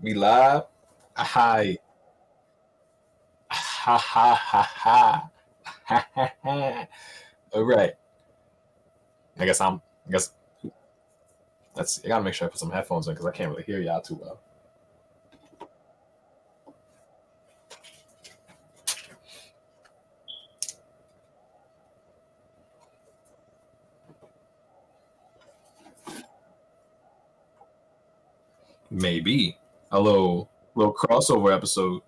We live. Hi. Ha ha ha ha. Ha ha ha. All right. I guess that's. I gotta make sure I put some headphones in because I can't really hear y'all too well. Maybe a little crossover episode.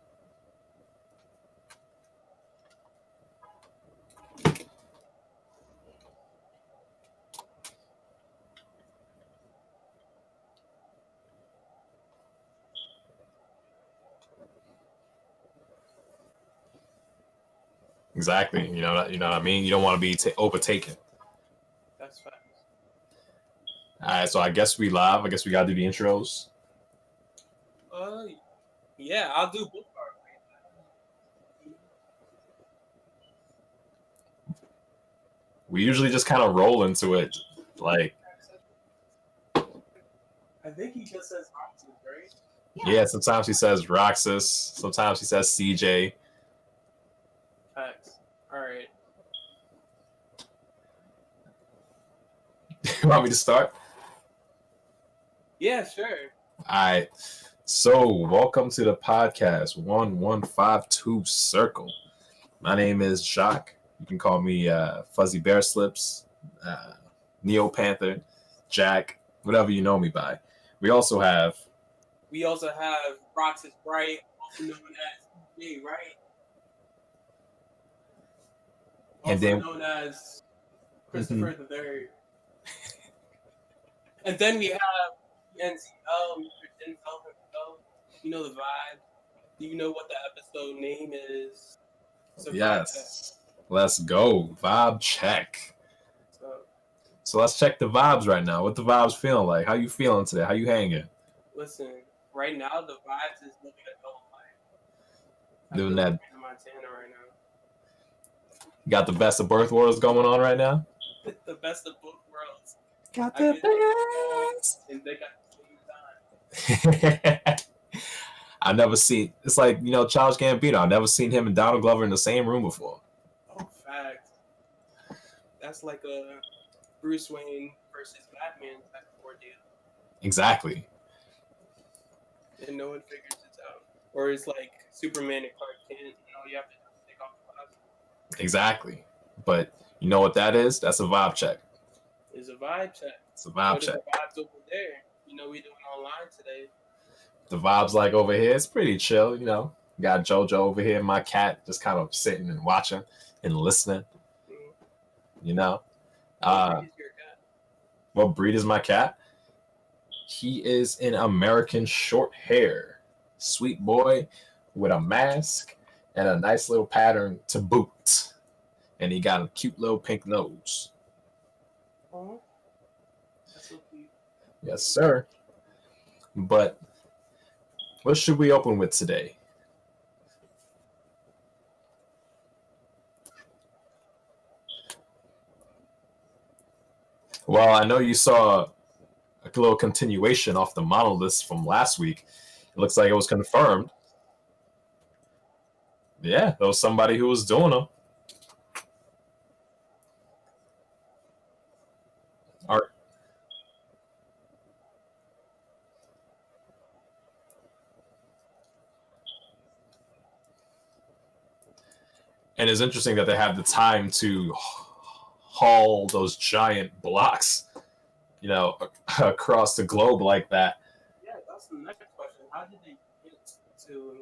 Exactly. You know what I mean. You don't want to be overtaken. That's facts. All right. So I guess we live. I guess we gotta do the intros. Uh, yeah, I'll do both parts. We usually just kind of roll into it. Like, I think he just says options, right? yeah. Sometimes he says Roxas. Sometimes he says CJ. Facts. All right. You want me to start? Yeah, sure. All right. So, welcome to the podcast 1152 Circle. My name is Jacques. You can call me Fuzzy Bear Slips, uh, Neo Panther, Jack, whatever you know me by. We also have, We also have Roxas Bright, also known as J, right? and Also then, known as mhm. Christopher the Third. And then we have NCL, Mr. Denzel himself. You know the vibe. Do you know what the episode name is? It's a vibe check. Yes, let's go. Vibe check. So So, let's check the vibes right now. What the vibes feeling like? How you feeling today? How you hanging? listen, right now the vibes is living adult life. I Doing feel like that. we're in Montana right now. You got the best of birth worlds going on right now? The best of both worlds. Got I the get best. and they got the same time. I never seen. It's like Charles Gambino. I never seen him and Donald Glover in the same room before. Oh, facts. That's like a Bruce Wayne versus Batman type of ordeal, Exactly. and no one figures it out. Or it's like Superman and Clark Kent, and all you have to do is take off the glasses. Exactly. But you know what that is? That's a vibe check. It's a vibe check. It's a vibe What are check. the vibes over there? We doing online today. The vibes like over here, it's pretty chill. Got JoJo over here, my cat, just kind of sitting and watching and listening. Mm. You know, What uh, breed is your cat? what breed is my cat? He is an American short hair, sweet boy with a mask and a nice little pattern to boot. And he got a cute little pink nose. Oh, that's so cute. Yes, sir. But what should we open with today? Well, I know you saw a little continuation off the monoliths from last week. It looks like it was confirmed. Yeah, there was somebody who was doing them. Art. And it's interesting that they have the time to haul those giant blocks, across the globe like that. Yeah, that's the next question. How did they get to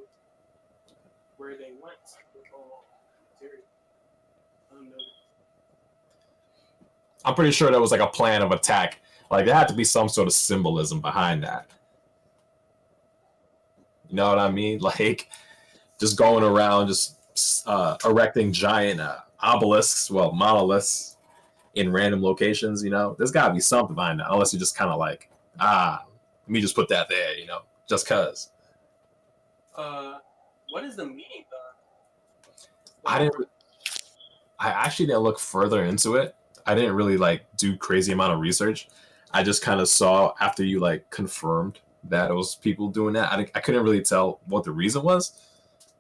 where they went with all material? Unnoticed. I'm pretty sure that was like a plan of attack. Like there had to be some sort of symbolism behind that. You know what I mean? Like just going around, just erecting giant obelisks, well, monoliths in random locations. There's got to be something behind that, unless you just kind of like, let me just put that there, just cause. What is the meaning though? I didn't. I actually didn't look further into it. I didn't really like do crazy amount of research. I just kind of saw after you like confirmed that it was people doing that. I couldn't really tell what the reason was,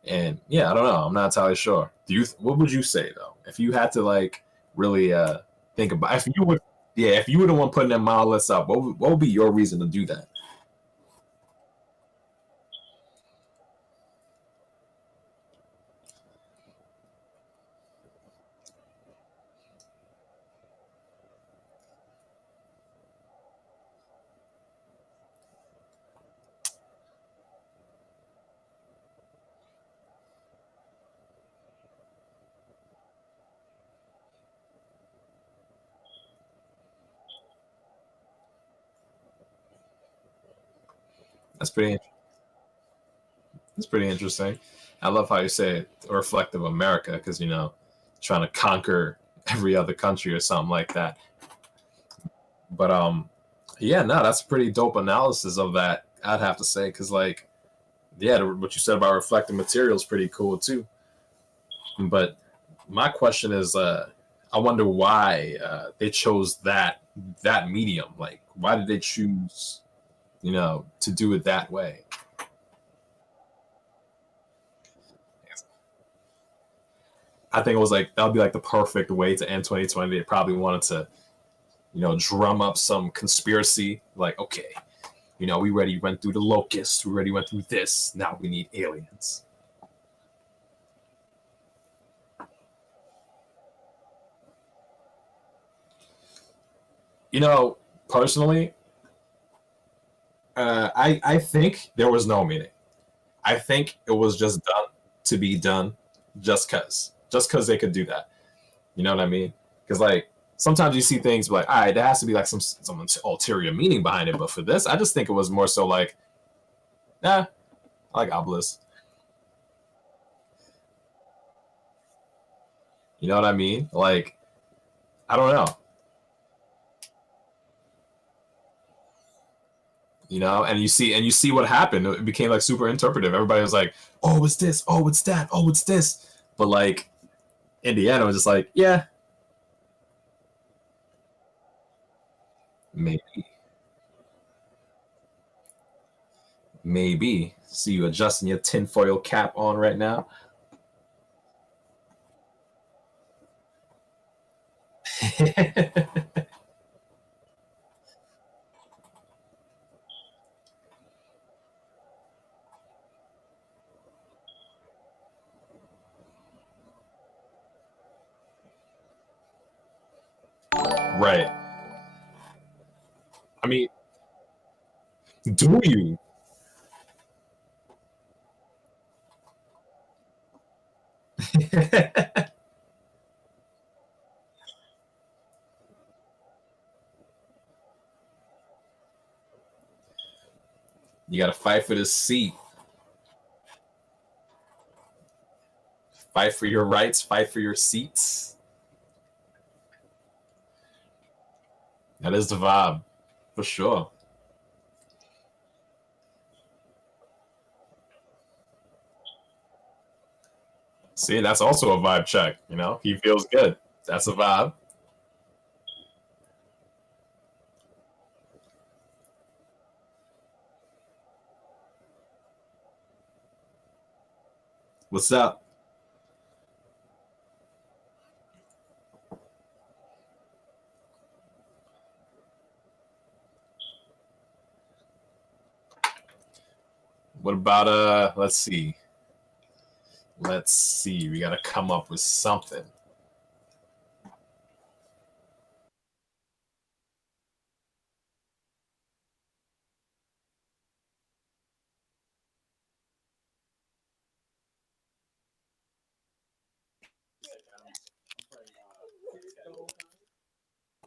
and yeah, I don't know. I'm not entirely sure. What would you say though, if you had to like really think about if you would, yeah, if you were the one putting that mile list up, what would be your reason to do that? That's pretty. That's pretty interesting. I love how you say it, a reflective of America, because trying to conquer every other country or something like that. But yeah, no, that's a pretty dope analysis of that. I'd have to say, because like, yeah, what you said about reflective material is pretty cool too. But my question is, I wonder why they chose that medium. Like, why did they choose, to do it that way? I think it was like that would be like the perfect way to end 2020. They probably wanted to, drum up some conspiracy. Like, okay, we already went through the locusts. We already went through this. Now we need aliens. You know, personally, I think there was no meaning. I think it was just done to be done, just cause they could do that. You know what I mean? Because like sometimes you see things like, all right, there has to be like some ulterior meaning behind it. But for this, I just think it was more so like, nah, I like obelisk. You know what I mean? Like, I don't know. And you see what happened. It became like super interpretive. Everybody was like, "Oh, it's this. Oh, it's that. Oh, it's this." But like in the end, I was just like, "Yeah, maybe, maybe." See you adjusting your tinfoil cap on right now. Right. I mean, do you? You got to fight for this seat. Fight for your rights. Fight for your seats. That is the vibe, for sure. See, that's also a vibe check. He feels good. That's a vibe. What's up? What about let's see. Let's see. We gotta come up with something.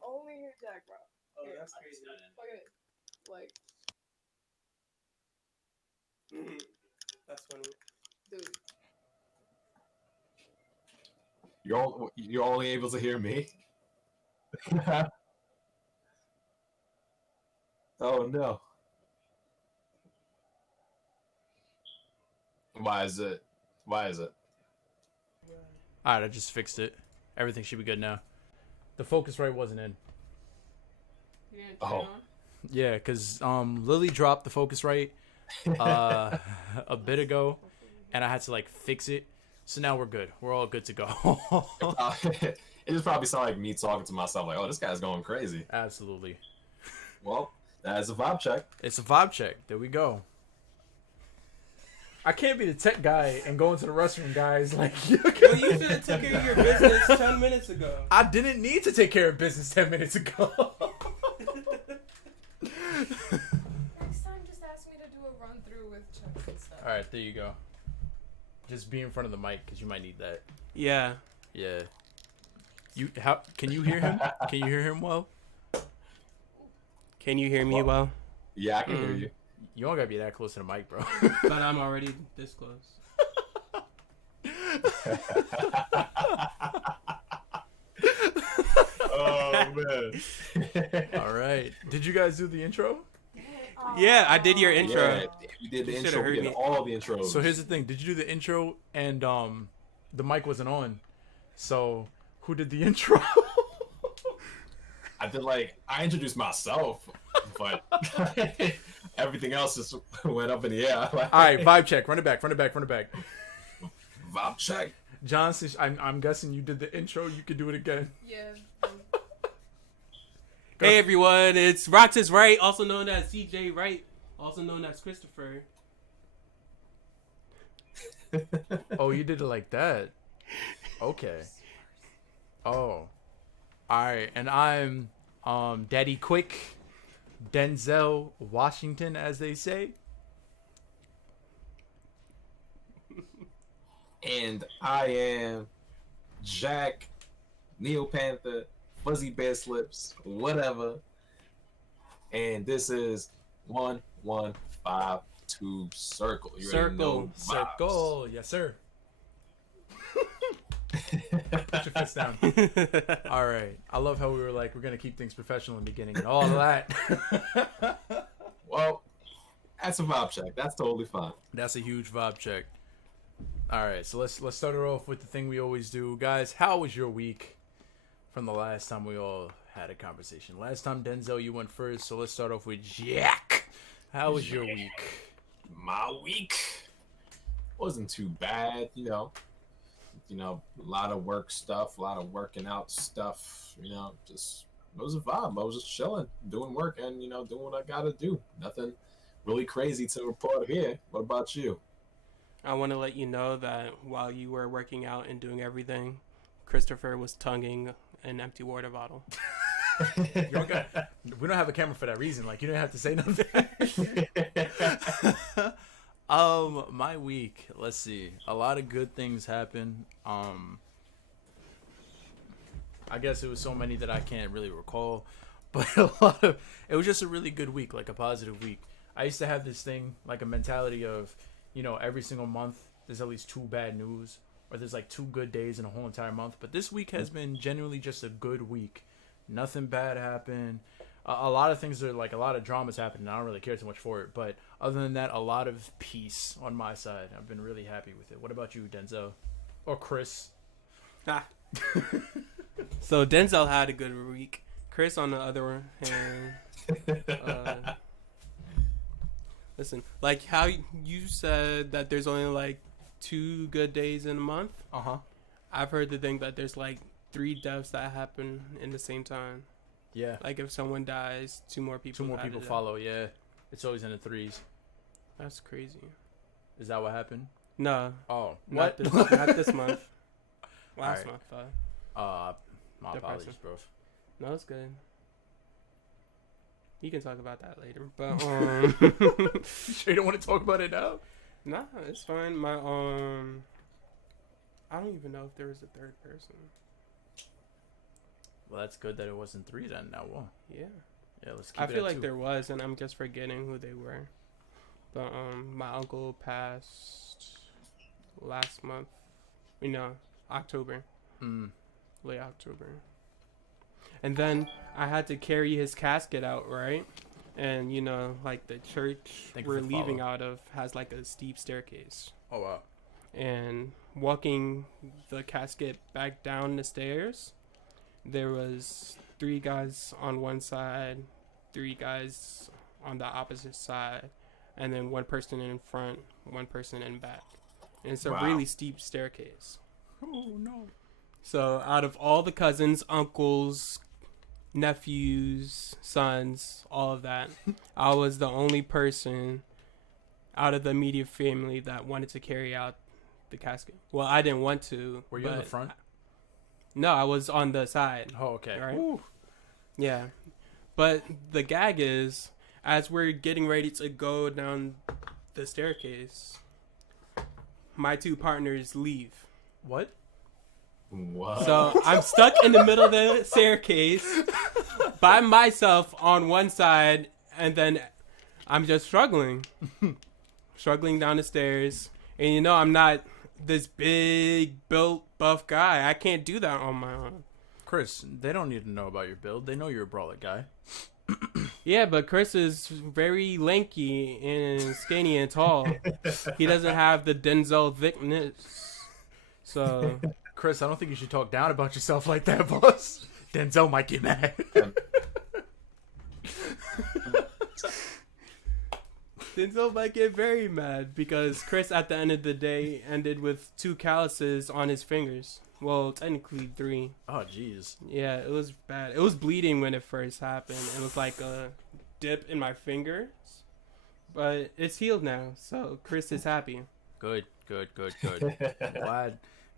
Only your Jack, bro. Oh, yeah, that's crazy. Look at it. Like, that's funny. Dude. You're only able to hear me. Oh no. Why is it? Why is it? Alright, I just fixed it. Everything should be good now. The Focusrite wasn't in. You didn't turn Oh, on? Yeah, because Lily dropped the Focusrite a bit ago, and I had to like fix it. So now we're good. We're all good to go. It just probably sound like me talking to myself, like, "Oh, this guy's going crazy." Absolutely. Well, that's a vibe check. It's a vibe check. There we go. I can't be the tech guy and go into the restroom, guys. Like, Well, you should have took care of your business 10 minutes ago. I didn't need to take care of business 10 minutes ago. Next time, just ask me to do a run through with checks and stuff. All right, there you go. Just be in front of the mic because you might need that. Yeah. Yeah. Can you hear him? Can you hear him well? Can you hear me well? Yeah, I can hear you. You don't gotta be that close to the mic, bro. But I'm already this close. Oh man. All right. Did you guys do the intro? Yeah, I did your intro. Yeah, we did the You intro. should've We heard did me. all the intros. So here's the thing. Did you do the intro and the mic wasn't on? So who did the intro? I introduced myself, but everything else just went up in the air. All right, vibe check. Run it back. Vibe check. Johnson, I'm guessing you did the intro. You could do it again. Yeah. Hey everyone, it's Roxas Wright, also known as CJ Wright, also known as Christopher. Oh, you did it like that. Okay. Oh. Alright, and I'm Daddy Quick, Denzel Washington, as they say. And I am Jack, Neo Panther, Fuzzy Bear Slips, whatever. And this is 1152 Circle. You already know vibes. Circle. Yes, sir. Put your fists down. All right. I love how we were like, we're going to keep things professional in the beginning and all of that. Well, that's a vibe check. That's totally fine. That's a huge vibe check. All right. So let's start it off with the thing we always do. Guys, how was your week from the last time we all had a conversation? Last time, Denzel, you went first. So let's start off with Jack. How was your week? My week wasn't too bad, a lot of work stuff, a lot of working out stuff, just it was a vibe. I was just chilling, doing work and, doing what I gotta do. Nothing really crazy to report here. What about you? I want to let you know that while you were working out and doing everything, Christopher was tonguing an empty water bottle. We don't have a camera for that reason. Like, you didn't have to say nothing. My week, let's see. A lot of good things happened. I guess it was so many that I can't really recall, but it was just a really good week, like a positive week. I used to have this thing, like a mentality of, every single month there's at least 2 bad news, or there's like 2 good days in a whole entire month. But this week has been genuinely just a good week. Nothing bad happened. A lot of things are like, a lot of dramas happened, and I don't really care too much for it. But other than that, a lot of peace on my side. I've been really happy with it. What about you, Denzel? Or Chris? Ah. So Denzel had a good week. Chris, on the other hand, listen, like how you said that there's only like 2 good days in a month. Uh-huh. I've heard the thing that there's like 3 deaths that happen in the same time. Yeah. Like if someone dies, 2 more people. 2 more people follow, yeah. It's always in the 3s. That's crazy. Is that what happened? No. Oh, Not what? not this month. Last Alright. month. My apologies, Depressing. bro. No, it's good. You can talk about that later. But You sure you don't want to talk about it now? nah, it's fine. My I don't even know if there was a 3rd person. Well, that's good that it wasn't 3 then. Now, well, Yeah. yeah, let's keep I it feel at like 2. there was, and I'm just forgetting who they were. But my uncle passed last month. October. Late October. And then I had to carry his casket out, right? And like the church Thank you we're for leaving follow. out of has like a steep staircase. Oh, wow. And walking the casket back down the stairs, there was 3 guys on one side three guys on the opposite side, and then one person in front, one person in back. And it's a Wow. really steep staircase. Oh no. So out of all the cousins, uncles, nephews, sons, all of that, I was the only person out of the immediate family that wanted to carry out the casket. Well, I didn't want to. Were you in the but- front? No, I was on the side. Oh, okay. Right. Woo. Yeah. But the gag is, as we're getting ready to go down the staircase, my two partners leave. What? What? So I'm stuck in the middle of the staircase by myself on one side, and then I'm just struggling down the stairs. And you know, I'm not this big, built, buff guy. I can't do that on my own. Chris, they don't need to know about your build. They know you're a brawler guy. Yeah, but Chris is very lanky and skinny and tall. He doesn't have the Denzel thickness. So Chris, I don't think you should talk down about yourself like that, boss. Denzel might get mad. Denzel might get very mad because Chris, at the end of the day, ended with 2 calluses on his fingers. Well, technically 3. Oh, jeez. Yeah, it was bad. It was bleeding when it first happened. It was like a dip in my fingers. But it's healed now, so Chris is happy. Good.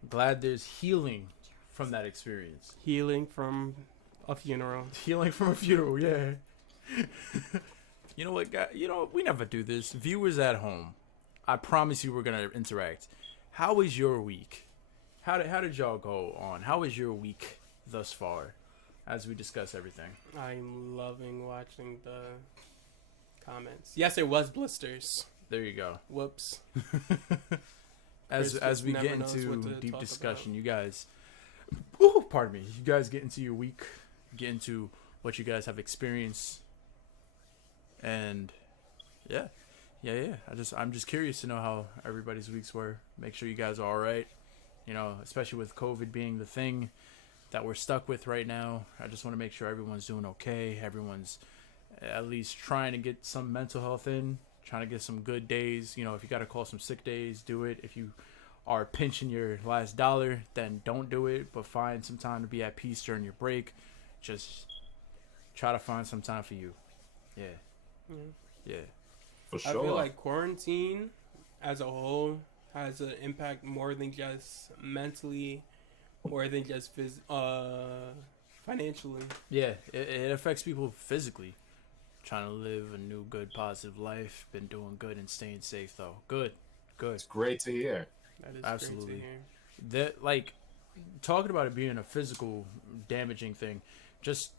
Glad there's healing from that experience. Healing from a funeral. Healing from a funeral, yeah. You know what, guy? You know, we never do this. Viewers at home, I promise you we're going to interact. How was your week? How did y'all go on? How was your week thus far as we discuss everything? I'm loving watching the comments. Yes, it was blisters. There you go. Whoops. As Chris we never get knows what into to deep talk discussion, you guys, ooh, pardon me, you guys get into your week, get into what you guys have experienced, and yeah. I'm just curious to know how everybody's weeks were. Make sure you guys are all right. You know, especially with COVID being the thing that we're stuck with right now. I just want to make sure everyone's doing okay. Everyone's at least trying to get some mental health in, trying to get some good days. You know, if you got to call some sick days, do it. If you are pinching your last dollar, then don't do it, but find some time to be at peace during your break. Just try to find some time for you. Yeah. For I sure. feel like quarantine as a whole has an impact more than just mentally, more than just financially. Yeah, it affects people physically. Trying to live a new, good, positive life. Been doing good and staying safe, though. Good. It's great to hear. That is Absolutely. great to hear. That, like, talking about it being a physical damaging thing, just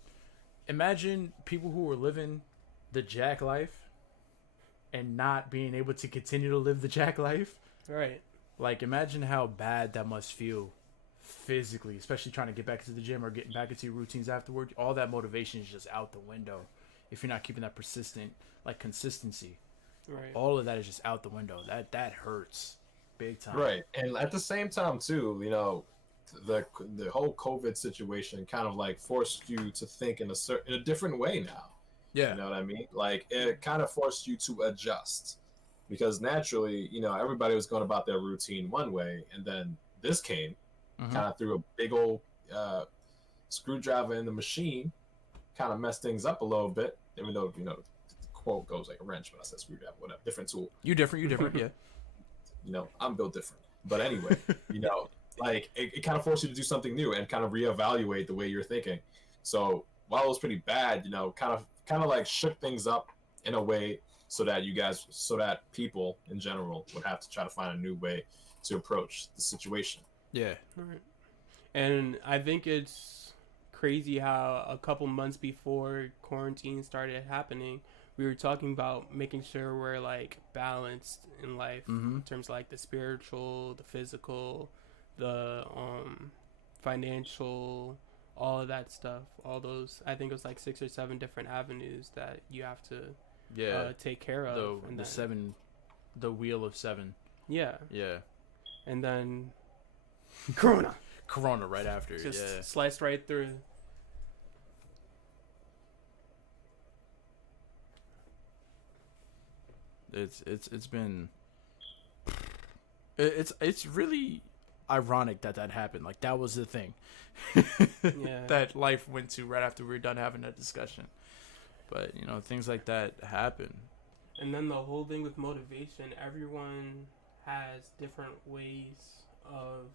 imagine people who were living the Jack life and not being able to continue to live the Jack life. Right. Like, imagine how bad that must feel physically, especially trying to get back into the gym or getting back into your routines afterward. All that motivation is just out the window if you're not keeping that persistent, like, consistency. Right. All of that is just out the window. That hurts big time. Right, and at the same time too, you know, the whole COVID situation kind of like forced you to think in a different way now. Yeah. You know what I mean? Like it kind of forced you to adjust because naturally, you know, everybody was going about their routine one way, and then this came, Mhm. kind of threw a big old screwdriver in the machine, kind of messed things up a little bit. Even though, you know, the quote goes like a wrench, but I said screwdriver, whatever, different tool. You different, yeah. You know, I'm built different. But anyway, you know, like it kind of forced you to do something new and kind of reevaluate the way you're thinking. So while it was pretty bad, you know, kind of like shook things up in a way so that people in general would have to try to find a new way to approach the situation. Yeah. Right. And I think it's crazy how a couple months before quarantine started happening, we were talking about making sure we're like balanced in life Mm-hmm. in terms of like the spiritual, the physical, the financial, all of that stuff. All those, I think it was like 6 or 7 different avenues that you have to Yeah. take care of. And The wheel of 7. Yeah. Yeah. And then Corona Corona right after. just Yeah. sliced right through. It's been it's really ironic that happened. Like that was the thing Yeah. that life went to right after we were done having that discussion. But you know, things like that happen. And then the whole thing with motivation, everyone has different ways of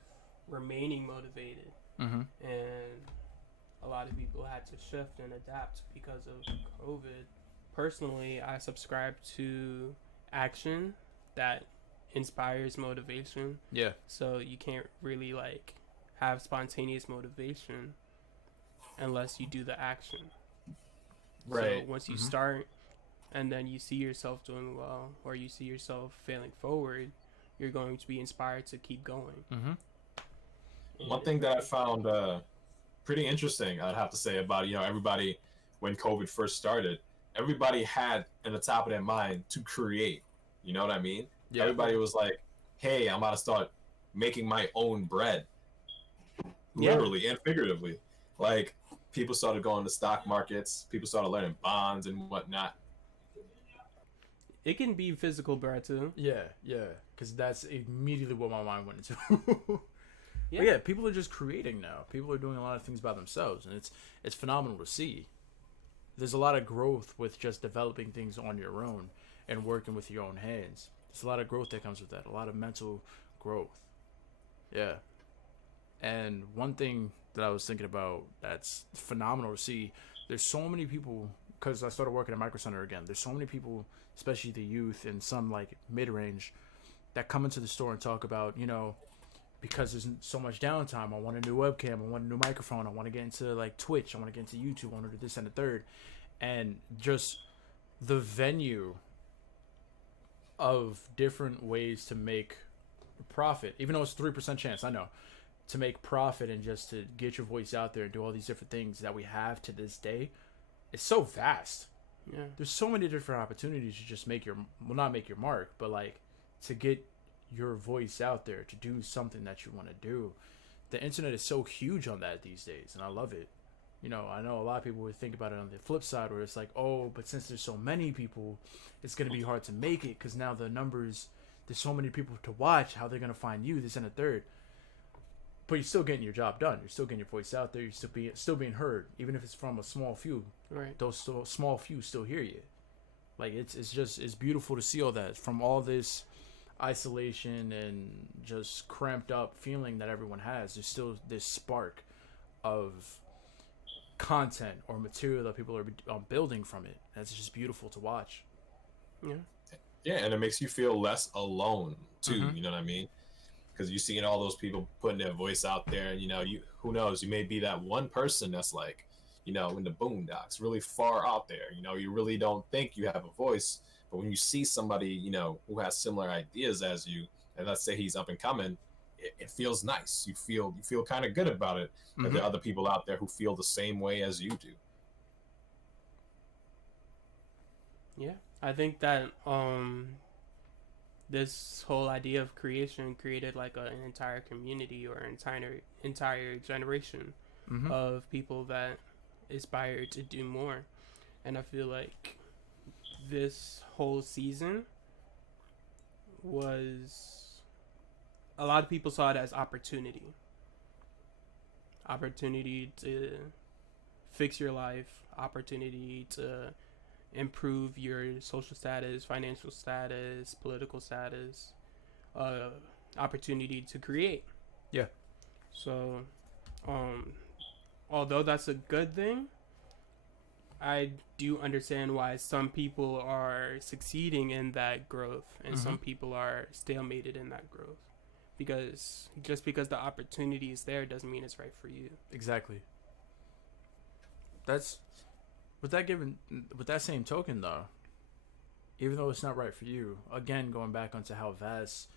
remaining motivated. Mm-hmm. And a lot of people had to shift and adapt because of COVID. Personally, I subscribe to action that inspires motivation. Yeah. So you can't really like have spontaneous motivation unless you do the action. Right. So once you Mhm. start and then you see yourself doing well or you see yourself failing forward, you're going to be inspired to keep going. Mm-hmm. One thing that I found pretty interesting, I'd have to say about everybody when COVID first started, everybody had in the top of their mind to create. You know what I mean? Yeah. Everybody was like, "Hey, I'm about to start making my own bread," Yeah. literally and figuratively. Like people started going to stock markets, people started learning bonds and whatnot. It can be physical bread too. Yeah, because that's immediately what my mind went into. Yeah. But yeah, people are just creating now. People are doing a lot of things by themselves, and it's phenomenal to see. There's a lot of growth with just developing things on your own and working with your own hands. There's a lot of growth that comes with that. A lot of mental growth. Yeah. And one thing that I was thinking about that's phenomenal to see, there's so many people, because I started working at Micro Center again, there's so many people, especially the youth and some like mid-range, that come into the store and talk about, because there's so much downtime, I want a new webcam, I want a new microphone, I want to get into like Twitch, I want to get into YouTube, I want to do this and the third. And just the venue of different ways to make profit, even though it's 3% chance, I know, to make profit and just to get your voice out there and do all these different things that we have to this day, it's so vast. Yeah. There's so many different opportunities to just not make your mark, but like to get your voice out there, to do something that you want to do. The internet is so huge on that these days, and I love it. I know a lot of people would think about it on the flip side, where it's like, oh, but since there's so many people, it's going to be hard to make it because now the numbers, there's so many people to watch, how they're going to find you, this and the third. But you're still getting your job done. You're still getting your voice out there. You're still being heard, even if it's from a small few. Right. Those small few still hear you. Like it's beautiful to see all that from all this isolation and just cramped up feeling that everyone has. There's still this spark of content or material that people are building from it. That's just beautiful to watch. Yeah. Yeah, and it makes you feel less alone too. Mhm. You know what I mean? Because you're seeing all those people putting their voice out there, and you who knows, you may be that one person that's like, in the boondocks, really far out there. You really don't think you have a voice, but when you see somebody, who has similar ideas as you, and let's say he's up and coming, it feels nice. You feel kind of good about it. That there are other people out there who feel the same way as you do. Yeah. I think that this whole idea of creation created like an entire community or entire generation Mhm. of people that aspire to do more. And I feel like this whole season was, a lot of people saw it as opportunity to fix your life, opportunity to improve your social status, financial status, political status, opportunity to create. Yeah. So, although that's a good thing, I do understand why some people are succeeding in that growth and some people are stalemated in that growth. Because just because the opportunity is there doesn't mean it's right for you. Exactly. That's with that same token though, even though it's not right for you, again going back onto how vast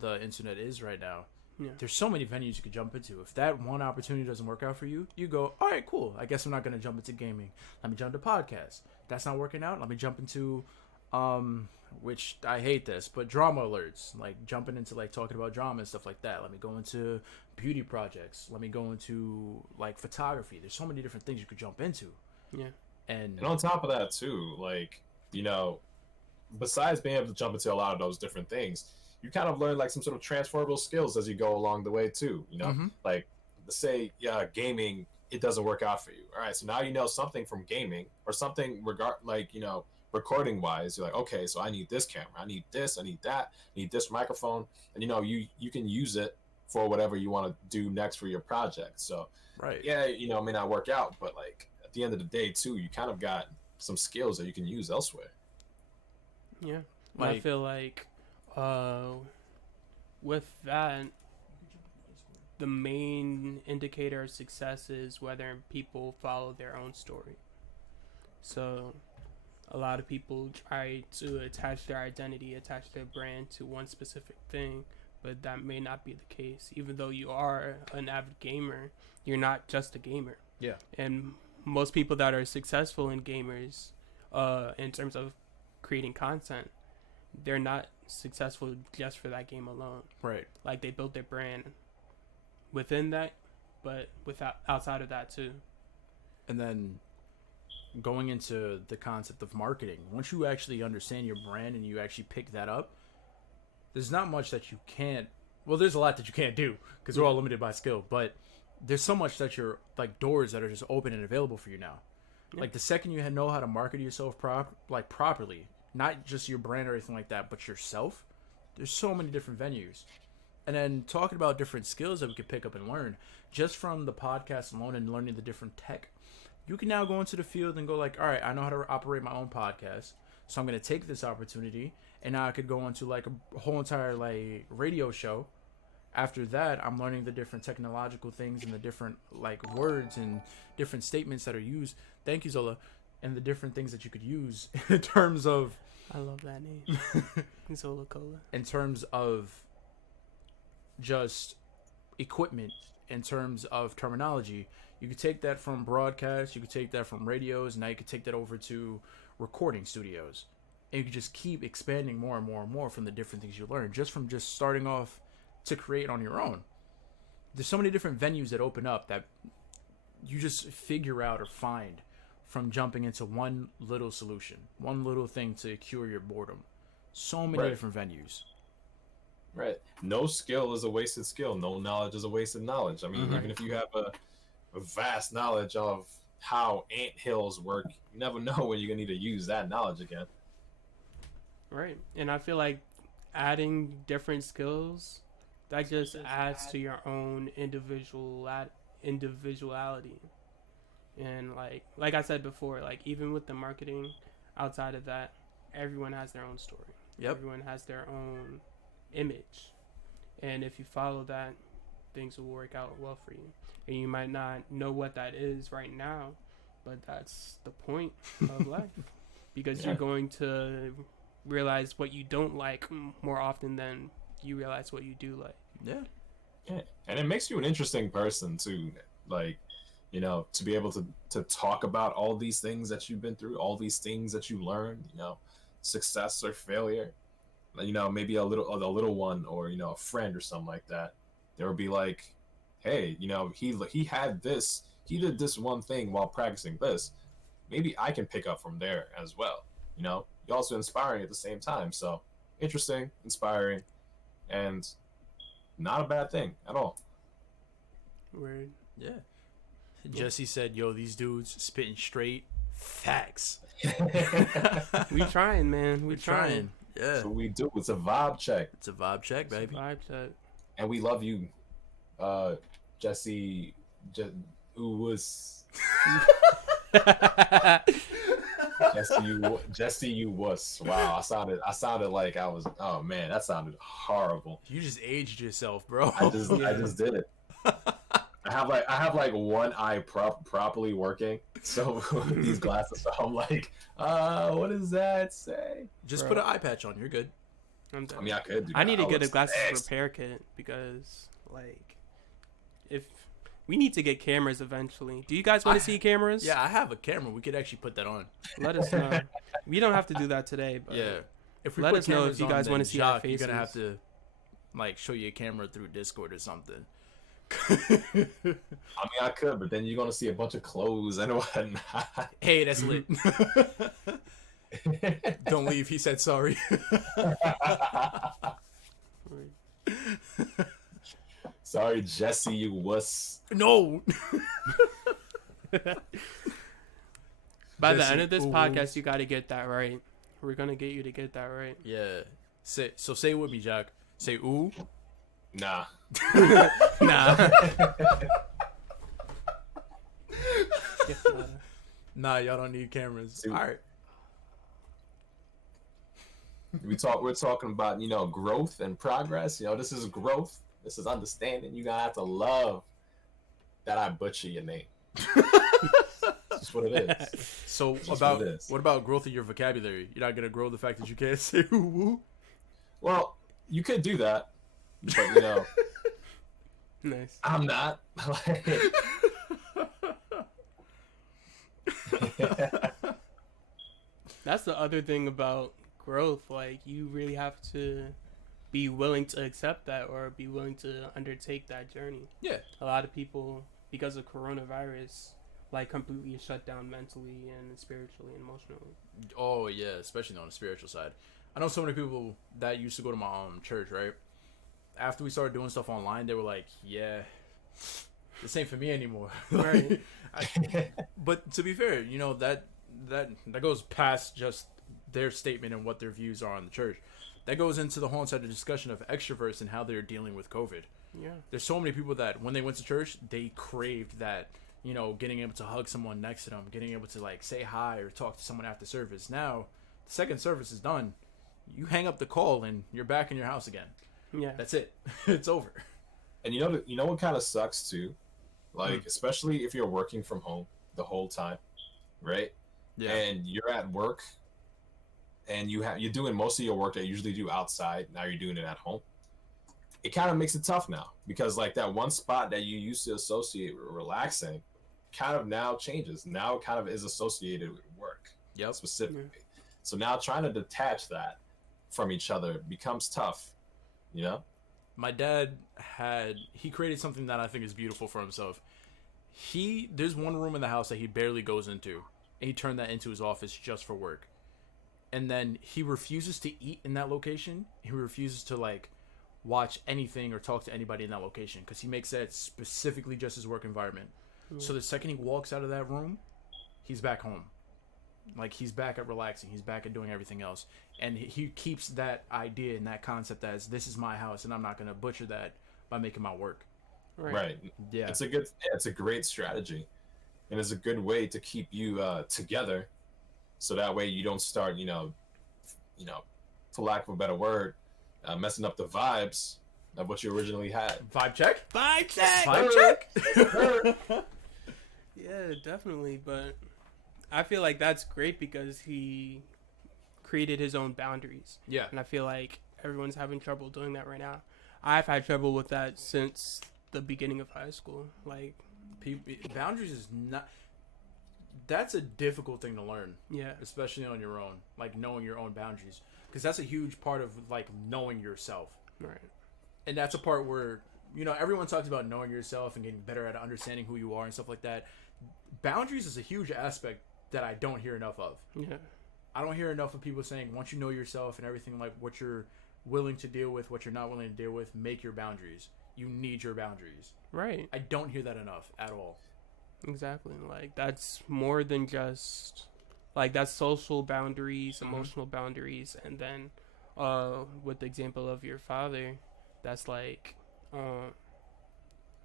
the internet is right now, Yeah. there's so many venues you could jump into. If that one opportunity doesn't work out for you, you go, all right, cool, I guess I'm not going to jump into gaming. Let me jump to podcasts. That's not working out. Let me jump into which I hate this, but drama alerts, like jumping into like talking about drama and stuff like that. Let me go into beauty projects. Let me go into like photography. There's so many different things you could jump into. Yeah. And And on top of that too, like, besides being able to jump into a lot of those different things, you kind of learn like some sort of transferable skills as you go along the way too. Mm-hmm. Like let's say gaming, it doesn't work out for you. All right, so now you know something from gaming or something recording wise. You're like, okay, so I need this camera, I need this, I need that, I need this microphone, and you can use it for whatever you want to do next for your project. So Right. yeah, it may not work out, but like at the end of the day too, you kind of got some skills that you can use elsewhere. Yeah. Like- I feel like with that, the main indicator of success is whether people follow their own story. So a lot of people try to attach their identity, attach their brand to one specific thing, but that may not be the case. Even though you are an avid gamer, you're not just a gamer. Yeah. And most people that are successful in gamers, in terms of creating content, they're not successful just for that game alone. Right. Like they built their brand within that, but without outside of that too. And then going into the concept of marketing, once you actually understand your brand and you actually pick that up, there's not much that you can't. Well, there's a lot that you can't do because we're all limited by skill, but there's so much that you're like doors that are just open and available for you now. Yeah. Like the second you know how to market yourself properly, not just your brand or anything like that, but yourself, there's so many different venues. And then talking about different skills that we could pick up and learn just from the podcast alone and learning the different tech, you can now go into the field and go like, all right, I know how to operate my own podcast, so I'm going to take this opportunity and now I could go into like a whole entire like radio show. After that, I'm learning the different technological things and the different like words and different statements that are used. Thank you, Zola. And the different things that you could use in terms of I love that name. Zola Cola. in terms of just equipment, in terms of terminology. You could take that from broadcast, you could take that from radios, now you could take that over to recording studios. And you could just keep expanding more and more and more from the different things you learn, just from just starting off to create on your own. There's so many different venues that open up that you just figure out or find from jumping into one little solution, one little thing to cure your boredom. So many Right. different venues. Right. No skill is a wasted skill. No knowledge is a wasted knowledge. I mean, Mhm. even if you have a vast knowledge of how ant hills work, you never know when you're gonna need to use that knowledge again. Right. And I feel like adding different skills, that just adds to your own individuality. And like I said before, like even with the marketing, outside of that, everyone has their own story. Yep. Everyone has their own image. And if you follow that, things will work out well for you. And you might not know what that is right now, but that's the point of life. Because Yeah. you're going to realize what you don't like more often than you realize what you do like. Yeah. Yeah. And it makes you an interesting person too. Like, to be able to talk about all these things that you've been through, all these things that you learned, success or failure. Maybe a little one or a friend or something like that. There would be like, hey, he had this, he did this one thing while practicing this. Maybe I can pick up from there as well. You're also inspiring at the same time. So interesting, inspiring, and not a bad thing at all. Word. Yeah. Jesse said, yo, these dudes spitting straight facts. We trying, man. We We're trying. trying. Yeah. That's what we do. It's a vibe check. It's a vibe check, baby. Vibe check. And we love you, Jesse. Who was Jesse? You was. Wow, I sounded like I was. Oh man, that sounded horrible. You just aged yourself, bro. I just did it. I have like one eye properly working. So these glasses. So I'm like, what does that say? Just Bro. put an eye patch on. You're good. I'm done. I mean, I could. I need to get a looks glasses next. repair kit because, like, if we need to get cameras eventually. Do you guys want to see cameras? Yeah, I have a camera. We could actually put that on. Let us know. We don't have to do that today, but Yeah. If we let put us know if cameras you on, guys then wanna see our Jacques, you're gonna have faces. to like show you a camera through Discord or something. I mean, I could, but then you're gonna see a bunch of clothes and whatnot. Hey, that's lit. Don't leave. He said sorry. Sorry, Jesse, you wuss. No. By the Jesse, end of this ooh. podcast, you got to get that right. We're gonna get you to get that right. Yeah. Say it with me, Jack. Say ooh. Nah. Nah. Nah, y'all don't need cameras. See, All right. We're talking about, growth and progress. This is growth. This is understanding. You're gonna have to love that I butcher your name. That's what it is. So That's what it is. what about growth of your vocabulary? You're not gonna grow the fact that you can't say ooh woo? Well, you could do that, but Nice. I'm not. That's the other thing about growth. Like, you really have to be willing to accept that or be willing to undertake that journey. Yeah. A lot of people, because of coronavirus, like, completely shut down mentally and spiritually and emotionally. Oh yeah, especially on the spiritual side. I know so many people that used to go to my church, right? After we started doing stuff online, they were like, "Yeah, this ain't for me anymore." Right. But to be fair, that goes past just their statement and what their views are on the church. That goes into the whole entire discussion of extroverts and how they're dealing with COVID. Yeah. There's so many people that when they went to church, they craved that, getting able to hug someone next to them, getting able to like say hi or talk to someone after service. Now, the second service is done. You hang up the call and you're back in your house again. Yeah. That's it. It's over. And you know what kind of sucks too, like especially if you're working from home the whole time, right? Yeah. And you're at work, and you're doing most of your work that you usually do outside. Now you're doing it at home. It kind of makes it tough now because like that one spot that you used to associate with relaxing, kind of now changes. Now it kind of is associated with work. Yep. Specifically. Yeah. So now trying to detach that from each other becomes tough. My dad he created something that I think is beautiful for himself. There's one room in the house that he barely goes into, and he turned that into his office just for work. And then he refuses to eat in that location. He refuses to like watch anything or talk to anybody in that location because he makes that specifically just his work environment. So the second he walks out of that room, he's back home. Like, he's back at relaxing. He's back at doing everything else. And he keeps that idea and that concept as, this is my house, and I'm not going to butcher that by making my work. Right. Yeah. It's a great strategy. And it's a good way to keep you together. So that way you don't start, for lack of a better word, messing up the vibes of what you originally had. Vibe check? Vibe check! Vibe check? Yeah, definitely. But I feel like that's great because he created his own boundaries. Yeah. And I feel like everyone's having trouble doing that right now. I've had trouble with that since the beginning of high school. Like, boundaries is not... That's a difficult thing to learn. Yeah. Especially on your own. Like, knowing your own boundaries. Because that's a huge part of, like, knowing yourself. Right. And that's a part where, everyone talks about knowing yourself and getting better at understanding who you are and stuff like that. Boundaries is a huge aspect that I don't hear enough of. Yeah. I don't hear enough of people saying, once you know yourself and everything, like what you're willing to deal with, what you're not willing to deal with, make your boundaries. You need your boundaries. Right. I don't hear that enough at all. Exactly. Like, that's more than just, like, that's social boundaries, emotional boundaries, and then with the example of your father, that's like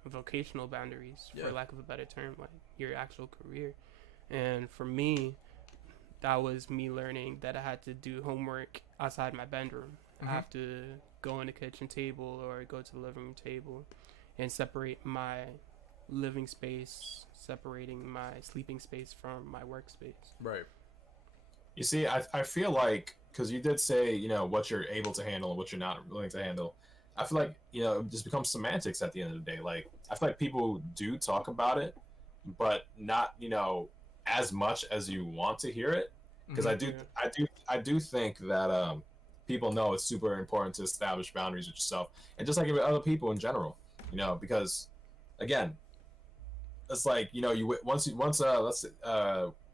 vocational boundaries, for lack of a better term, like your actual career. And for me, that was me learning that I had to do homework outside my bedroom. I have to go on the kitchen table or go to the living room table and separate my living space, separating my sleeping space from my workspace. Right. You see, I feel like, because you did say, what you're able to handle and what you're not willing to handle. I feel like, it just becomes semantics at the end of the day. Like, I feel like people do talk about it, but not, as much as you want to hear it. Because I do think that people know it's super important to establish boundaries with yourself, and just like with other people in general, because again, it's like, once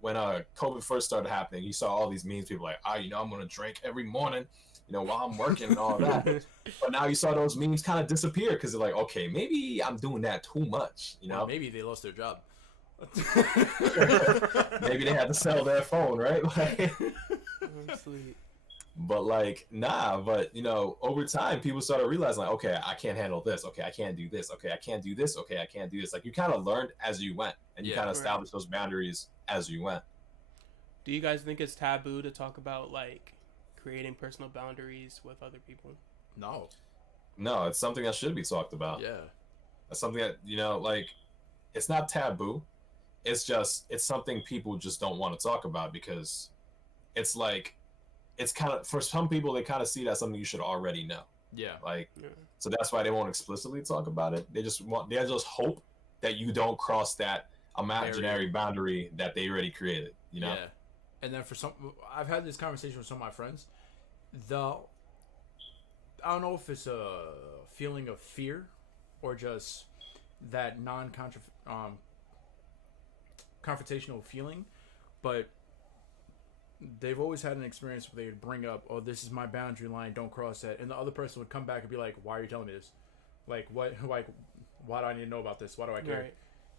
when COVID first started happening, you saw all these memes. People like, I'm gonna drink every morning, while I'm working and all that. But now you saw those memes kind of disappear because they're like, okay, maybe I'm doing that too much, Well, maybe they lost their job. Maybe they had to sell their phone, right? Sweet. But over time, people started realizing, like, okay, I can't handle this. Okay, I can't do this. Okay, I can't do this. Okay, I can't do this. Like, you kind of learned as you went, and you kind of established those boundaries as you went. Do you guys think it's taboo to talk about like creating personal boundaries with other people? No, it's something that should be talked about. Yeah, that's something that it's not taboo. It's something people just don't want to talk about because it's like. It's kind of, for some people, they kind of see it as something you should already know. Yeah. So that's why they won't explicitly talk about it. They just hope that you don't cross that imaginary boundary that they already created, Yeah. And then I've had this conversation with some of my friends. I don't know if it's a feeling of fear or just that confrontational feeling, but they've always had an experience where they would bring up, oh, this is my boundary line, don't cross that, and the other person would come back and be like, why are you telling me this? Like, what? Like, why do I need to know about this? Why do I care? Right.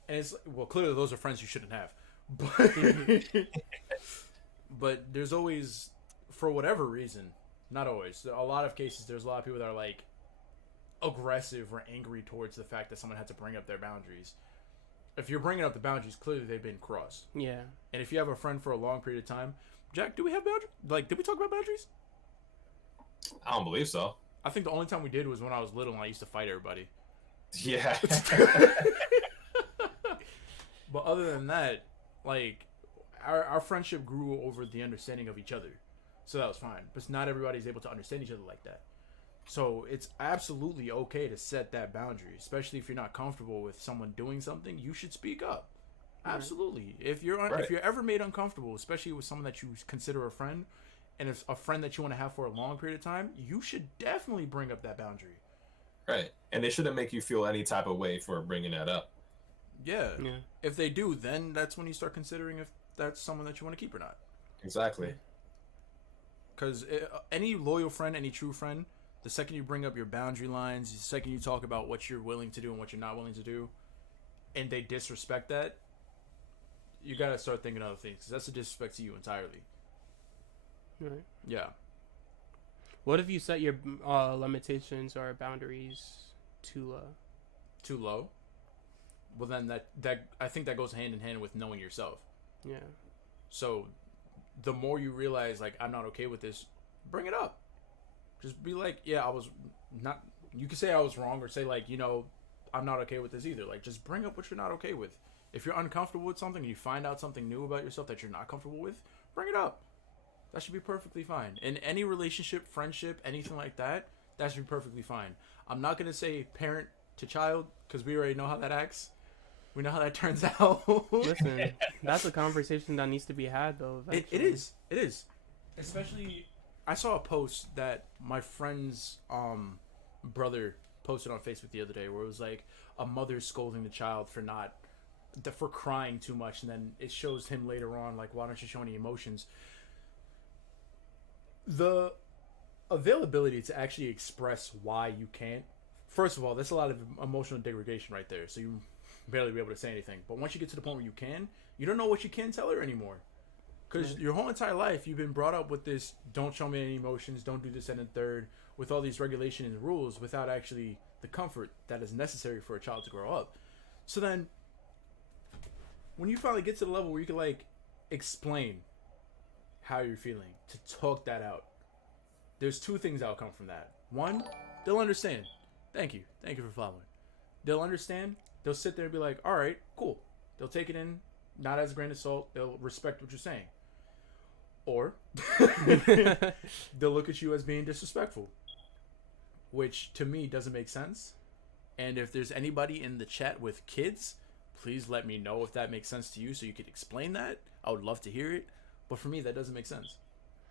And it's, well, clearly those are friends you shouldn't have, but there's always, for whatever reason, not always, a lot of cases, there's a lot of people that are like aggressive or angry towards the fact that someone had to bring up their boundaries. If you're bringing up the boundaries, clearly they've been crossed. Yeah. And if you have a friend for a long period of time, Jack, do we have boundaries? Like, did we talk about boundaries? I don't believe so. I think the only time we did was when I was little and I used to fight everybody. Yeah. But other than that, like, our friendship grew over the understanding of each other. So that was fine. But not everybody's able to understand each other like that. So it's absolutely okay to set that boundary, especially if you're not comfortable with someone doing something. You should speak up. Absolutely. If you're ever made uncomfortable, especially with someone that you consider a friend, and it's a friend that you want to have for a long period of time, you should definitely bring up that boundary. Right. And they shouldn't make you feel any type of way for bringing that up. Yeah. If they do, then that's when you start considering if that's someone that you want to keep or not. Exactly. Because any loyal friend, any true friend, the second you bring up your boundary lines, the second you talk about what you're willing to do and what you're not willing to do, and they disrespect that, you gotta start thinking other things, because that's a disrespect to you entirely. Right. Yeah. What if you set your limitations or boundaries too low? Too low? Well, then that I think that goes hand in hand with knowing yourself. Yeah. So, the more you realize, like, I'm not okay with this, bring it up. Just be like, yeah, I was not. You can say I was wrong, or say, like, I'm not okay with this either. Like, just bring up what you're not okay with. If you're uncomfortable with something and you find out something new about yourself that you're not comfortable with, bring it up. That should be perfectly fine. In any relationship, friendship, anything like that, that should be perfectly fine. I'm not going to say parent to child, because we already know how that acts. We know how that turns out. Listen, that's a conversation that needs to be had, though. It is. Especially, I saw a post that my friend's brother posted on Facebook the other day, where it was like a mother scolding the child for crying too much, and then it shows him later on, like, why don't you show any emotions? The availability to actually express why you can't, first of all, that's a lot of emotional degradation right there, so you barely be able to say anything. But once you get to the point where you don't know what you can tell her anymore, because your whole entire life you've been brought up with this, don't show me any emotions, don't do this and a third, with all these regulations and rules, without actually the comfort that is necessary for a child to grow up. So then when you finally get to the level where you can, like, explain how you're feeling, to talk that out, there's two things that'll come from that. One, they'll understand. Thank you for following. They'll understand. They'll sit there and be like, all right, cool. They'll take it in, not as a grain of salt. They'll respect what you're saying. Or they'll look at you as being disrespectful, which to me doesn't make sense. And if there's anybody in the chat with kids, please let me know if that makes sense to you, so you could explain that. I would love to hear it. But for me, that doesn't make sense.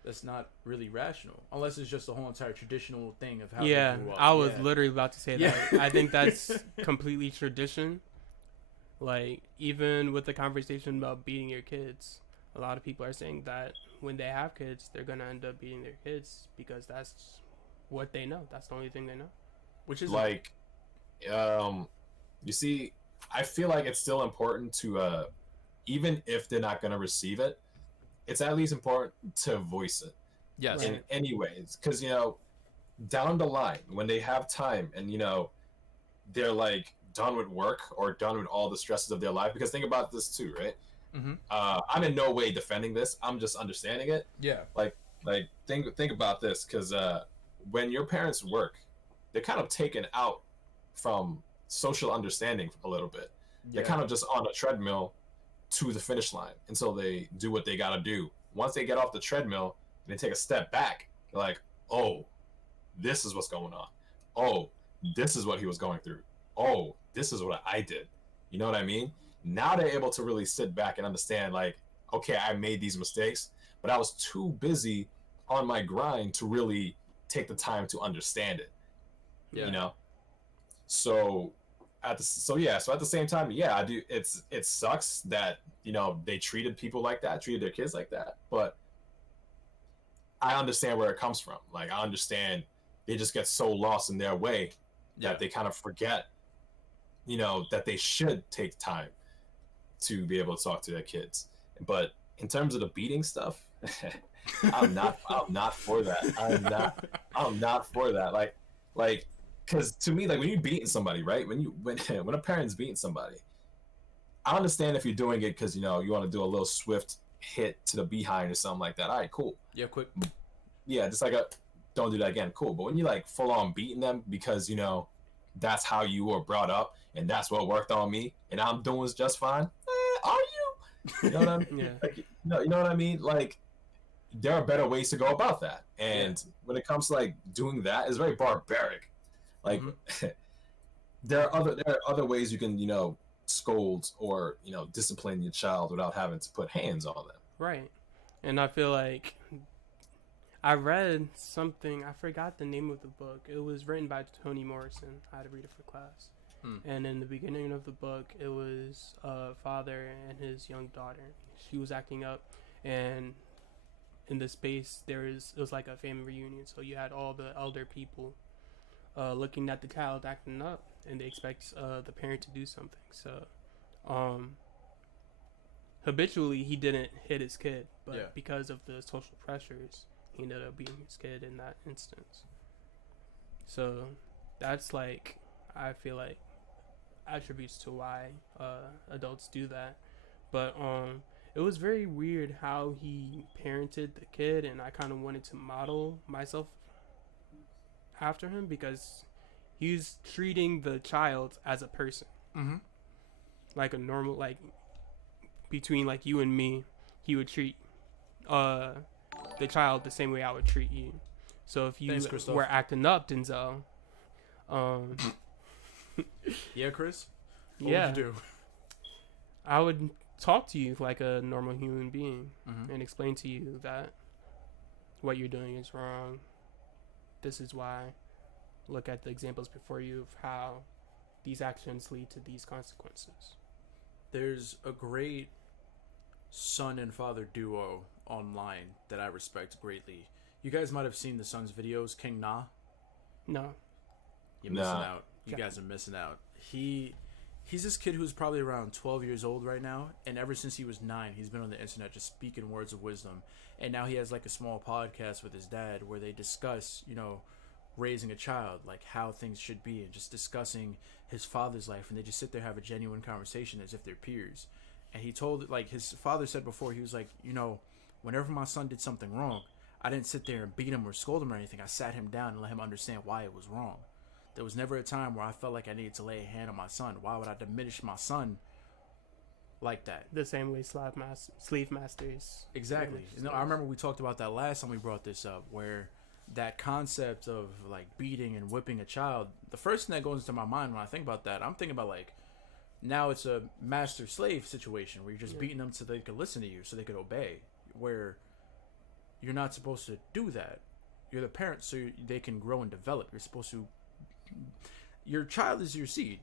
That's not really rational, unless it's just the whole entire traditional thing of how they grew up. I was literally about to say that. I think that's completely tradition. Like, even with the conversation about beating your kids, a lot of people are saying that when they have kids, they're gonna end up beating their kids because that's what they know. That's the only thing they know. Which is Like, you see, I feel like it's still important to, even if they're not gonna receive it, it's at least important to voice it yes, Right. in any ways, because down the line when they have time and they're like done with work or done with all the stresses of their life. Because think about this too, right? mm-hmm. I'm in no way defending this. I'm just understanding it. Yeah, Like think about this, because when your parents work, they're kind of taken out from social understanding a little bit. They're kind of just on a treadmill to the finish line until they do what they got to do. Once they get off the treadmill and they take a step back, they're like, oh, this is what's going on. Oh, this is what he was going through. Oh, this is what I did. You know what I mean? Now they're able to really sit back and understand, like, okay, I made these mistakes, but I was too busy on my grind to really take the time to understand it. Yeah. You know? So at the same time, yeah, I do. It sucks that they treated people like that, treated their kids like that, but I understand where it comes from. Like, I understand they just get so lost in their way that they kind of forget, that they should take time to be able to talk to their kids. But in terms of the beating stuff, I'm not for that. I'm not for that. Like, because to me, like, when you're beating somebody, right? When a parent's beating somebody, I understand if you're doing it because you want to do a little swift hit to the behind or something like that. All right, cool. Yeah, quick. Yeah, just like don't do that again. Cool. But when you like full on beating them because that's how you were brought up and that's what worked on me and I'm doing just fine. Are you? You know what I mean? Yeah. Like, you know what I mean? Like, there are better ways to go about that. And when it comes to like doing that, it's very barbaric. Like, there are other ways you can scold or discipline your child without having to put hands on them. Right. And I feel like I read something, I forgot the name of the book. It was written by Toni Morrison. I had to read it for class. And in the beginning of the book, it was a father and his young daughter. She was acting up, and in the space it was like a family reunion. So you had all the elder people looking at the child acting up, and they expect the parent to do something. So habitually he didn't hit his kid, but because of the social pressures, he ended up beating his kid in that instance. So that's like, I feel like, attributes to why adults do that. But it was very weird how he parented the kid, and I kind of wanted to model myself after him because he's treating the child as a person. Like a normal, like between like you and me, he would treat the child the same way I would treat you. So if you were acting up, Denzel, yeah, Chris, what would you do? I would talk to you like a normal human being and explain to you that what you're doing is wrong. This is why. Look at the examples before you of how these actions lead to these consequences. There's a great son and father duo online that I respect greatly. You guys might have seen the son's videos, King Na. No. You're missing out. You guys are missing out. He's this kid who's probably around 12 years old right now, and ever since he was 9, he's been on the internet just speaking words of wisdom. And now he has like a small podcast with his dad where they discuss, raising a child, like how things should be, and just discussing his father's life, and they just sit there, have a genuine conversation as if they're peers. And he told, like, his father said before, he was like, whenever my son did something wrong, I didn't sit there and beat him or scold him or anything. I sat him down and let him understand why it was wrong. There was never a time where I felt like I needed to lay a hand on my son. Why would I diminish my son like that? The same way slave masters. Exactly. I remember we talked about that last time we brought this up, where that concept of like beating and whipping a child, the first thing that goes into my mind when I think about that, I'm thinking about like, now it's a master-slave situation where you're just beating them so they could listen to you, so they could obey, where you're not supposed to do that. You're the parent, so they can grow and develop. You're supposed to... Your child is your seed.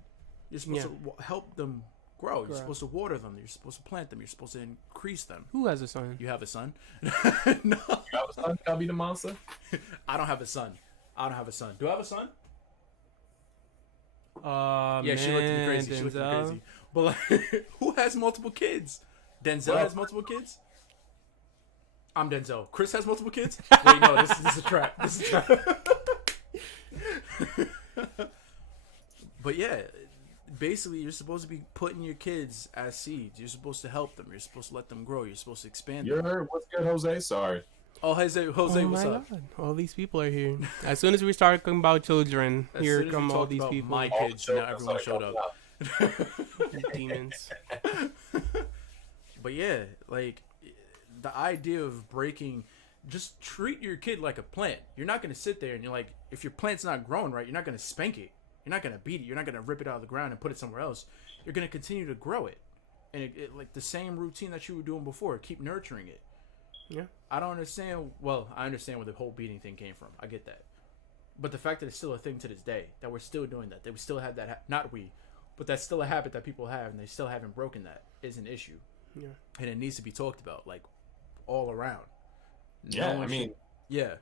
You're supposed to help them Grow. Grow. You're supposed to water them. You're supposed to plant them. You're supposed to increase them. Who has a son? You have a son? No, Can I be the monster? I don't have a son. I don't have a son. Do I have a son? Yeah, She looked at me crazy. She looked at me crazy. But like, who has multiple kids? Denzel Well- has multiple kids. I'm Denzel. Chris has multiple kids. Wait, no, this is a trap. This is a trap. But yeah, basically, you're supposed to be putting your kids as seeds. You're supposed to help them. You're supposed to let them grow. You're supposed to expand them. What's good, Jose? Sorry. Oh, Jose, Oh what's my up? God. All these people are here. As soon as we start talking about children, As here soon as we come all talked these about people. my All kids, the now children everyone started showed coming up. out. Demons. But yeah, like the idea of breaking, just treat your kid like a plant. You're not gonna sit there and you're like, if your plant's not growing right, you're not gonna spank it. You're not gonna beat it. You're not gonna rip it out of the ground and put it somewhere else. You're gonna continue to grow it, and it like the same routine that you were doing before. Keep nurturing it. Yeah. I don't understand. Well, I understand where the whole beating thing came from. I get that, but the fact that it's still a thing to this day, that we're still doing that we still have that. Not we, but that's still a habit that people have, and they still haven't broken that, is an issue. Yeah. And it needs to be talked about, like, all around. Yeah, No one I mean, should- yeah,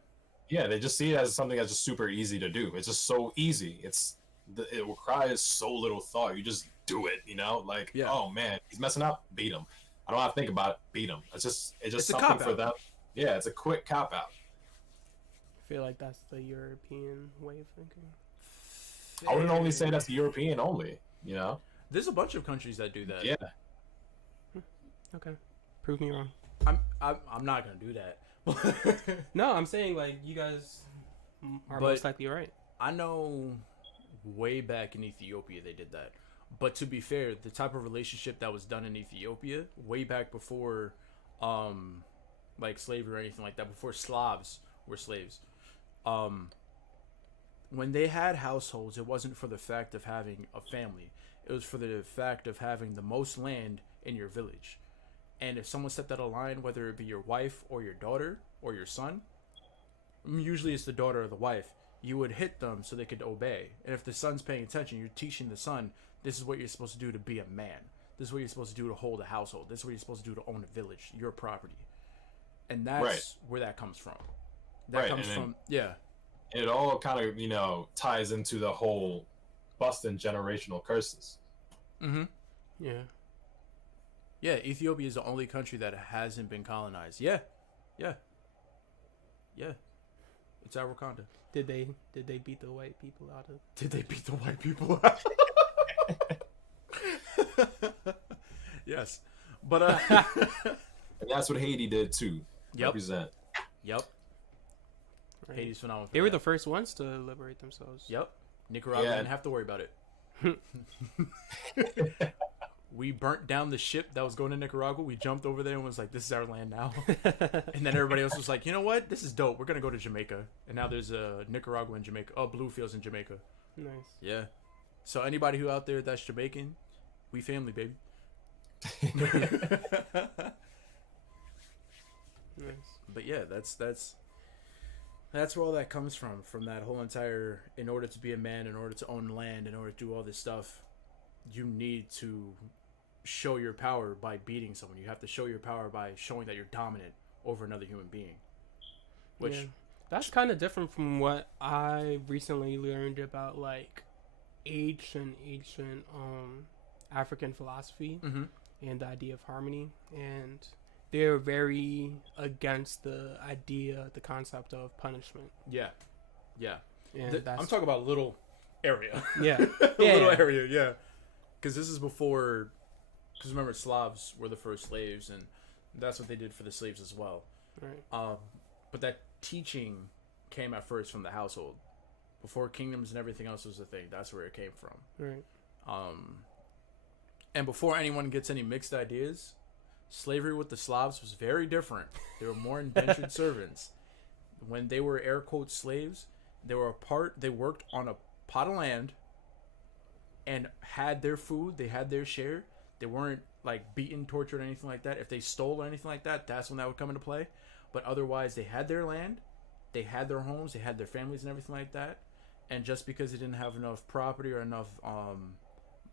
yeah, they just see it as something that's just super easy to do. It's just so easy. It requires so little thought. You just do it, Like, Yeah. oh man, he's messing up, beat him. I don't have to think about it, beat him. It's just It's a something for cop-out. them. Yeah, it's a quick cop out. I feel like that's the European way of thinking. I wouldn't only say that's European only, There's a bunch of countries that do that. Yeah. Okay. Prove me wrong. I'm not gonna do that. No, I'm saying like you guys are But- most likely right. I know way back in Ethiopia they did that. But to be fair, the type of relationship that was done in Ethiopia way back before like slavery or anything like that, before Slavs were slaves, when they had households, it wasn't for the fact of having a family. It was for the fact of having the most land in your village. And if someone stepped out of line, whether it be your wife or your daughter or your son, usually it's the daughter or the wife, you would hit them so they could obey. And if the son's paying attention, you're teaching the son, this is what you're supposed to do to be a man. This is what you're supposed to do to hold a household. This is what you're supposed to do to own a village, your property. And that's Right. where that comes from. That Right, comes and then- from, yeah. It all kind of, ties into the whole busting generational curses. Mm-hmm. Yeah. Yeah, Ethiopia is the only country that hasn't been colonized. Yeah. Yeah. Yeah. It's our Wakanda. Did they beat the white people out of? Did they beat the white people out? Yes. But And that's what Haiti did too. Yep. Represent. Yep. Right? Haiti's phenomenal. for They were that. the first ones to liberate themselves. Yep. Nicaragua Yeah. didn't have to worry about it. We burnt down the ship that was going to Nicaragua. We jumped over there and was like, this is our land now. And then everybody else was like, you know what? This is dope. We're going to go to Jamaica. And now there's Nicaragua and Jamaica. Oh, Bluefields in Jamaica. Nice. Yeah. So anybody who out there that's Jamaican, we family, baby. Nice. But yeah, that's where all that comes from that whole entire, in order to be a man, in order to own land, in order to do all this stuff, you need to show your power by beating someone. You have to show your power by showing that you're dominant over another human being. Which Yeah. That's kind of different from what I recently learned about like ancient African philosophy Mhm. and the idea of harmony, and they're very against the idea, the concept of punishment. yeah. And that's I'm talking about little area. yeah, A yeah, little yeah. area, yeah. Because this is before, because remember, Slavs were the first slaves, and that's what they did for the slaves as well. Right. But that teaching came at first from the household. Before kingdoms and everything else was a thing, that's where it came from. Right. And before anyone gets any mixed ideas, slavery with the Slavs was very different. They were more indentured servants. When they were air quote slaves, they worked on a pot of land and had their food, they had their share. They weren't like beaten, tortured, or anything like that. If they stole or anything like that, that's when that would come into play. But otherwise, they had their land, they had their homes, they had their families and everything like that. And just because they didn't have enough property or enough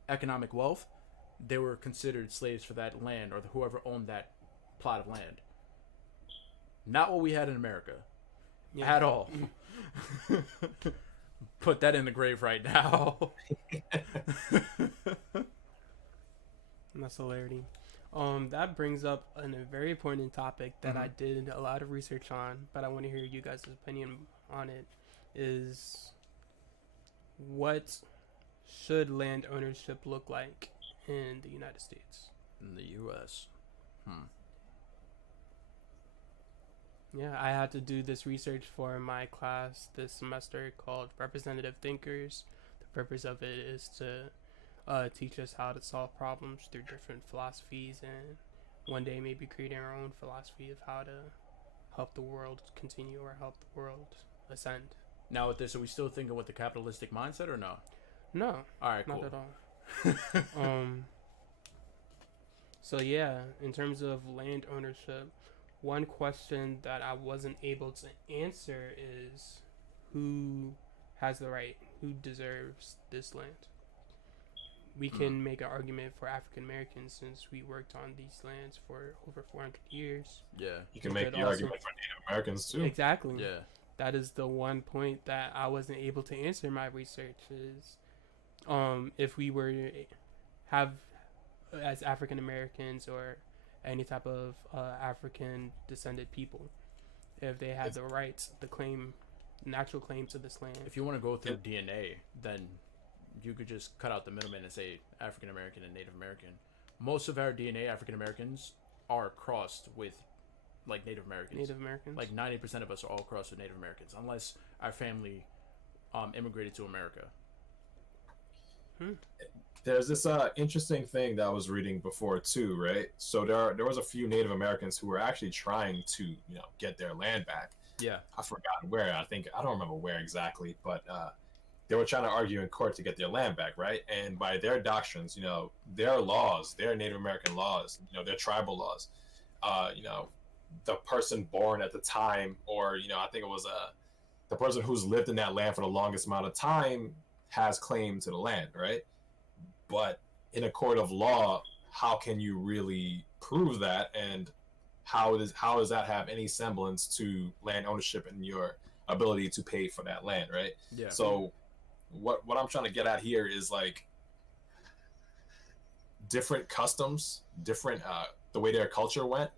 economic wealth, they were considered slaves for that land or whoever owned that plot of land. Not what we had in America. Yeah. At all. Put that in the grave right now. Muscularity. That brings up a very important topic that I did a lot of research on, but I want to hear you guys' opinion on it. Is what should land ownership look like in the United States? In the U.S. Yeah, I had to do this research for my class this semester called Representative Thinkers. The purpose of it is to teach us how to solve problems through different philosophies, and one day maybe creating our own philosophy of how to help the world continue or help the world ascend. Now with this, are we still thinking with the capitalistic mindset or no? No, All right, not cool. at all. So yeah, in terms of land ownership, one question that I wasn't able to answer is who has the right, who deserves this land. We can make an argument for African Americans since we worked on these lands for over 400 years. Yeah. You can We make could the also- argument for Native Americans too. Exactly. Yeah. That is the one point that I wasn't able to answer in my research is if we were to have as African Americans or any type of African descended people, if they had the rights, the claim, natural claim to this land. If you want to go through DNA, then you could just cut out the middleman and say African American and Native American. Most of our DNA, African Americans, are crossed with like Native Americans. Native Americans. Like 90% of us are all crossed with Native Americans, unless our family immigrated to America. There's this interesting thing that I was reading before too, right? So there was a few Native Americans who were actually trying to get their land back. Yeah. I forgot where. I don't remember where exactly, but they were trying to argue in court to get their land back, right? And by their doctrines, their laws, their Native American laws, their tribal laws, the person born at the time, or I think it was the person who's lived in that land for the longest amount of time has claim to the land, right? But in a court of law, how can you really prove that, and how does that have any semblance to land ownership and your ability to pay for that land, right? Yeah. So what I'm trying to get at here is like different customs, different the way their culture went.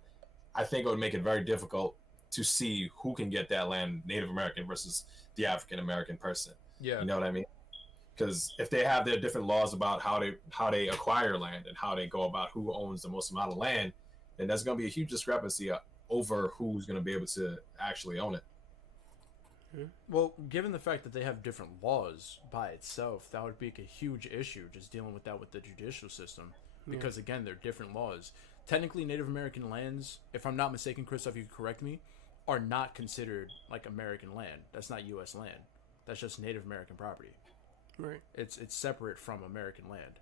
I think it would make it very difficult to see who can get that land, Native American versus the African American person. Yeah. You know what I mean? Because if they have their different laws about how they acquire land and how they go about who owns the most amount of land, then there's going to be a huge discrepancy over who's going to be able to actually own it. Well, given the fact that they have different laws by itself, that would be a huge issue just dealing with that with the judicial system. Because again, they're different laws. Technically, Native American lands, if I'm not mistaken, Christoph, you can correct me, are not considered like American land. That's not U.S. land. That's just Native American property. Right. It's separate from American land.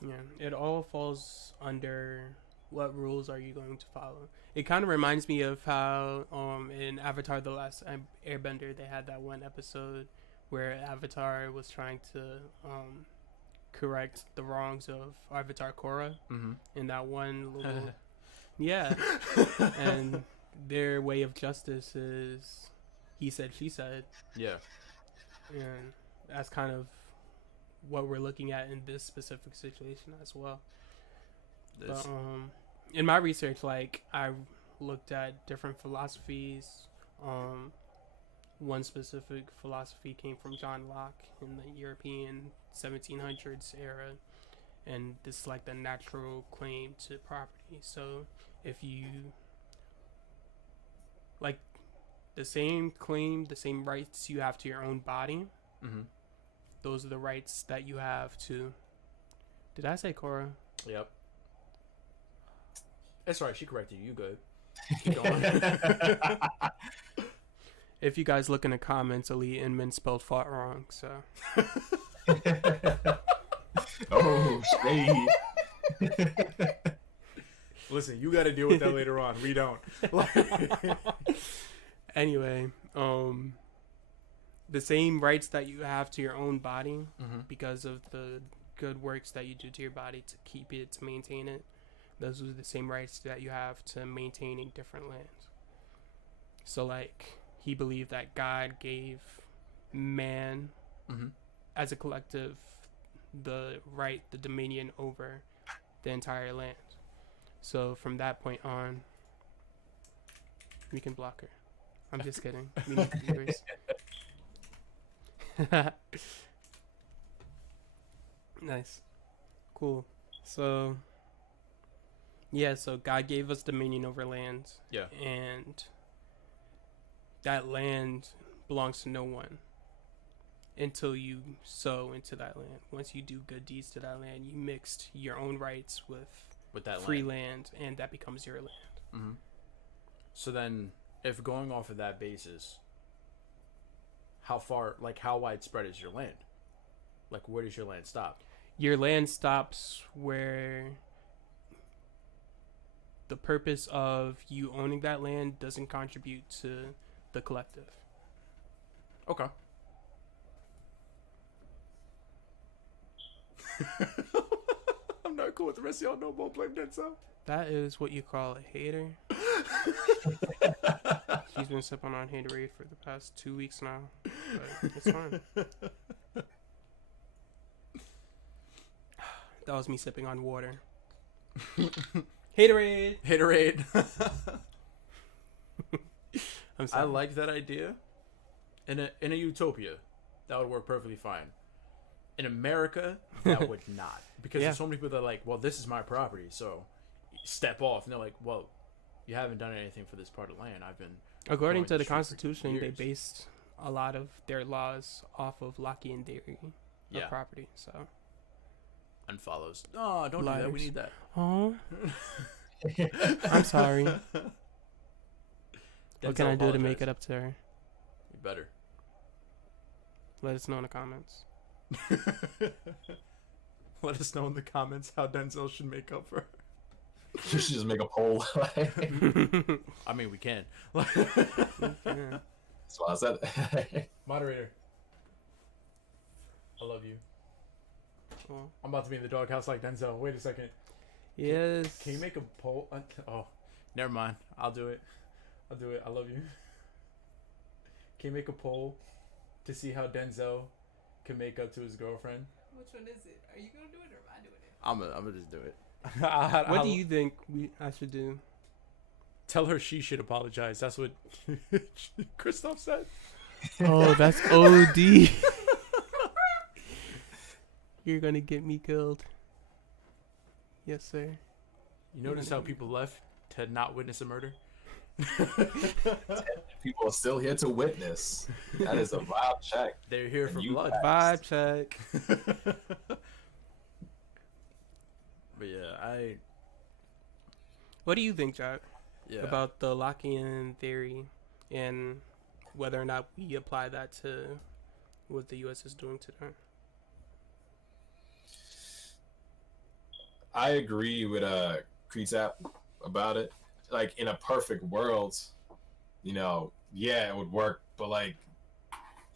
Yeah. It all falls under what rules are you going to follow. It kind of reminds me of how in Avatar: The Last Airbender they had that one episode where Avatar was trying to correct the wrongs of Avatar Korra in that one little and their way of justice is he said she said, Yeah. and that's kind of what we're looking at in this specific situation as well. But, in my research, like I looked at different philosophies. One specific philosophy came from John Locke in the European 1700s era, and this is like the natural claim to property. So if you like the same claim, the same rights you have to your own body, those are the rights that you have to. Did I say Cora? Yep. That's right. She corrected you. You good? Keep going. If you guys look in the comments, Elite Inman spelled fought wrong. So Oh, shade. Listen, you got to deal with that later on. We don't. anyway, the same rights that you have to your own body because of the good works that you do to your body to keep it, to maintain it, those are the same rights that you have to maintaining different lands. So, like, he believed that God gave man Mm-hmm. as a collective the right, the dominion over the entire land. So from that point on, we can block her. I'm just kidding. We need the viewers. Nice. Cool. So, yeah, so God gave us dominion over lands. Yeah. And that land belongs to no one until you sow into that land. Once you do good deeds to that land, you mixed your own rights with that free land, and that becomes your land. Mm-hmm. So then, if going off of that basis, how widespread is your land? Like, where does your land stop? Your land stops where the purpose of you owning that land doesn't contribute to the collective. Okay. I'm not cool with the rest of y'all. No more blame Denzel. That is what you call a hater. She's been sipping on haterade for the past 2 weeks now, but it's fine. That was me sipping on water. Haterade. Haterade. I'm sorry. I like that idea. In a utopia, that would work perfectly fine. In America, that would not, because Yeah. there's so many people that are like, well, this is my property, so step off. And they're like, well, you haven't done anything for this part of land. I've been According going to the street for Constitution, they years. based a lot of their laws off of Lockean theory of Yeah. property. So, unfollows. Oh, don't do that. We Liars. need that. oh, I'm sorry. What can I do to make it up to her? You better. Let us know in the comments. Let us know in the comments how Denzel should make up for her. You should just make a poll. I mean, we can. Yeah. That's why I said. Moderator. I love you. Well, I'm about to be in the doghouse like Denzel. Wait a second. yes. Can you make a poll? Oh, never mind. I'll do it. I love you. Can you make a poll to see how Denzel can make up to his girlfriend? Which one is it? Are you gonna do it or am I doing it? I'm gonna just do it. What do you think I should do? Tell her she should apologize. That's what Christoph said. Oh, that's OD. You're gonna get me killed. Yes, sir. You notice how people left to not witness a murder? People are still here to witness. That is a wild check. They're here And for you blood. Vibe check. But yeah, What do you think, Jack, yeah. about the Lockean theory and whether or not we apply that to what the U.S. is doing today? I agree with Creetap about it. Like, in a perfect world, yeah, it would work, but like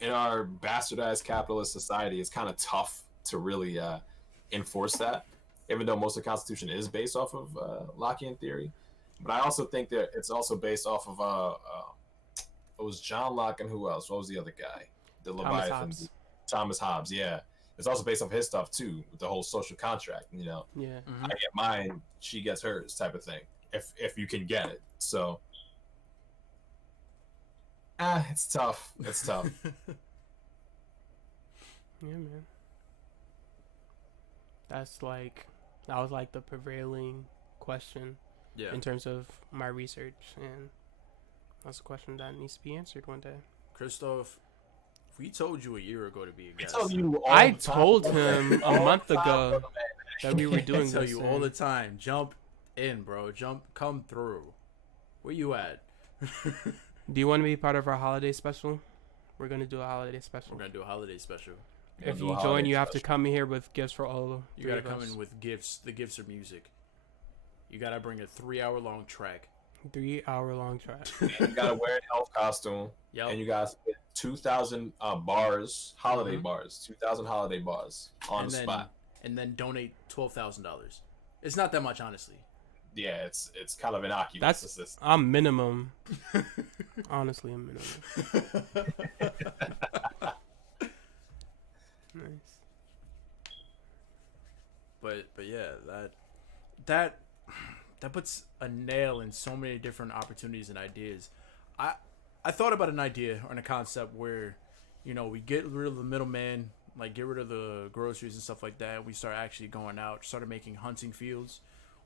in our bastardized capitalist society, it's kind of tough to really enforce that, even though most of the Constitution is based off of Lockean theory. But I also think that it's also based off of it was John Locke and who else? What was the other guy? The Leviathan. Hobbes. Thomas Hobbes, yeah. It's also based off his stuff too, with the whole social contract, Yeah. Mhm. I get mine, she gets hers type of thing. If you can get it. So it's tough. It's tough. Yeah, man. That was like the prevailing question Yeah. in terms of my research, and that's a question that needs to be answered one day. Christoph, we told you a year ago to be a guest. I told him a month ago that we were I doing tell this. you all the time, jump in, bro. Come through. Where you at? Do you want to be part of our holiday special? We're gonna do a holiday special. We're gonna do a holiday special. If you join, you have to come here with gifts for all You three gotta of come us. in with gifts. The gifts are music. You gotta bring a 3-hour-long track. 3-hour-long track. You gotta wear an elf costume, Yep. and you guys get 2,000 bars, holiday Mhm. bars, 2,000 holiday bars on And the then spot. and then donate $12,000. It's not that much, honestly. Yeah, it's kind of innocuous. That's I'm minimum. Honestly, I'm minimum. Nice. But yeah, that puts a nail in so many different opportunities and ideas. I thought about an idea or a concept where, we get rid of the middleman, like get rid of the groceries and stuff like that. We start actually going out, started making hunting fields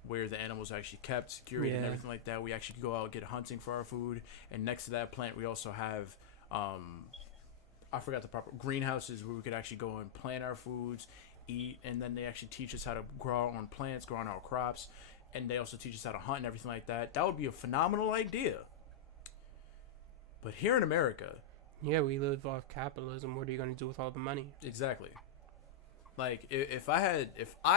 where the animals are actually kept, curated, and everything like that. We actually go out and get hunting for our food. And next to that plant, we also have, I forgot the proper greenhouses where we could actually go and plant our foods, eat, and then they actually teach us how to grow our own plants, grow on our crops, and they also teach us how to hunt and everything like that. That would be a phenomenal idea. But here in America, yeah, we live off capitalism. What are you going to do with all the money? exactly. Like if I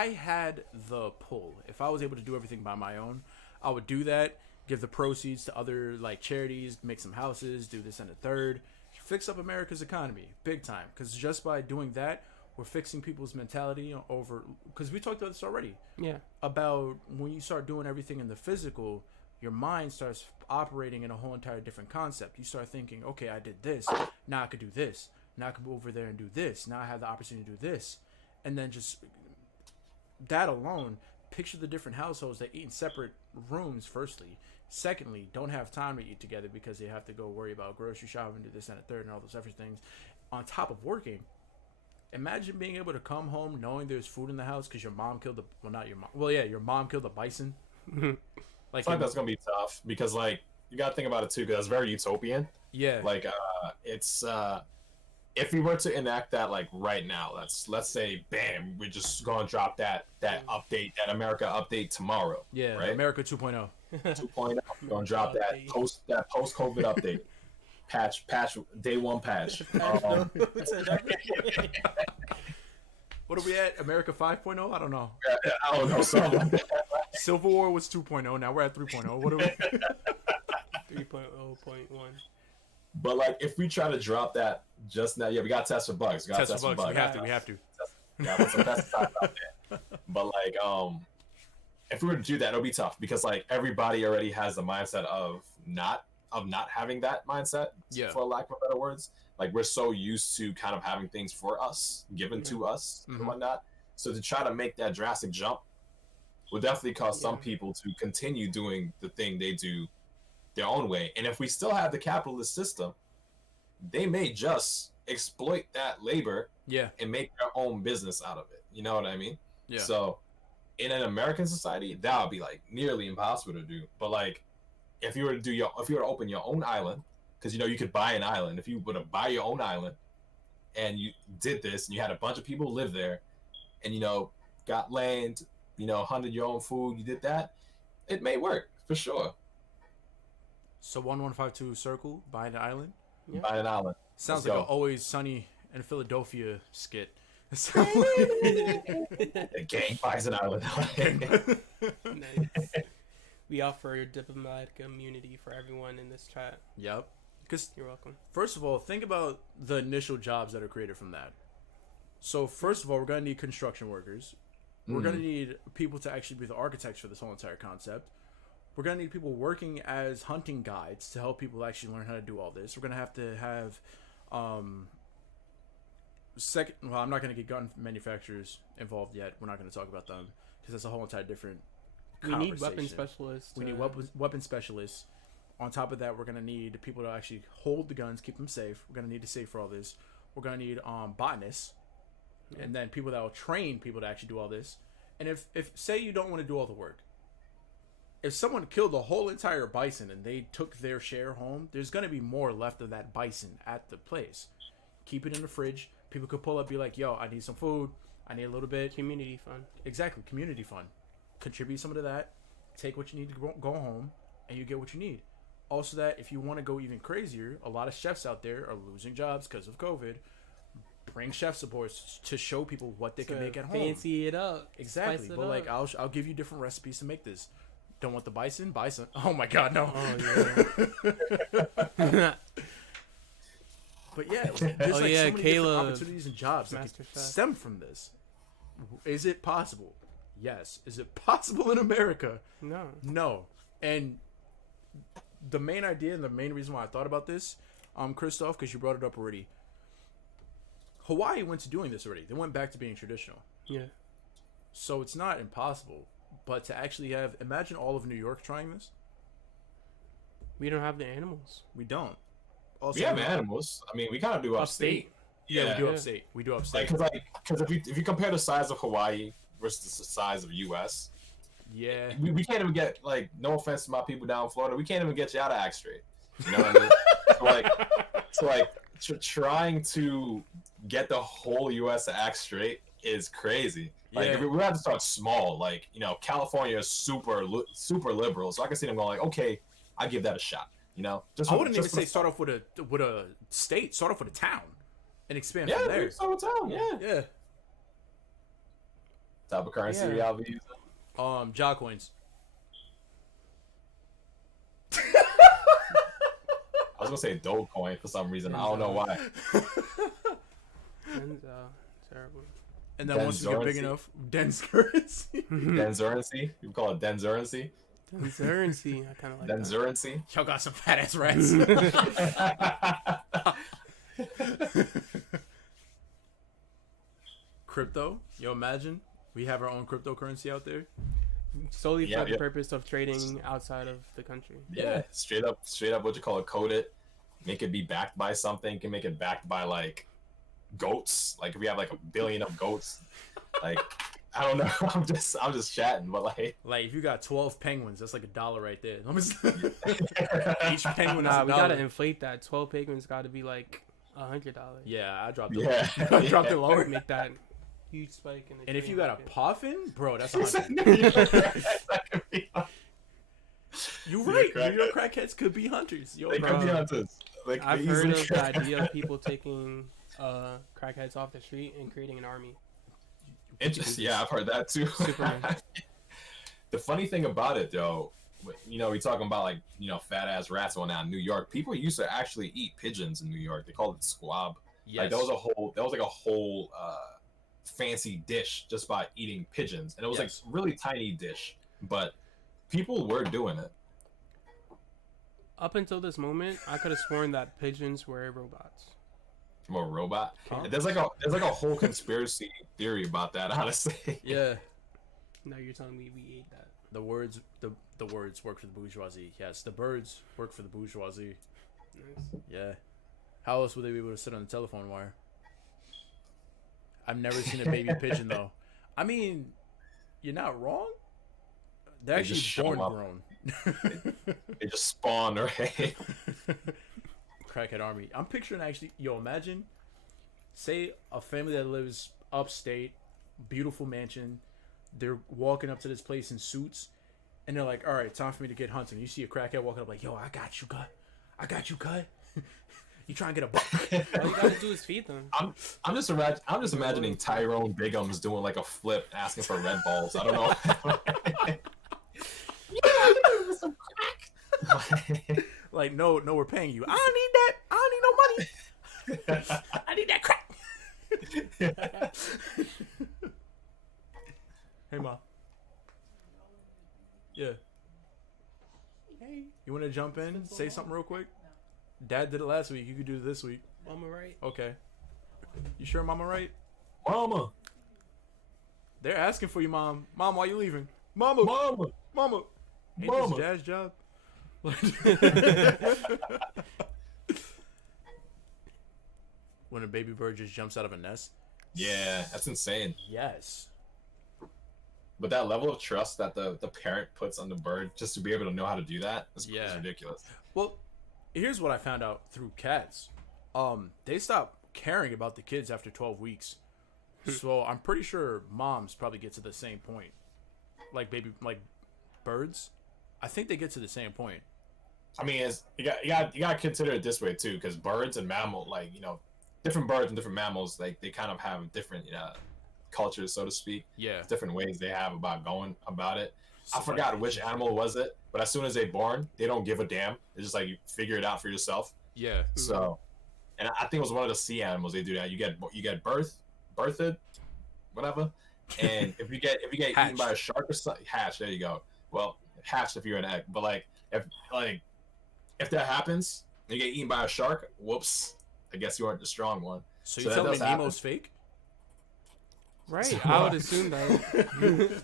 had the pull, if I was able to do everything by my own, I would do that. Give the proceeds to other like charities, make some houses, do this and a third, fix up America's economy big time. Because just by doing that, we're fixing people's mentality over. Because we talked about this already. Yeah. About when you start doing everything in the physical, your mind starts operating in a whole entire different concept. You start thinking, okay, I did this, now I could do this, now I could go over there and do this, now I have the opportunity to do this. And then just that alone, picture the different households that eat in separate rooms, firstly. Secondly, don't have time to eat together because they have to go worry about grocery shopping, do this and a third, and all those other things. On top of working, imagine being able to come home knowing there's food in the house because your mom killed your mom killed the bison. I feel like that's gonna be tough because like you gotta think about it too, because that's very utopian. Yeah. Like it's if we were to enact that like right now, let's say bam, we're just gonna drop that update, that America update tomorrow. Yeah, right? America 2.0. 2.0. We're gonna drop that post COVID update. Patch day one patch. What are we at? America 5.0? I don't know. I don't know, something like that. Civil War was 2.0. Now we're at 3.0. What are we? 3.0.1. But like, if we try to drop that just now, yeah, we got to test for bugs. Test for bugs. We have to. Yeah, put some pesticides out there. But like, if we were to do that, it'll be tough because like everybody already has the mindset of not having that mindset. Yeah. For lack of better words, like we're so used to kind of having things for us, given to us, and whatnot. So to try to make that drastic jump would definitely cause some people to continue doing the thing they do their own way. And if we still have the capitalist system, they may just exploit that labor and make their own business out of it. You know what I mean? Yeah. So in an American society, that would be like nearly impossible to do. But like if you were to open your own island, because you could buy an island. If you were to buy your own island and you did this and you had a bunch of people live there and got land, hunted your own food, you did that, it may work for sure. So 1152 Circle, buy an island? Yeah. Buy an island. Sounds like an Always Sunny in Philadelphia skit. The gang buys an island. Nice. We offer diplomatic immunity for everyone in this chat. Yep. Because you're welcome. First of all, think about the initial jobs that are created from that. So first of all, we're going to need construction workers. We're going to need people to actually be the architects for this whole entire concept. We're going to need people working as hunting guides to help people actually learn how to do all this. We're going to have I'm not going to get gun manufacturers involved yet. We're not going to talk about them because that's a whole entire different conversation. We need weapon specialists. We need weapon specialists. On top of that, we're going to need people to actually hold the guns, keep them safe. We're going to need to safe for all this. We're going to need botanists. Yeah. And then people that will train people to actually do all this. And if say you don't want to do all the work, if someone killed the whole entire bison and they took their share home, there's going to be more left of that bison at the place. Keep it in the fridge. People could pull up, be like, yo, I need some food. I need a little bit. Community fund. Exactly. Community fund. Contribute some of that. Take what you need to go home and you get what you need. Also that if you want to go even crazier, a lot of chefs out there are losing jobs because of COVID. Bring chef supports to show people what they can make at home. Fancy it up. Exactly. But like I'll give you different recipes to make this. Don't want the bison? Oh my god, no. Oh yeah. But yeah, there's so many different opportunities and jobs that Master stem from this. Is it possible? Yes. Is it possible in America? No. No. And the main idea and the main reason why I thought about this, Christoph, because you brought it up already. Hawaii went to doing this already. They went back to being traditional. Yeah. So it's not impossible. But to actually imagine all of New York trying this. We don't have the animals. We don't. Also, We have animals. I mean, we kind of do upstate. Yeah, we do Yeah. upstate. We do upstate. Because if you compare the size of Hawaii versus the size of U.S., Yeah. we can't even get, like, no offense to my people down in Florida, we can't even get you out of act straight. You know what I mean? Trying to get the whole U.S. to act straight is crazy. Like, Yeah. we have to start small. Like, you know, California is super liberal, so I can see them going like, okay, I give that a shot. You know, I wouldn't even say start off with a state. Start off with a town, and expand from there. town, yeah. Yeah. Type of currency Yeah. I'll be using. Jaw coins. I was gonna say Dogecoin for some reason. I don't know why. And, terrible. And then once we get big Denzurency. enough, dense currency. Denzurency. You call it Denzurency. Denzurency. I kind of like that. Denzurency. Y'all got some fat ass rats. Crypto. Yo, imagine we have our own cryptocurrency out there. Solely Yeah, for the yeah. purpose of trading outside of the country. Yeah, straight up, what you call it, code it, make it be backed by something. You can make it backed by like goats. Like if we have like 1 billion of goats, like I don't know. I'm just chatting, but like Like if you got 12 penguins, that's like $1 right there. Let me Each penguin is Nah, $1. we gotta inflate that. 12 penguins gotta be like $100. Yeah, I dropped it. Yeah. I dropped it lower. Make that huge spike in the And if you trading got a market. puffin, bro, that's 100. You You're right. a New York crackheads could be hunters. Yo, They bro. could be hunters. Like, I've they heard easily of the idea of people taking crackheads off the street and creating an army. Interesting. Yeah, I've heard that too. Superman. The funny thing about it, though, you know, we talking about like fat ass rats going out in New York. People used to actually eat pigeons in New York. They called it squab. Yes. Like that was like a whole fancy dish just by eating pigeons, and it was Yes. like really tiny dish, but people were doing it. Up until this moment, I could have sworn that pigeons were robots. From a robot. Huh? There's like a whole conspiracy theory about that. Honestly. Yeah. Now you're telling me we ate that. The words work for the bourgeoisie. Yes, the birds work for the bourgeoisie. Nice. Yeah. How else would they be able to sit on the telephone wire? I've never seen a baby pigeon though. I mean, you're not wrong. They're They actually just show born up. grown. They just spawn, right? Crackhead army. I'm picturing actually. Yo, imagine, say a family that lives upstate, beautiful mansion. They're walking up to this place in suits, and they're like, "All right, time for me to get hunting." You see a crackhead walking up like, "Yo, I got you, cut. I got you, cut. You try and get a buck." All you gotta do is feed them. I'm just imagining Tyrone Biggums doing like a flip, asking for red balls. I don't know. Like, no, we're paying you. I don't need that. I don't need no money. I need that crack. Hey, Ma. Yeah. Hey. You want to jump in? Say something real quick? Dad did it last week. You could do it this week. Mama, right? Okay. You sure, Mama, right? Mama, They're asking for you, Mom. Mom, why you leaving? Mama. mama, Mama. Ain't Mama. this Dad's job? When a baby bird just jumps out of a nest? Yeah, that's insane. Yes. But that level of trust that the parent puts on the bird just to be able to know how to do that is Yeah. ridiculous. Well, here's what I found out through cats. They stop caring about the kids after 12 weeks. So I'm pretty sure moms probably get to the same point. Like birds. I think they get to the same point. I mean, you got to consider it this way too, because birds and mammals, like different birds and different mammals, like they kind of have different cultures, so to speak. Yeah. Different ways they have about going about it. I forgot which animal was it, but as soon as they're born, they don't give a damn. It's just like you figure it out for yourself. Yeah. So, and I think it was one of the sea animals. They do that. You get birthed, whatever, And if you get eaten by a shark or something, hatch. There you go. Well, hatch if you're an egg. But like if that happens, and you get eaten by a shark. Whoops. I guess you aren't the strong one. So So you that telling me does Nemo's fake? Right. I would assume that.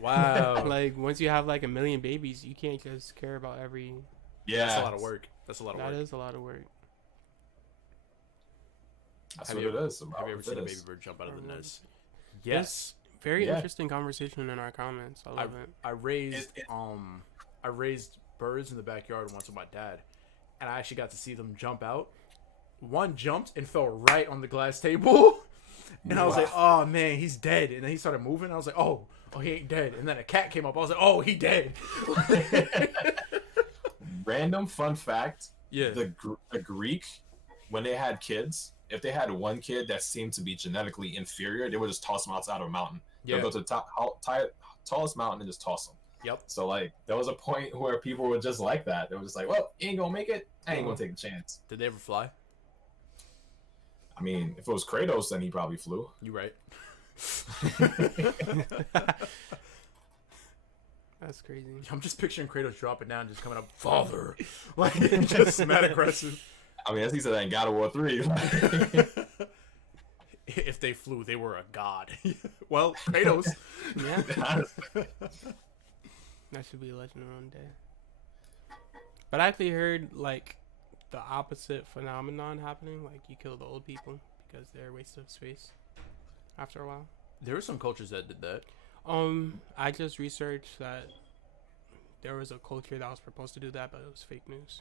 Wow. Like once you have like a million babies, you can't just care about every. Yeah. That's a lot of work. That's a lot of That work. is a lot of work. That's Have what you it ever- is. Have you ever seen a It baby is. bird jump out of the Um, nest? Yes. Very Yeah. interesting conversation in our comments. I love it. I raised It- I raised birds in the backyard once with my dad, and I actually got to see them jump out. One jumped and fell right on the glass table, and I was like, "Oh man, he's dead." And then he started moving. I was like, "Oh, he ain't dead." And then a cat came up. I was like, "Oh, he dead." Random fun fact. Yeah. The Greek, when they had kids, if they had one kid that seemed to be genetically inferior, they would just toss him outside of a mountain. Yeah. They'll go to the tallest mountain and just toss him. Yep. So like there was a point where people were just like that. They were just like, "Well, you ain't gonna make it. I ain't Uh-huh. gonna take a chance." Did they ever fly? I mean, if it was Kratos, then he probably flew. You right. That's crazy. I'm just picturing Kratos dropping down, just coming up, "Father," like just mad aggressive. I mean, as he said that in God of War 3. If they flew, they were a god. Well, Kratos. Yeah, that should be a legend one day. But I actually heard like the opposite phenomenon happening. Like you kill the old people because they're a waste of space after a while. There were some cultures that did that. I just researched that there was a culture that was supposed to do that, but it was fake news.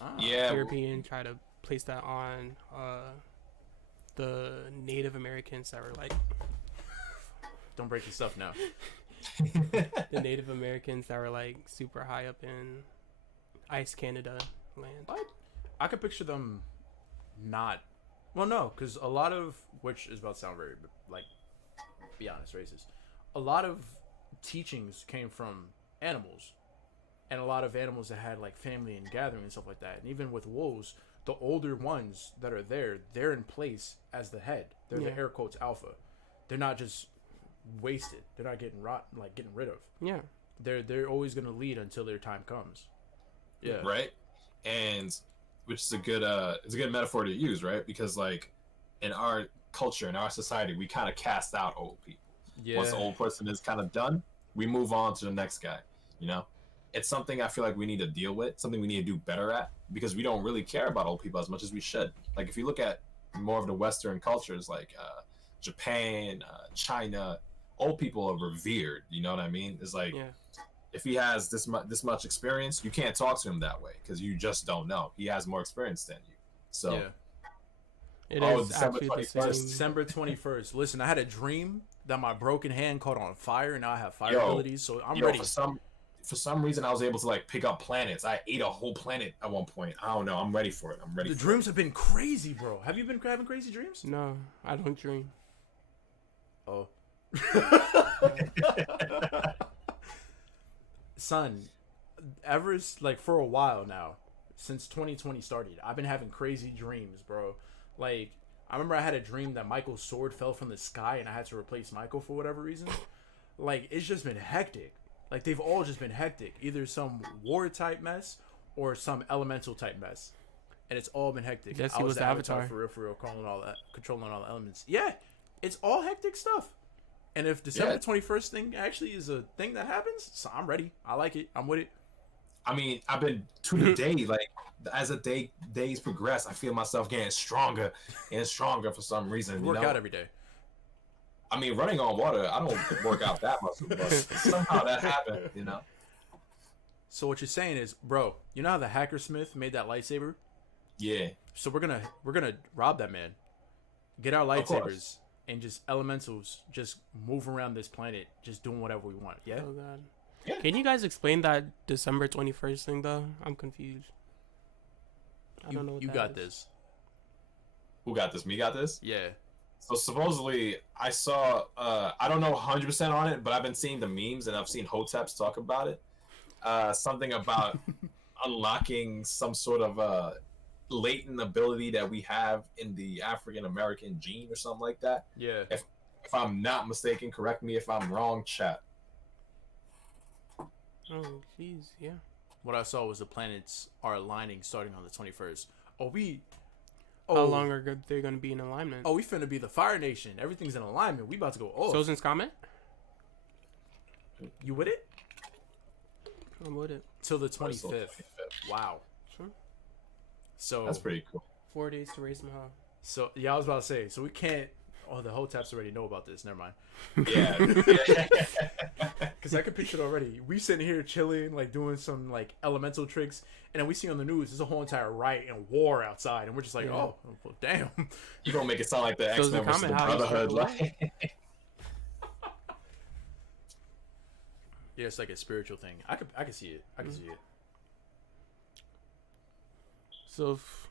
Ah. Yeah. European tried to place that on the Native Americans that were like Don't break your stuff now. the Native Americans that were like super high up in Ice Canada land. What? I could picture them not. Well, no, because a lot of, which is about to sound very, like, be honest, racist. A lot of teachings came from animals. And a lot of animals that had, like, family and gathering and stuff like that. And even with wolves, the older ones that are there, they're in place as the head. They're the Yeah. air quotes alpha. They're not just wasted. They're not getting getting rid of. Yeah. They're always going to lead until their time comes. Yeah. Right. And which is a good metaphor to use, right? Because like in our culture, in our society, we kind of cast out old people. Yeah. Once the old person is kind of done, we move on to the next guy. You know, it's something I feel like we need to deal with, something we need to do better at, because we don't really care about old people as much as we should. Like if you look at more of the Western cultures, like Japan, China, old people are revered. You know what I mean? It's like Yeah. if he has this much experience, you can't talk to him that way because you just don't know. He has more experience than you. So Yeah. It Oh, is December actually the 21st. same. December 21st. Listen, I had a dream that my broken hand caught on fire, and now I have fire Yo. abilities, so I'm yo, ready. for some reason I was able to like pick up planets. I ate a whole planet at one point. I don't know. I'm ready for it. I'm ready. The for dreams have been crazy, bro. Have you been having crazy dreams? No, I don't dream. Oh. Son, like for a while now, since 2020 started, I've been having crazy dreams, bro. Like, I remember I had a dream that Michael's sword fell from the sky and I had to replace Michael for whatever reason. Like, it's just been hectic. Like, they've all just been hectic. Either some war type mess or some elemental type mess. And it's all been hectic. Guess I he was the the Avatar Avatar. for real, controlling all the elements. Yeah, it's all hectic stuff. And if December 21st thing actually is a thing that happens, so I'm ready. I like it. I'm with it. I mean, I've been to the day, like as the days progress, I feel myself getting stronger and stronger for some reason. You work out every day. I mean, running on water, I don't work out that much, but somehow that happened, you know. So what you're saying is, bro, you know how the Hackersmith made that lightsaber? Yeah. So we're gonna rob that man, get our Of course. lightsabers, and just elementals just move around this planet, just doing whatever we want. Yeah. Oh god. Yeah. Can you guys explain that December 21st thing though? I'm confused. I don't know what You that got is. this. Who got this? Me got this? Yeah. So supposedly, I saw, I don't know 100% on it, but I've been seeing the memes and I've seen Hoteps talk about it. Something about unlocking some sort of latent ability that we have in the African American gene or something like that. Yeah. If I'm not mistaken, correct me if I'm wrong, chat. Oh, jeez, yeah. What I saw was the planets are aligning starting on the 21st. How long are they going to be in alignment? Oh, we finna be the Fire Nation. Everything's in alignment. We about to go off. Sozin's comment? You with it? I'm with it. Till the Till 25th. Wow. Sure. So That's pretty cool. 4 days to raise Mahal. So yeah, I was about to say. So we can't. Oh, the Hoteps already know about this. Never mind. Yeah. Because I can picture it already. We sitting here chilling, like doing some like elemental tricks, and then we see on the news there's a whole entire riot and war outside, and we're just like, Yeah. oh, well, damn. You gonna make it sound like the So X-Men the versus the comment, how you Brotherhood. feel? Like, Yeah, it's like a spiritual thing. I could see it. I can see it. So if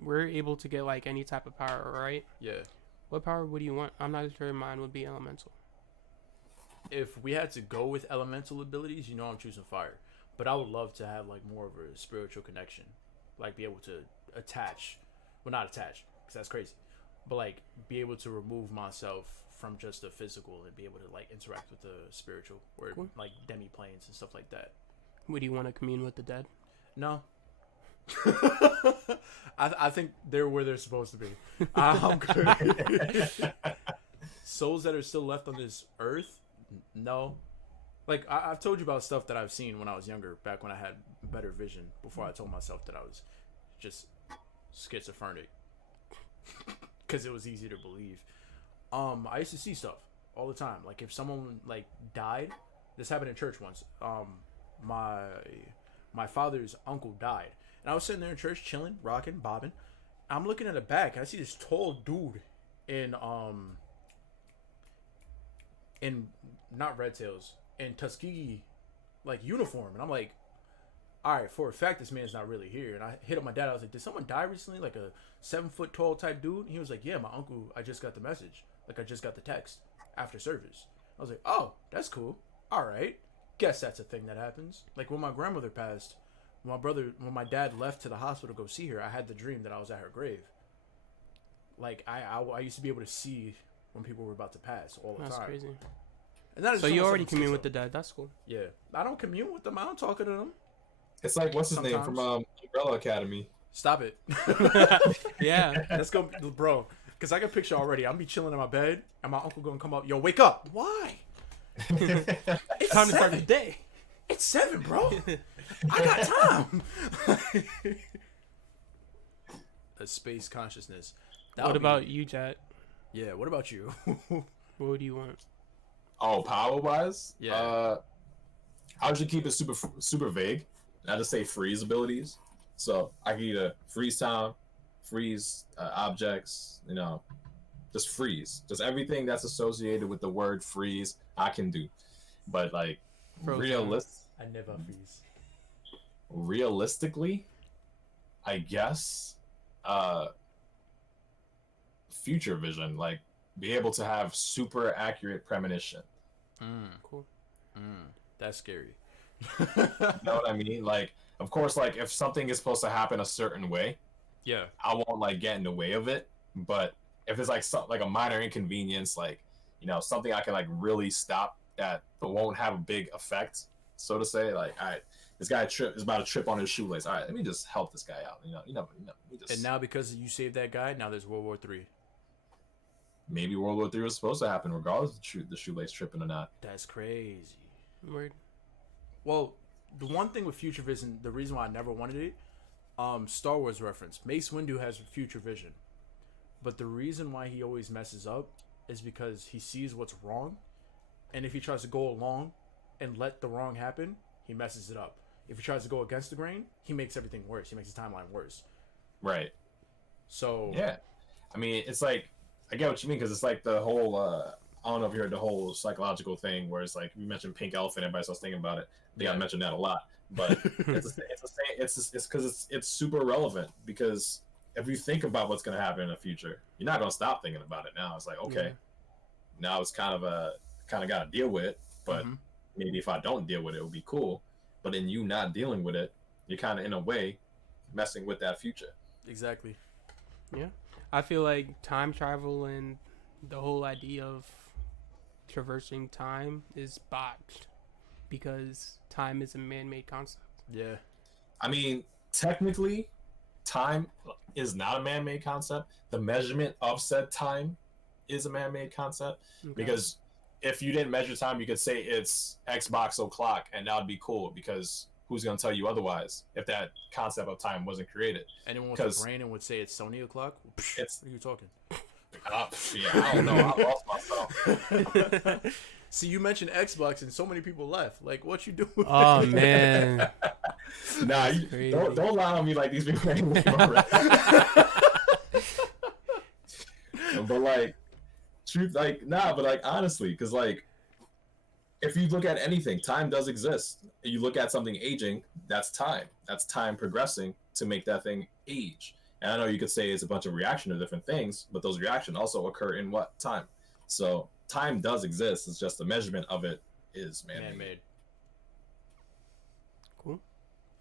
we're able to get like any type of power, right? Yeah. What power would you want? I'm not sure mine would be elemental. If we had to go with elemental abilities, you know I'm choosing fire. But I would love to have like more of a spiritual connection, like be able to attach, well not attach, because that's crazy, but like be able to remove myself from just the physical and be able to like interact with the spiritual, or Cool. like demi planes and stuff like that. Would you want to commune with the dead? No. I think they're where they're supposed to be. I'm good. Souls that are still left on this earth, no. Like I've told you about stuff that I've seen when I was younger, back when I had better vision, before I told myself that I was just schizophrenic, because it was easy to believe. I used to see stuff all the time. Like if someone like died, this happened in church once. My father's uncle died, and I was sitting there in church chilling, rocking, bobbing. I'm looking at the back, and I see this tall dude in not Red Tails, in Tuskegee like uniform, and I'm like, all right, for a fact this man's not really here. And I hit up my dad. I was like, did someone die recently, like a 7-foot tall type dude? And he was like, yeah, my uncle, I just got the message, like I just got the text after service. I was like, oh, that's cool. All right, guess that's a thing that happens. Like when my grandmother passed, when my dad left to the hospital to go see her, I had the dream that I was at her grave. Like I used to be able to see when people were about to pass all the That's time. crazy. And that is So you already something commune so. with the dead. That's cool. Yeah, I don't commune with them. I don't talk to them. it's like what's his name Sometimes. from Umbrella Academy. Stop it. Yeah. Let's go, bro. Because I can picture already. I'm be chilling in my bed, and my uncle gonna come up. Yo, wake up. Why? It's Time to start the 7. day. It's 7, bro. I got time. A space consciousness. That What would be- about you, Jet? Yeah. What about you? What would you want? Oh, power wise, Yeah. I usually keep it super vague. I just say freeze abilities. So I can either freeze time, freeze objects, just freeze. Just everything that's associated with the word freeze, I can do. But like Frozen. I never freeze. realistically, I guess future vision, like be able to have super accurate premonition. Cool. That's scary. You know what I mean? Like, of course, like if something is supposed to happen a certain way, Yeah. I won't like get in the way of it. But if it's like something like a minor inconvenience, like something I can like really stop that, but won't have a big effect, so to say. Like, all right, this guy is about to trip on his shoelace. All right, let me just help this guy out. And now because you saved that guy, now there's World War III. Maybe World War III was supposed to happen regardless of the shoelace tripping or not. That's crazy. Word. Well, the one thing with Future Vision, the reason why I never wanted it, Star Wars reference. Mace Windu has Future Vision, but the reason why he always messes up is because he sees what's wrong, and if he tries to go along and let the wrong happen, he messes it up. If he tries to go against the grain, he makes everything worse. He makes the timeline worse. Right. So Yeah. I mean, it's like, I get what you mean, because it's like the whole, I don't know if you heard the whole psychological thing where it's like, you mentioned pink elephant, everybody starts thinking about it. I think I mentioned that a lot. But it's because it's super relevant, because if you think about what's going to happen in the future, you're not going to stop thinking about it now. It's like, okay, now it's kind of got to deal with it, but maybe if I don't deal with it, it would be cool. But in you not dealing with it, you're kind of in a way messing with that future. exactly. Yeah. I feel like time travel and the whole idea of traversing time is botched because time is a man-made concept. Yeah. I mean, technically, time is not a man-made concept. The measurement of said time is a man-made concept Okay. because if you didn't measure time, you could say it's Xbox o'clock, and that would be cool because who's going to tell you otherwise if that concept of time wasn't created? Anyone with a brain and would say it's Sony o'clock. It's, what are you talking? yeah, I don't know. I lost myself. See, you mentioned Xbox and so many people left. Like, what you doing? Oh man. Nah, don't lie on me like these people ain't with my rap. But like, truth, like, nah, but like, honestly, because like, if you look at anything, time does exist. You look at something aging, that's time. That's time progressing to make that thing age. And I know you could say it's a bunch of reaction to different things, but those reactions also occur in what? Time. So time does exist. It's just the measurement of it is man-made. Cool.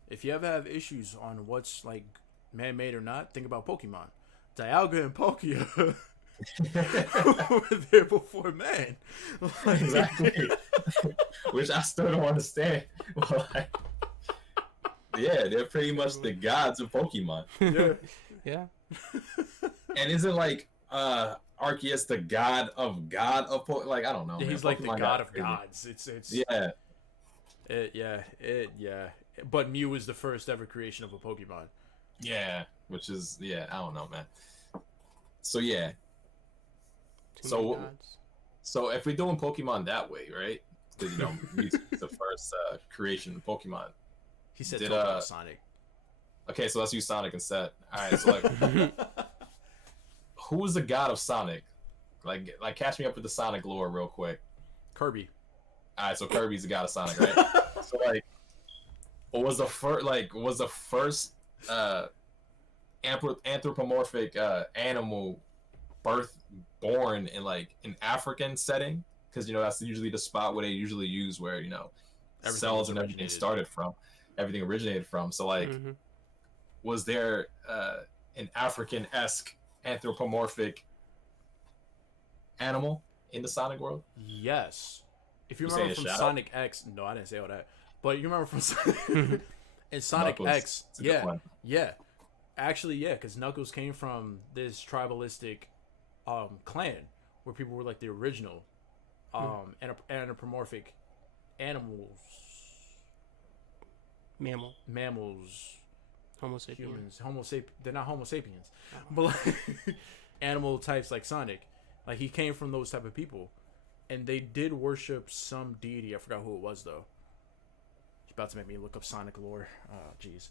If you ever have issues on what's like man-made or not, think about Pokemon. Dialga and Palkia were there before man. Like, Exactly. Which I still don't understand. But like, yeah, they're pretty much the gods of Pokemon. yeah. Yeah. And isn't like Arceus the god of Pokemon? Like, I don't know. Yeah, man. he's like the Pokemon god of crazy. gods. It's Yeah, yeah. But Mew was the first ever creation of a Pokemon. yeah. Which is I don't know, man. So yeah. Too So- many gods. So if we're doing Pokemon that way, right? Because Mewtwo's the first creation of Pokemon. He said Did, talk about Sonic. Okay, so let's use Sonic instead. All right, so like, who is the god of Sonic? Like catch me up with the Sonic lore real quick. Kirby. All right, so Kirby's the god of Sonic, right? So like, was the first anthropomorphic animal born in like an African setting? Because that's usually the spot where they usually use where Everything cells and everything originated. started from, everything originated from. So like, Mhm. was there an African-esque anthropomorphic animal in the Sonic world? Yes. If you You remember say from a shadow? Sonic X, no, I didn't say all that. But you remember from in Sonic Knuckles. X, It's a good one. yeah. Actually, yeah, because Knuckles came from this tribalistic clan where people were like the original anthropomorphic animals, mammals, Homo sapien. humans, they're not Homo sapiens, but like animal types like Sonic. Like he came from those type of people, and they did worship some deity. I forgot who it was though. He's about to make me look up Sonic lore. Oh, jeez.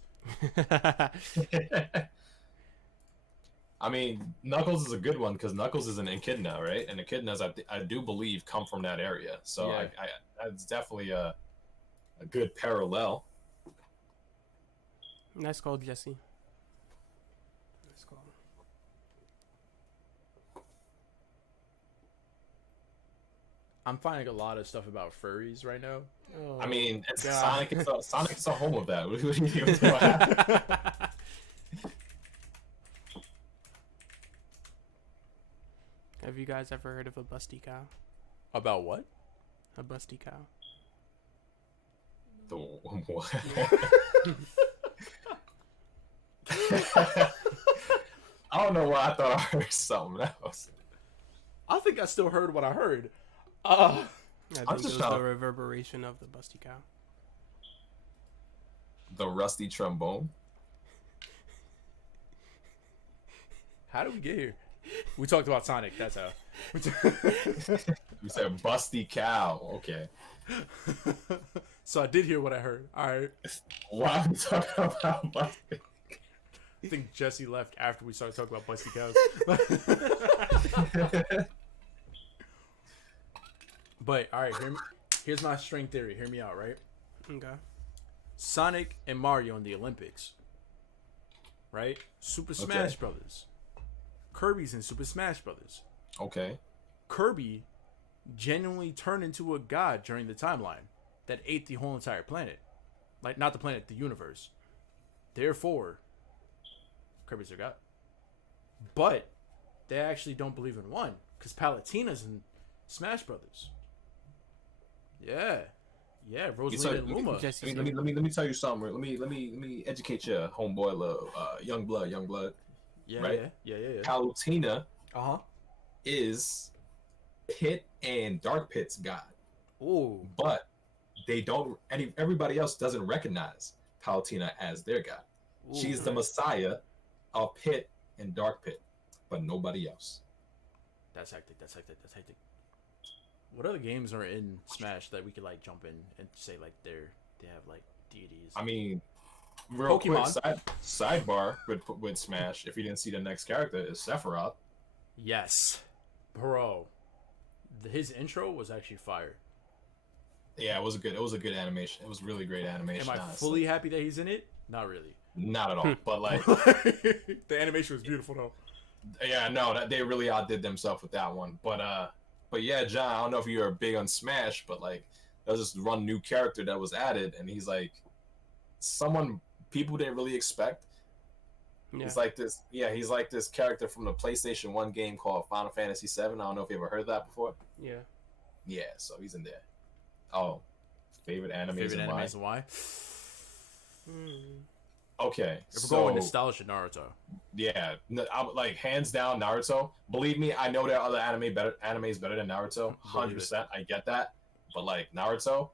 I mean, Knuckles is a good one because Knuckles is an Echidna, right? And Echidnas, I do believe, come from that area. So Yeah. I that's definitely a good parallel. Nice call, Jesse. Nice call. I'm finding a lot of stuff about furries right now. Oh, I mean, it's God. Sonic is a home of that. What do you think was gonna happen? Have you guys ever heard of a busty cow? About what? A busty cow. The what? I don't know why I thought I heard something else. I think I still heard what I heard. I think it just was trying the to- reverberation of the busty cow. The rusty trombone. How did we get here? We talked about Sonic. That's how. You said busty cow. Okay. So I did hear what I heard. All right. Why are we talking about busty? I think Jesse left after we started talking about busty cows. But all right, here's my string theory. Hear me out, right? Okay. Sonic and Mario in the Olympics, right? Super Smash Brothers. Kirby's in Super Smash Brothers. Okay. Kirby genuinely turned into a god during the timeline that ate the whole entire planet. Like, not the planet, the universe. Therefore, Kirby's their god. But they actually don't believe in one, because Palutena's in Smash Brothers. Yeah. Yeah, It's Rosalina like, and Luma. Just- let me tell you something. Let me educate you, homeboy, love, young blood, Yeah, right? yeah. Palutena Uh-huh. is Pit and Dark Pit's god, Ooh. but they don't. Everybody else doesn't recognize Palutena as their god. Ooh. She's the messiah of Pit and Dark Pit, but nobody else. That's hectic. What other games are in Smash that we could like jump in and say like they have like deities? I mean, real Pokemon. quick sidebar with Smash. If you didn't see the next character, is Sephiroth. Yes, bro. His intro was actually fire. Yeah, it was a good animation. It was really great animation. Am I honestly. fully happy that he's in it? Not really. Not at all. But like, The animation was beautiful though. yeah, no, that they really outdid themselves with that one. But yeah, John, I don't know if you're big on Smash, but like, there's this one new character that was added, and he's like, someone people didn't really expect. Yeah. He's like this, yeah, he's like this character from the PlayStation 1 game called Final Fantasy VII. I don't know if you ever heard of that before. Yeah. Yeah, so he's in there. Oh, favorite animes Favorite and why? animes and why? Okay, If we're so going nostalgia, Naruto. yeah, I'm like hands down Naruto. Believe me, I know there are other animes better than Naruto. 100%, I get that. But like Naruto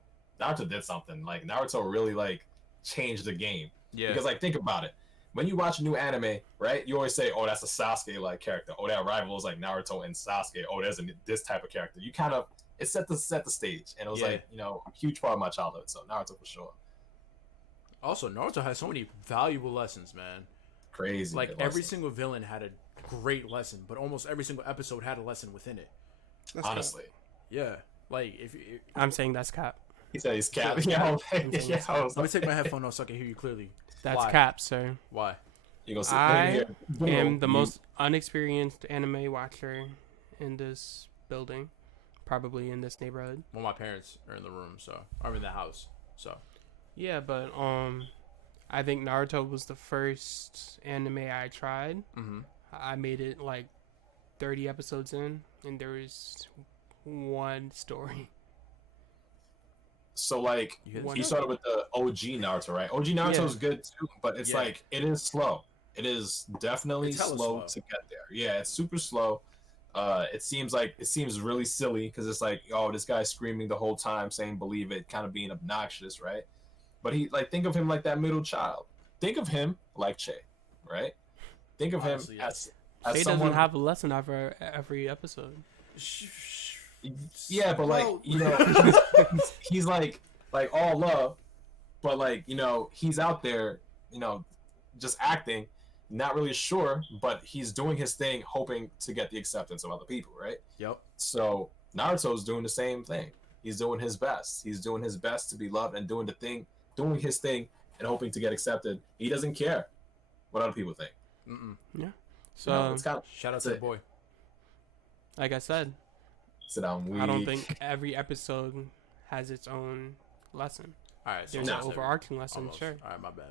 did something. Like Naruto really like changed the game. Yeah. Because like think about it. When you watch a new anime, right? You always say, "Oh, that's a Sasuke like character. Oh, that rival is like Naruto and Sasuke. Oh, there's this type of character." You kind of it set the stage, and it was Yeah. like a huge part of my childhood. So Naruto for sure. Also, Naruto has so many valuable lessons, man. Crazy. Like good every lesson. single villain had a great lesson, but almost every single episode had a lesson within it. That's honestly. Yeah. Like if I'm saying that's cap. He said he's cap. Yeah. Yeah, saying yeah, it's I was let me like, take my headphone off so I can hear you clearly. That's Why? cap, sir. Why? you gonna sit I here. am the most unexperienced anime watcher in this building, probably in this neighborhood. Well, my parents are in the room, so I'm in the house. So Yeah, but I think Naruto was the first anime I tried. mm-hmm. I made it like 30 episodes in, and there was one story. So like You hit One- you started with the OG Naruto, right? OG Naruto Yeah. is good too, but it's Yeah. like it is slow. It is definitely It's hella slow slow. to get there. Yeah, it's super slow. It seems really silly because it's like, oh, this guy's screaming the whole time saying believe it, kind of being obnoxious, right? But he like think of him like that middle child. Think of him like Che, right? Think of Honestly, him yes. as They someone. doesn't have a lesson after every episode. Yeah, but like Well- he's like all love, but like he's out there, just acting, not really sure, but he's doing his thing, hoping to get the acceptance of other people, right? Yep. So Naruto's doing the same thing. He's doing his best. He's doing his best to be loved and doing his thing, and hoping to get accepted. He doesn't care what other people think. Mm-mm. So, it's kind of Shout out to the boy. like I said, sit down. Weak. I don't think every episode has its own lesson. All right. So There's an almost every- overarching lesson, almost. sure. All right, my bad.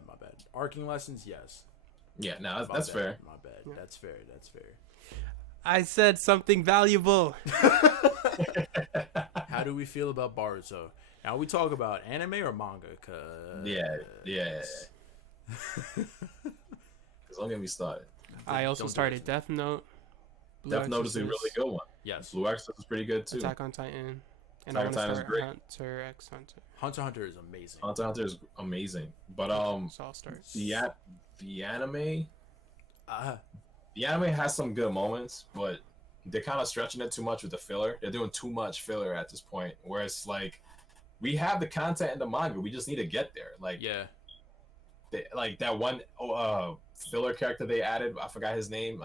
Arcing lessons, yes. Yeah, no, My that's bad, fair. My bad. Yeah. That's fair. I said something valuable. How do we feel about Boruto? Now we talk about anime or manga, cause Yeah. Don't get me started. I also Don't do started it. Death Note. Blue Death Note is a really Exorcist, good one. Yes. Blue Exorcist is pretty good too. Attack on Titan, and Attack I on want Titan to is start great. Hunter x Hunter. Hunter x Hunter is amazing. Hunter x Hunter is amazing, but So I'll start. the anime Uh, the anime has some good moments, but they're kind of stretching it too much with the filler. They're doing too much filler at this point, where it's like we have the content in the manga, we just need to get there. Like yeah. like that one filler character they added, I forgot his name.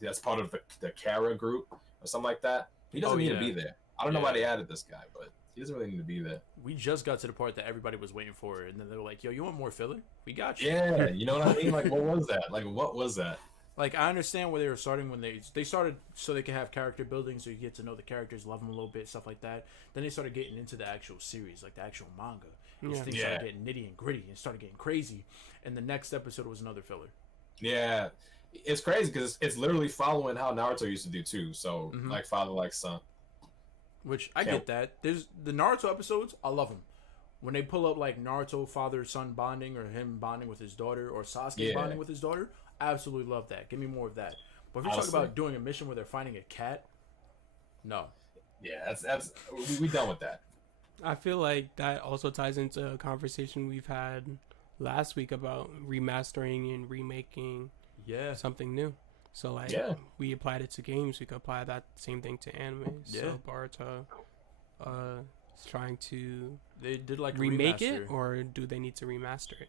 That's part of the Kara group or something like that. He doesn't Oh, need to yeah. be there. I don't know why Yeah. they added this guy, but he doesn't really need to be there. We just got to the part that everybody was waiting for, and then they were like, "Yo, you want more filler? We got you." Yeah, you know what I mean? Like, what was that? Like, what was that? Like I understand where they were starting when they started so they could have character building, so you get to know the characters, love them a little bit, stuff like that. Then they started getting into the actual series, like the actual manga. These Yeah. things Yeah. started getting nitty and gritty and started getting crazy. And the next episode was another filler. Yeah, it's crazy because it's literally following how Naruto used to do too. So Mhm. like father, like son. Which I Can't- get that. There's the Naruto episodes. I love them. When they pull up like Naruto father son bonding, or him bonding with his daughter, or Sasuke Yeah. bonding with his daughter, I absolutely love that. Give me more of that. But if you're talking Honestly. about doing a mission where they're finding a cat, no. Yeah, that's we done with that. I feel like that also ties into a conversation we've had last week about remastering and remaking Yeah. something new. So like Yeah. we applied it to games, we could apply that same thing to anime. Yeah. So Boruto is trying to They did like a remake remaster. it, or do they need to remaster it?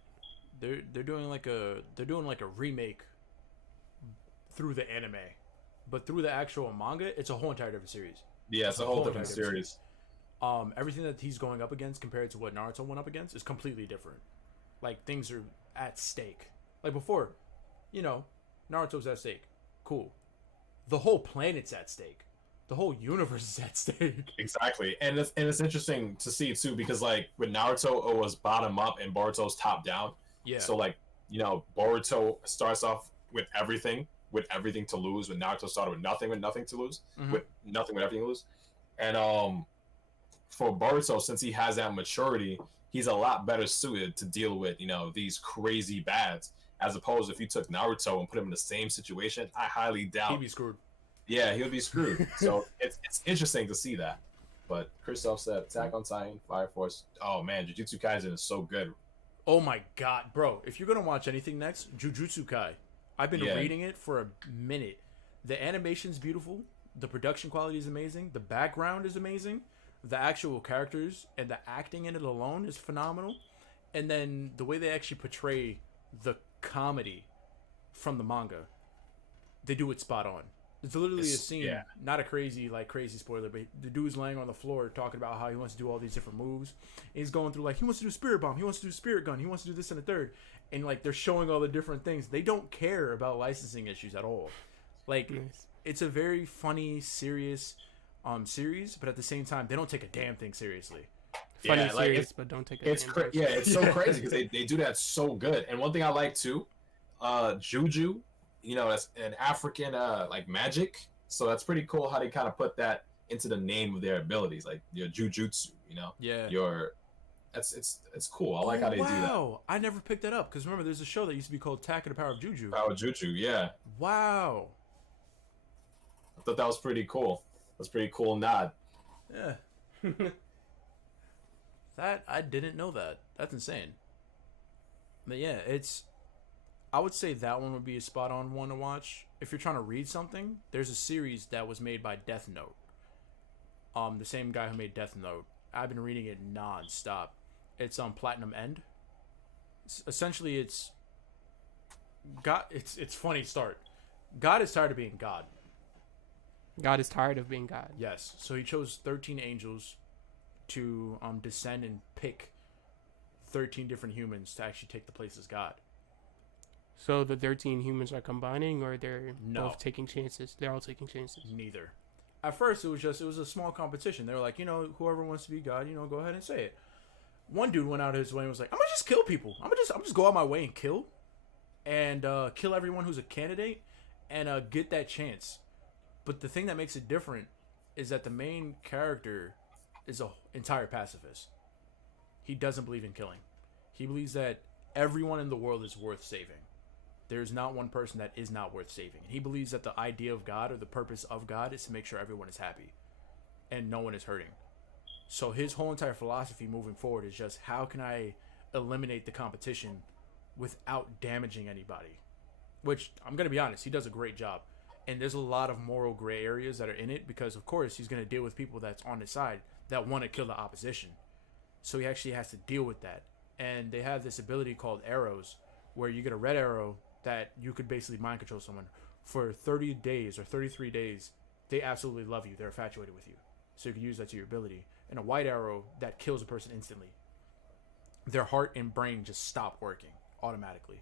They're doing like a remake through the anime, but through the actual manga, it's a whole entire different series. Yeah, it's a whole different series. Everything that he's going up against compared to what Naruto went up against is completely different. Like things are at stake. Like before, Naruto's at stake. Cool. The whole planet's at stake. The whole universe is at stake. Exactly, and it's interesting to see too, because like with Naruto, it was bottom up and Boruto's top down. Yeah. So like Boruto starts off with everything to lose. When Naruto started with nothing to lose, Mhm. with nothing with everything to lose, and for Boruto, since he has that maturity, he's a lot better suited to deal with these crazy bads, as opposed if you took Naruto and put him in the same situation. I highly doubt. He'd be screwed. Yeah, he would be screwed. So it's interesting to see that. But Christoph said Attack on Titan, Fire Force. Oh man, Jujutsu Kaisen is so good. Oh my god, bro. If you're going to watch anything next, Jujutsu Kai. I've been Yeah. reading it for a minute. The animation's beautiful. The production quality is amazing. The background is amazing. The actual characters and the acting in it alone is phenomenal. And then the way they actually portray the comedy from the manga, they do it spot on. There's literally a scene, yeah. not a crazy spoiler, but the dude's laying on the floor talking about how he wants to do all these different moves. And he's going through like, he wants to do Spirit Bomb, he wants to do Spirit Gun, he wants to do this and a third. And like they're showing all the different things. They don't care about licensing issues at all. Like Nice. it's a very funny, serious series, but at the same time, they don't take a damn thing seriously. Funny Yeah, like, series, but don't take it. It's so crazy because they do that so good. And one thing I like too, Juju, that's an African like magic. So that's pretty cool how they kind of put that into the name of their abilities, like your Jujutsu. Yeah. It's cool. I like how they do that. Wow, I never picked that up because remember, there's a show that used to be called Attack of the Power of Juju. Power Juju, yeah. Wow. I thought that was pretty cool. That's a pretty cool nod. Yeah. That I didn't know that. That's insane. But yeah, I would say that one would be a spot on one to watch. If you're trying to read something, there's a series that was made by Death Note. The same guy who made Death Note. I've been reading it non-stop. It's on Platinum End. Essentially it's God. It's funny start. God is tired of being God. God is tired of being God. Yes. So he chose 13 angels to descend and pick 13 different humans to actually take the place as God. So the 13 humans are combining, or they're No. both taking chances? They're all taking chances. Neither. At first, it was a small competition. They were like, whoever wants to be God, go ahead and say it. One dude went out of his way and was like, I'm gonna just kill people. I'm just go out my way and kill everyone who's a candidate and get that chance. But the thing that makes it different is that the main character is an entire pacifist. He doesn't believe in killing. He believes that everyone in the world is worth saving. There's not one person that is not worth saving. He believes that the idea of God or the purpose of God is to make sure everyone is happy and no one is hurting. So his whole entire philosophy moving forward is just, how can I eliminate the competition without damaging anybody? Which, I'm going to be honest, he does a great job. And there's a lot of moral gray areas that are in it because, of course, he's going to deal with people that's on his side that want to kill the opposition. So he actually has to deal with that. And they have this ability called arrows, where you get a red arrow that you could basically mind control someone for 30 days or 33 days. They absolutely love you. They're infatuated with you. So you can use that to your ability. And a white arrow that kills a person instantly. Their heart and brain just stop working automatically.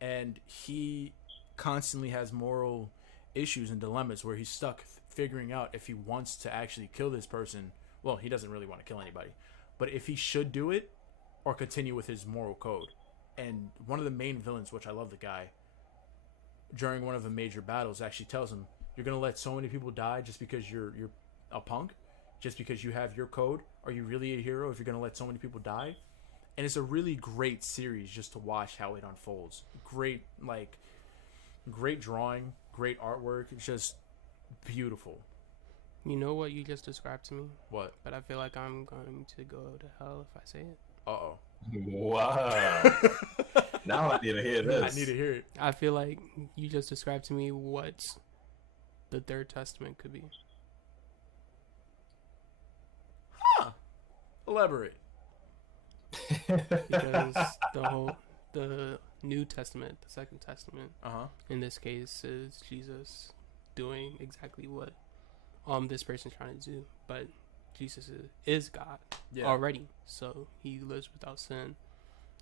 And he constantly has moral issues and dilemmas where he's stuck figuring out if he wants to actually kill this person. Well, he doesn't really want to kill anybody, but if he should do it or continue with his moral code. And one of the main villains, which I love the guy, during one of the major battles actually tells him, You're gonna let so many people die just because you're a punk, just because you have your code. Are you really a hero if you're gonna let so many people die? And it's a really great series just to watch how it unfolds. Great drawing, great artwork. It's just beautiful. You know what you just described to me? What? But I feel like I'm going to go to hell if I say it. Uh-oh. Wow. Now I need to hear this. I need to hear it. I feel like you just described to me what the Third Testament could be. Elaborate. Because the New Testament, the Second Testament, Uh-huh. in this case, is Jesus doing exactly what this person's trying to do. But Jesus is God already, so he lives without sin,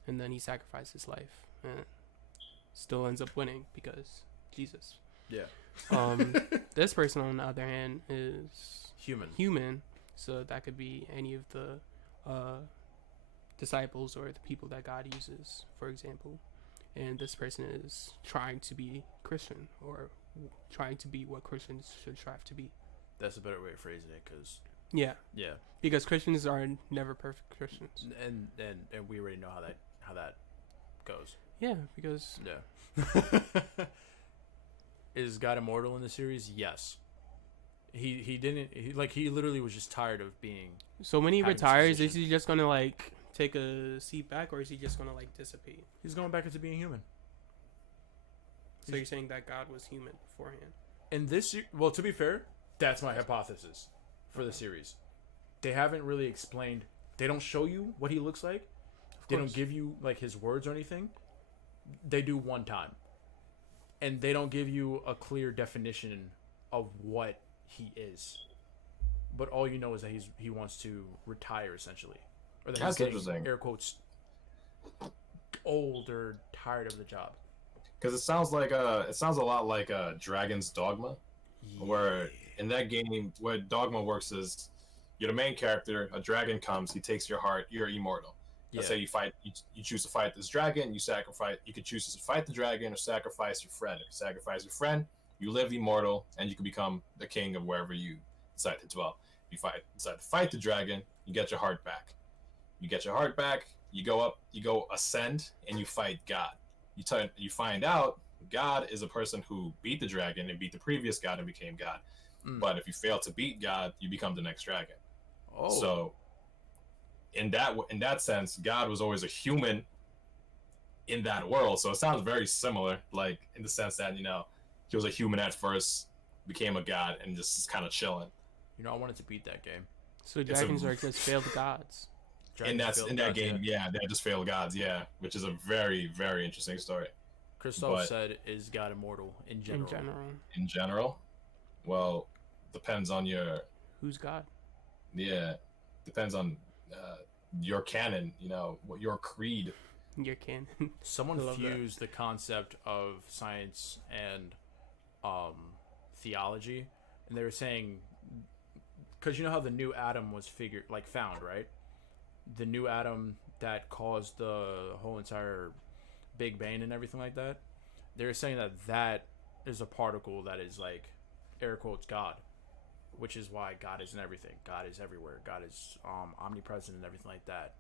and then he sacrificed his life and still ends up winning because Jesus. Yeah. This person, on the other hand, is Human. so that could be any of the disciples or the people that God uses, for example. And this person is trying to be Christian, or trying to be what Christians should strive to be. That's a better way of phrasing it, because Yeah, yeah, because Christians are never perfect Christians. and we already know how that goes. Yeah, because Yeah. Is God immortal in the series? Yes. He literally was just tired of being. so when he Having this retires, is position. he just gonna like take a seat back, or is he just gonna like dissipate? He's going back into being human. So you're saying that God was human beforehand? And well, to be fair, that's my hypothesis for the series. They haven't really explained. They don't show you what he looks like. They don't give you like his words or anything. They do one time, and they don't give you a clear definition of what he is. But all you know is that he wants to retire essentially, or that That's he's getting, interesting. air quotes, old or tired of the job. Because it sounds a lot like Dragon's Dogma, where in that game, where Dogma works is you're the main character. A dragon comes, he takes your heart. You're immortal. Let's say you fight, you choose to fight this dragon. You could choose to fight the dragon or sacrifice your friend. If you sacrifice your friend, you live immortal, and you can become the king of wherever you decide to dwell. If you decide to fight the dragon, you get your heart back. You get your heart back. You go ascend, and you fight God. You find out God is a person who beat the dragon and beat the previous God and became God. But if you fail to beat God, you become the next dragon. Oh. So in that sense, God was always a human in that world. So it sounds very similar, like in the sense that, he was a human at first, became a god, and just kind of chilling. I wanted to beat that game. So dragons are just failed gods. In that game, yeah, they're just failed gods, yeah, which is a very, very interesting story. Christoph said, "Is God immortal in general?" In general. In general, well, depends on Who's God? Yeah, depends on your canon. What your creed. Your canon. Someone fused the concept of science and theology, and they were saying, because you know how the new atom was found, right? The new atom that caused the whole entire Big Bang and everything like that. They were saying that is a particle that is like, air quotes, God, which is why God is in everything. God is everywhere. God is omnipresent and everything like that,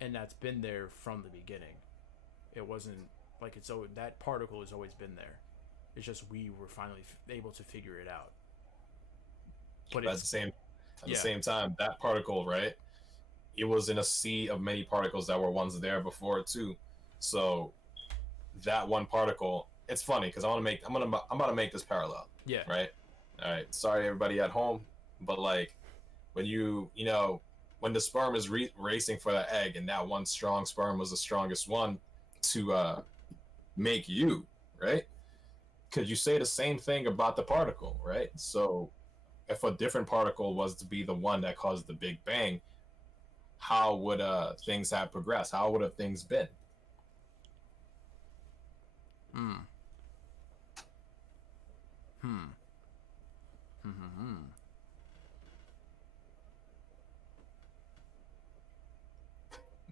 and that's been there from the beginning. It wasn't like that particle has always been there. It's just we were finally able to figure it out. But at the same time, that particle, right? It was in a sea of many particles that were once there before it too. So that one particle, it's funny because I'm about to make this parallel. Yeah. Right. All right. Sorry, everybody at home, but like when when the sperm is racing for that egg, and that one strong sperm was the strongest one to make you, right? Could you say the same thing about the particle, right? So if a different particle was to be the one that caused the Big Bang, how would things have progressed? How would have things been?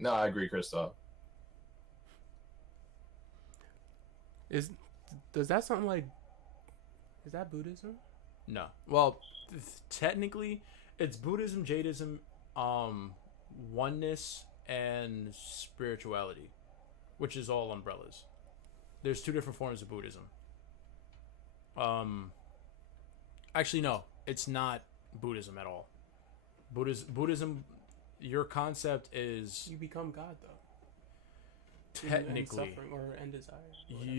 No, I agree, Christoph. Does that sound like? Is that Buddhism? No. Well, technically, it's Buddhism, Jainism, oneness, and spirituality, which is all umbrellas. There's two different forms of Buddhism. Actually, no, it's not Buddhism at all. Buddhism, your concept is You become God though. technically And suffering or end desire. whatever.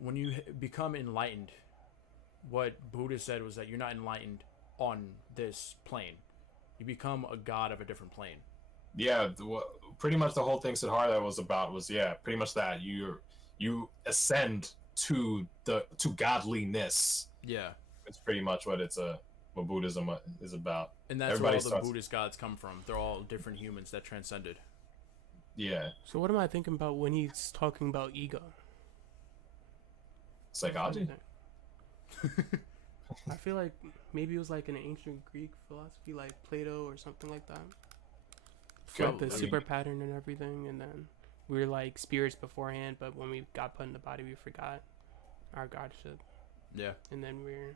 when you become enlightened. What Buddha said was that you're not enlightened on this plane. You become a god of a different plane. Yeah, pretty much the whole thing Siddhartha was about was pretty much that you ascend to godliness. Yeah. It's pretty much what what Buddhism is about. And that's Everybody where all the starts- Buddhist gods come from. They're all different humans that transcended. Yeah, So what am I thinking about when he's talking about ego? psychology. I feel like maybe it was like an ancient Greek philosophy, like Plato or something like that. Cool. Like the I mean- super pattern and everything, and then we were like spirits beforehand, but when we got put in the body, we forgot our godship, Yeah. and then we're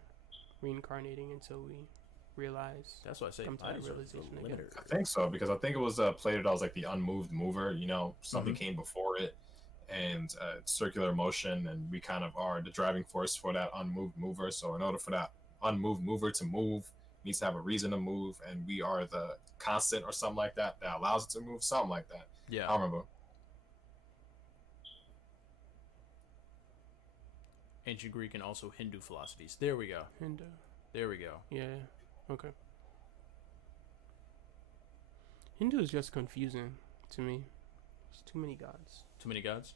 reincarnating until we realize. That's what I say. Come to that Bodies are realization the again. limiter. I think so because I think it was Plato that was like the unmoved mover. You know, something came before it, and circular motion, and we kind of are the driving force for that unmoved mover. So in order for that unmoved mover to move, it needs to have a reason to move, and we are the constant or something like that that allows it to move. Something like that. Yeah. I don't remember. Ancient Greek and also Hindu philosophies. There we go. And There we go. yeah, okay. Hindu is just confusing to me. There's too many gods. Too many gods?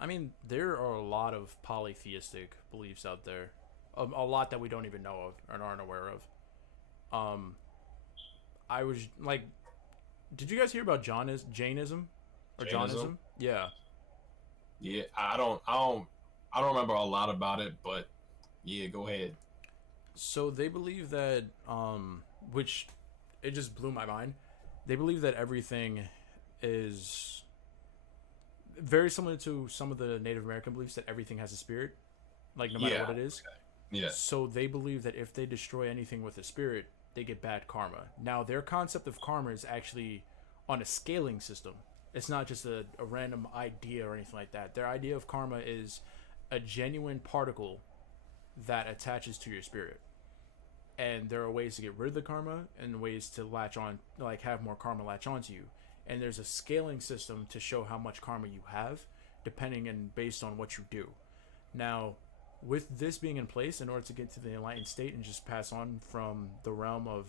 I mean, there are a lot of polytheistic beliefs out there. A lot that we don't even know of and aren't aware of. I was like, did you guys hear about Jainism? Or Jainism? Jainism? Yeah. Yeah, I don't remember a lot about it, but yeah, go ahead. So they believe that, which it just blew my mind. They believe that everything is very similar to some of the Native American beliefs that everything has a spirit, like no matter Yeah. what it is. Yeah, So they believe that if they destroy anything with a spirit, they get bad karma. Now their concept of karma is actually on a scaling system. It's not just a random idea or anything like that. Their idea of karma is a genuine particle that attaches to your spirit. And there are ways to get rid of the karma and ways to latch on, like have more karma latch onto you. And there's a scaling system to show how much karma you have, depending and based on what you do. Now, with this being in place, in order to get to the enlightened state and just pass on from the realm of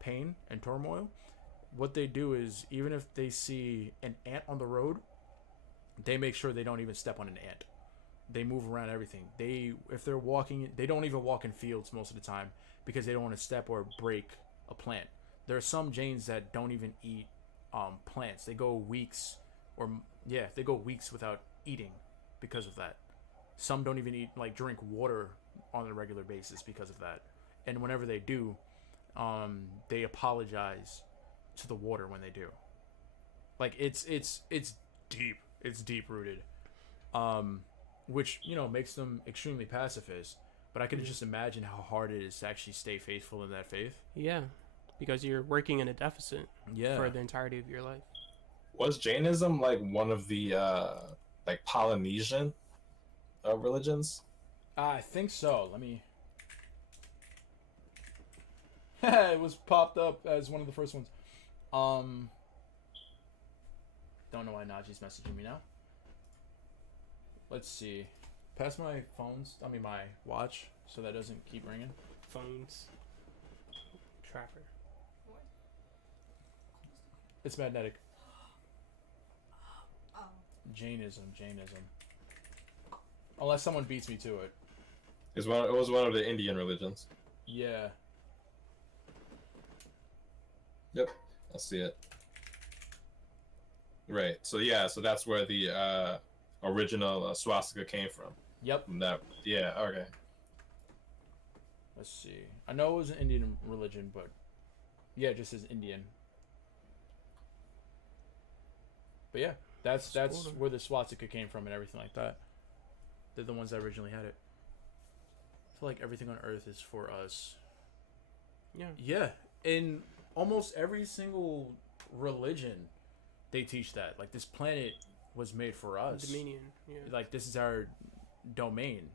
pain and turmoil, what they do is, even if they see an ant on the road, they make sure they don't even step on an ant. They move around everything. If they're walking, they don't even walk in fields most of the time because they don't want to step or break a plant. There are some Jains that don't even eat plants. They go weeks without eating because of that. Some don't even drink water on a regular basis because of that. And whenever they do, they apologize to the water when they do. Like it's deep. It's deep rooted. Which, makes them extremely pacifist. But I can just imagine how hard it is to actually stay faithful in that faith. Yeah, because you're working in a deficit Yeah. for the entirety of your life. was Jainism like one of the like Polynesian religions? I think so. Let me. It was popped up as one of the first ones. Don't know why Najee's messaging me now. Let's see. Pass my my watch, so that doesn't keep ringing. Phones. Tracker. It's magnetic. Oh. Jainism. Unless someone beats me to it. It was one of the Indian religions. Yeah. Yep, I see it. Right. So that's where the original swastika came from. Yep. Okay. Let's see. I know it was an Indian religion, but yeah, it just says Indian. But yeah, that's Cool. where the swastika came from and everything like that. They're the ones that originally had it. feel like everything on Earth is for us. Yeah. Yeah, in almost every single religion, they teach that. Like, this planet was made for us. Dominion. Yeah. Like, this is our domain.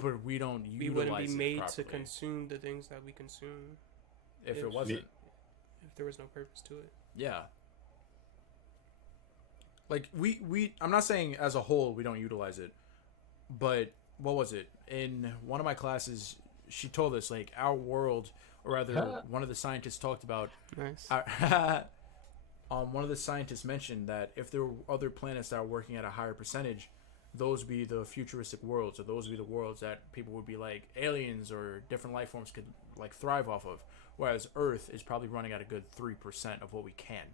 But we don't We utilize wouldn't be it made properly. to consume the things that we consume if if- it wasn't. if there was no purpose to it. Yeah. Like, we I'm not saying as a whole we don't utilize it, but what was it? In one of my classes, she told us, like, our world, or rather one of the scientists talked about Nice. one of the scientists mentioned that if there were other planets that are working at a higher percentage, those would be the futuristic worlds, or those would be the worlds that people would be like aliens or different life forms could like thrive off of. Whereas Earth is probably running at a good 3% of what we can,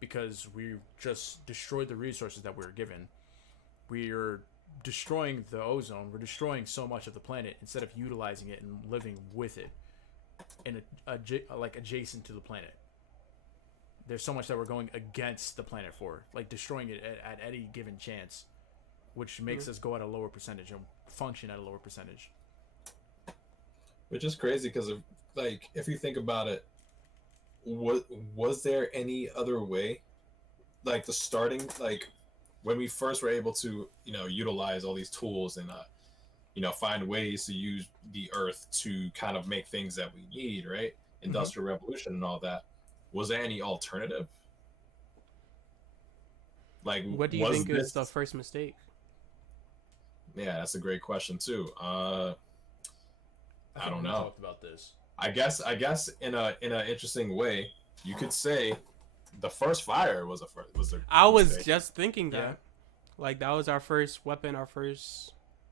because we just destroyed the resources that we were given. We're destroying the ozone. We're destroying so much of the planet instead of utilizing it and living with it, in like adjacent to the planet. There's so much that we're going against the planet for, like destroying it at any given chance, which makes us go at a lower percentage and function at a lower percentage. Which is crazy because if you think about it, was there any other way? Like the starting, like when we first were able to, utilize all these tools and, find ways to use the earth to kind of make things that we need, right? Industrial Revolution and all that. Was there any alternative? Like, What do you think is the first mistake? Yeah, that's a great question too. I don't We know. talked about this. I guess in a interesting way, you could say the first fire was the I was mistake. just thinking that. Yeah. Like, that was our first weapon, it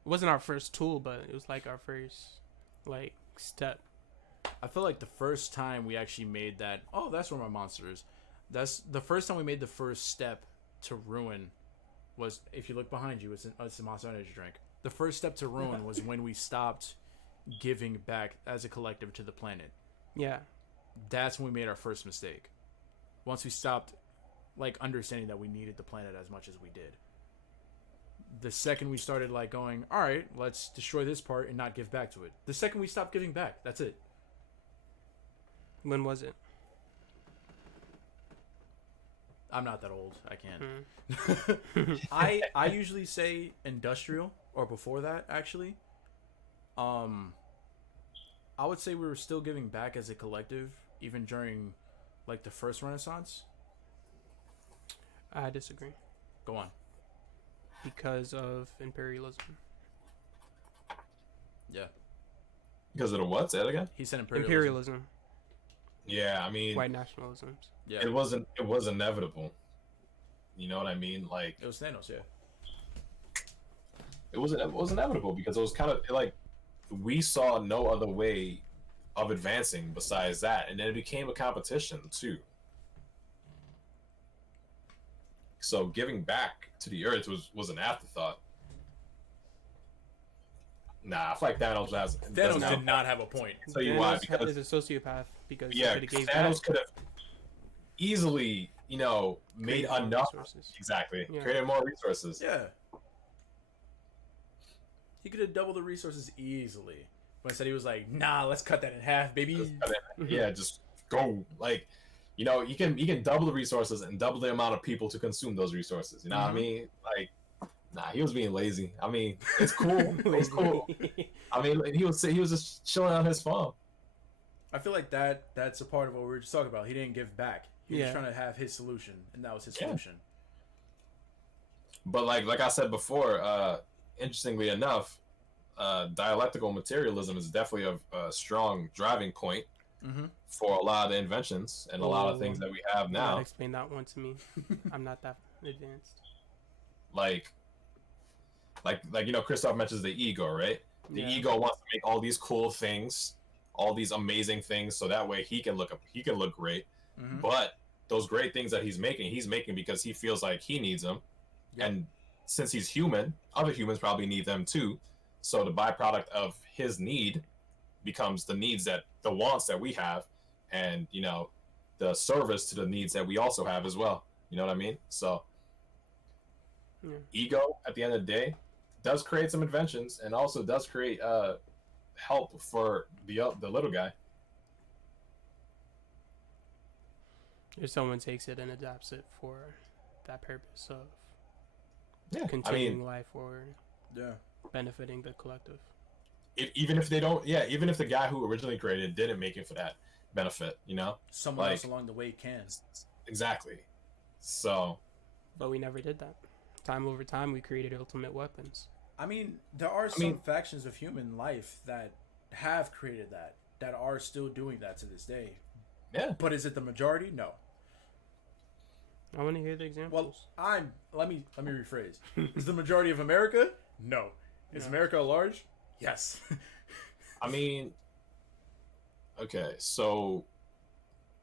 wasn't our first tool, but it was like our first, like, step. I feel like the first time we actually made that, oh, that's where my monster is. That's the first time we made the first step to ruin was, if you look behind you, it's a Monster Energy drink. The first step to ruin was when we stopped giving back as a collective to the planet. Yeah. That's when we made our first mistake. Once we stopped, like, understanding that we needed the planet as much as we did. The second we started, like, going, all right, let's destroy this part and not give back to it. The second we stopped giving back, that's it. When was it? I'm not that old. I can't. Hmm. I usually say industrial, or before that, actually. I would say we were still giving back as a collective, even during, like, the first Renaissance. I disagree. Go on. Because of imperialism. Yeah. Because of the what? Say it again. He said imperialism. Imperialism. Yeah, I mean, White nationalism. Yeah. it was inevitable. You know what I mean? Like, It was Thanos, yeah. it was inevitable because it was kind of like we saw no other way of advancing besides that, and then it became a competition too. So giving back to the earth was an afterthought. Nah, I feel like Thanos doesn't have- did not have a point. I'll tell you why, Thanos because is a sociopath because yeah, he could have gave Thanos back could have easily, made created more enough. resources. Exactly, Yeah. created more resources. Yeah. He could have doubled the resources easily. But instead he was like, nah, let's cut that in half, baby. Yeah, just go. Like, you can double the resources and double the amount of people to consume those resources. You know what I mean? Like, nah, he was being lazy. I mean, it's cool. It was cool. I mean, he was just chilling on his farm. I feel like that's a part of what we were just talking about. He didn't give back. He was Yeah. trying to have his solution, and that was his Yeah. solution. But like I said before, interestingly enough, dialectical materialism is definitely a strong driving point Mm-hmm. for a lot of the inventions and a lot of things that we have You gotta now. explain that one to me. I'm not that advanced. Like Christoph mentions the ego, right? The Yeah. ego wants to make all these cool things, all these amazing things, so that way he can look great. Mm-hmm. But those great things that he's making because he feels like he needs them. Yep. And since he's human, other humans probably need them too. So the byproduct of his need becomes the wants that we have, and the service to the needs that we also have as well. You know what I mean? So Yeah. ego at the end of the day does create some inventions and also does create help for the little guy. If someone takes it and adapts it for that purpose of Yeah, continuing life or Yeah. benefiting the collective. Even if they don't, yeah, even if the guy who originally created it didn't make it for that benefit, you know, Someone Like- else along the way can. exactly. So But we never did that. Time over time, we created ultimate weapons. I mean, there are some factions of human life that have created that are still doing that to this day. yeah, But is it the majority? No. I want to hear the examples. Well, let me rephrase. Is the majority of America? No. Is No. America large? Yes. I mean, okay, so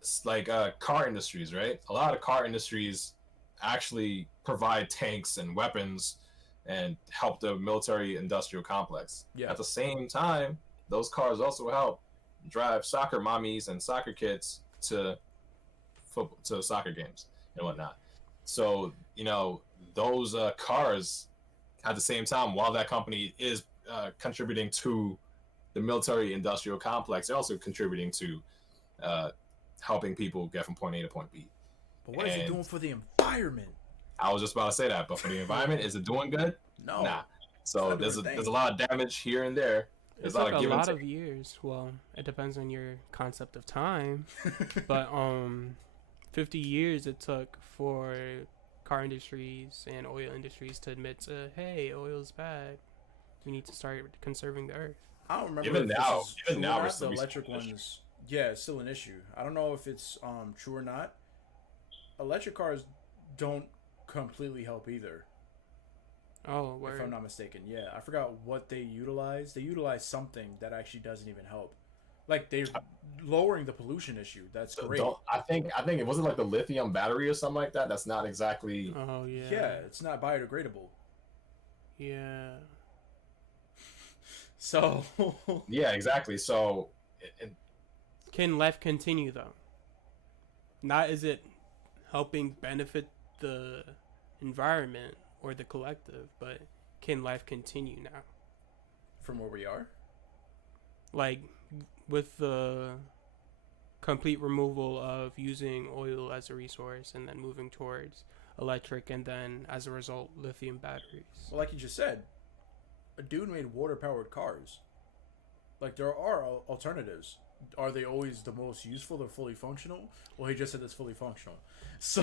it's like car industries, right? A lot of car industries actually provide tanks and weapons and help the military industrial complex. Yeah. At the same time, those cars also help drive soccer mommies and soccer kids to football, to soccer games and whatnot. So, you know, those cars at the same time, while that company is contributing to the military industrial complex, they're also contributing to helping people get from point A to point B. But what is it And- doing for the environment? I was just about to say that, but for the environment, is it doing good? No. Nah. So not there's doing a there's a thing. lot of damage here and there. There's It's a lot like of a give and lot take. of years. Well, it depends on your concept of time. But 50 years it took for car industries and oil industries to admit to, hey, oil's bad. We need to start conserving the earth. I don't remember Even if now- this is even true now or we're not. still The be electric seeing an ones, yeah, it's still an issue. I don't know if it's true or not. Electric cars don't completely help either, Oh, if word. I'm not mistaken. Yeah, I forgot what they utilize. They utilize something that actually doesn't even help. Like they're lowering the pollution issue. That's So great. I think it wasn't like the lithium battery or something like that. That's not exactly. Oh, yeah. Yeah, it's not biodegradable. Yeah. So Yeah, exactly. So Can life continue, though? Not is it helping benefit the environment or the collective, but can life continue now? from where we are, Like, with the complete removal of using oil as a resource and then moving towards electric and then, as a result, lithium batteries. well, like you just said, a dude made water-powered cars. Like there are alternatives. Are they always the most useful or fully functional? Well, he just said it's fully functional. So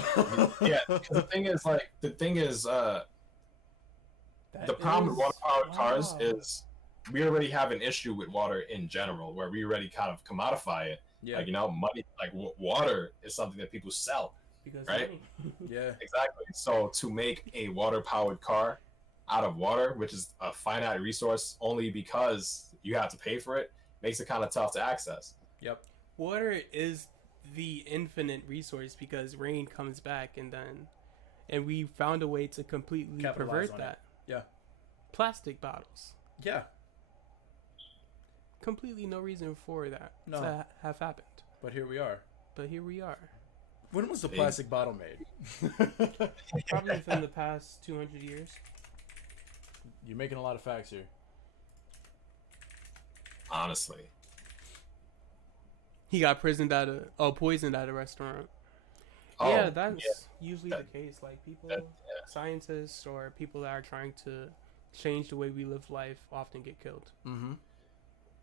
yeah, 'cause the thing is, That the problem with is- water-powered cars wow. is we already have an issue with water in general, where we already kind of commodify it. yeah, Like, you know, money, like water is something that people sell. Because Right? yeah. Exactly. So to make a water-powered car out of water, which is a finite resource only because you have to pay for it, makes it kind of tough to access. Yep. Water is the infinite resource because rain comes back and we found a way to completely Capitalize pervert on it. that. Yeah. Plastic bottles. Yeah. Completely no reason for that No. to have happened. But here we are. But here we are. When was the Hey. plastic bottle made? Probably within the past 200 years. You're making a lot of facts here. Honestly. He got poisoned at a restaurant. Oh, Yeah, that's usually That- the case. Like people, that- scientists or people that are trying to change the way we live life often get killed. Mm-hmm.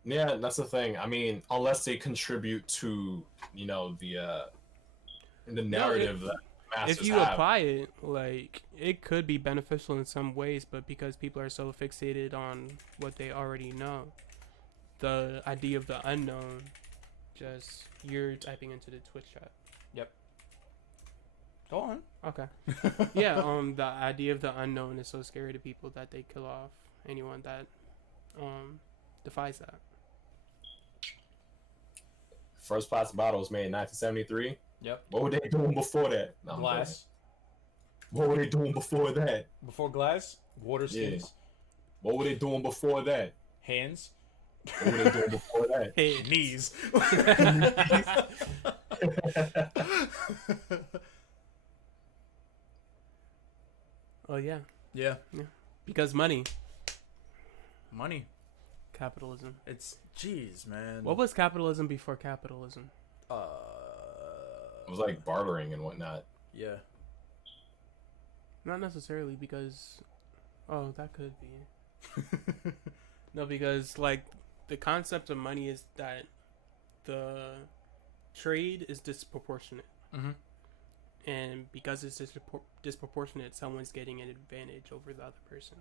Yeah, that's the thing. I mean, unless they contribute to, you know, the narrative that masters If you have. apply it, like it could be beneficial in some ways, but because people are so fixated on what they already know, the idea of the unknown, just you're typing into the Twitch chat. Go on. Okay. Yeah, the idea of the unknown is so scary to people that they kill off anyone that defies that. First plastic bottle was made in 1973. Yep. What were they doing before that? No, I'm Glass. joking. What were they doing before that? Before glass, water Yeah. skins, What were they doing before that? hands, What were they doing before that? Hey, knees. oh yeah, Yeah. because money. Money. Capitalism. It's jeez, man. What was capitalism before capitalism? It was like bartering and whatnot. Yeah. Not necessarily because, oh, that could be. No, because like the concept of money is that the trade is disproportionate, Mhm. and because it's disproportionate, someone's getting an advantage over the other person,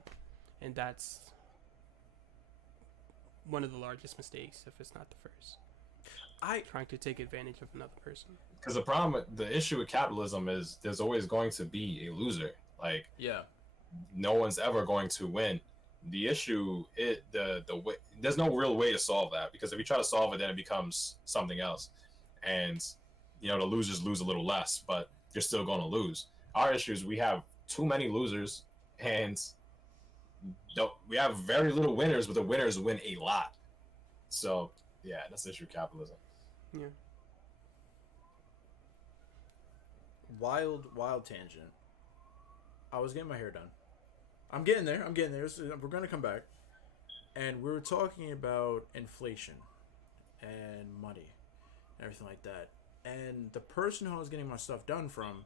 and that's one of the largest mistakes, if it's not the first. Trying to take advantage of another person. Because the issue with capitalism is there's always going to be a loser. Like, Yeah. no one's ever going to win. The issue, the way, there's no real way to solve that, because if you try to solve it, then it becomes something else, and the losers lose a little less, but you're still going to lose. Our issue is we have too many losers, and we have very little winners, but the winners win a lot. So yeah, that's the issue with capitalism. Yeah. Wild tangent. I was getting my hair done. I'm getting there. So we're gonna come back, and we were talking about inflation and money and everything like that. And the person who I was getting my stuff done from,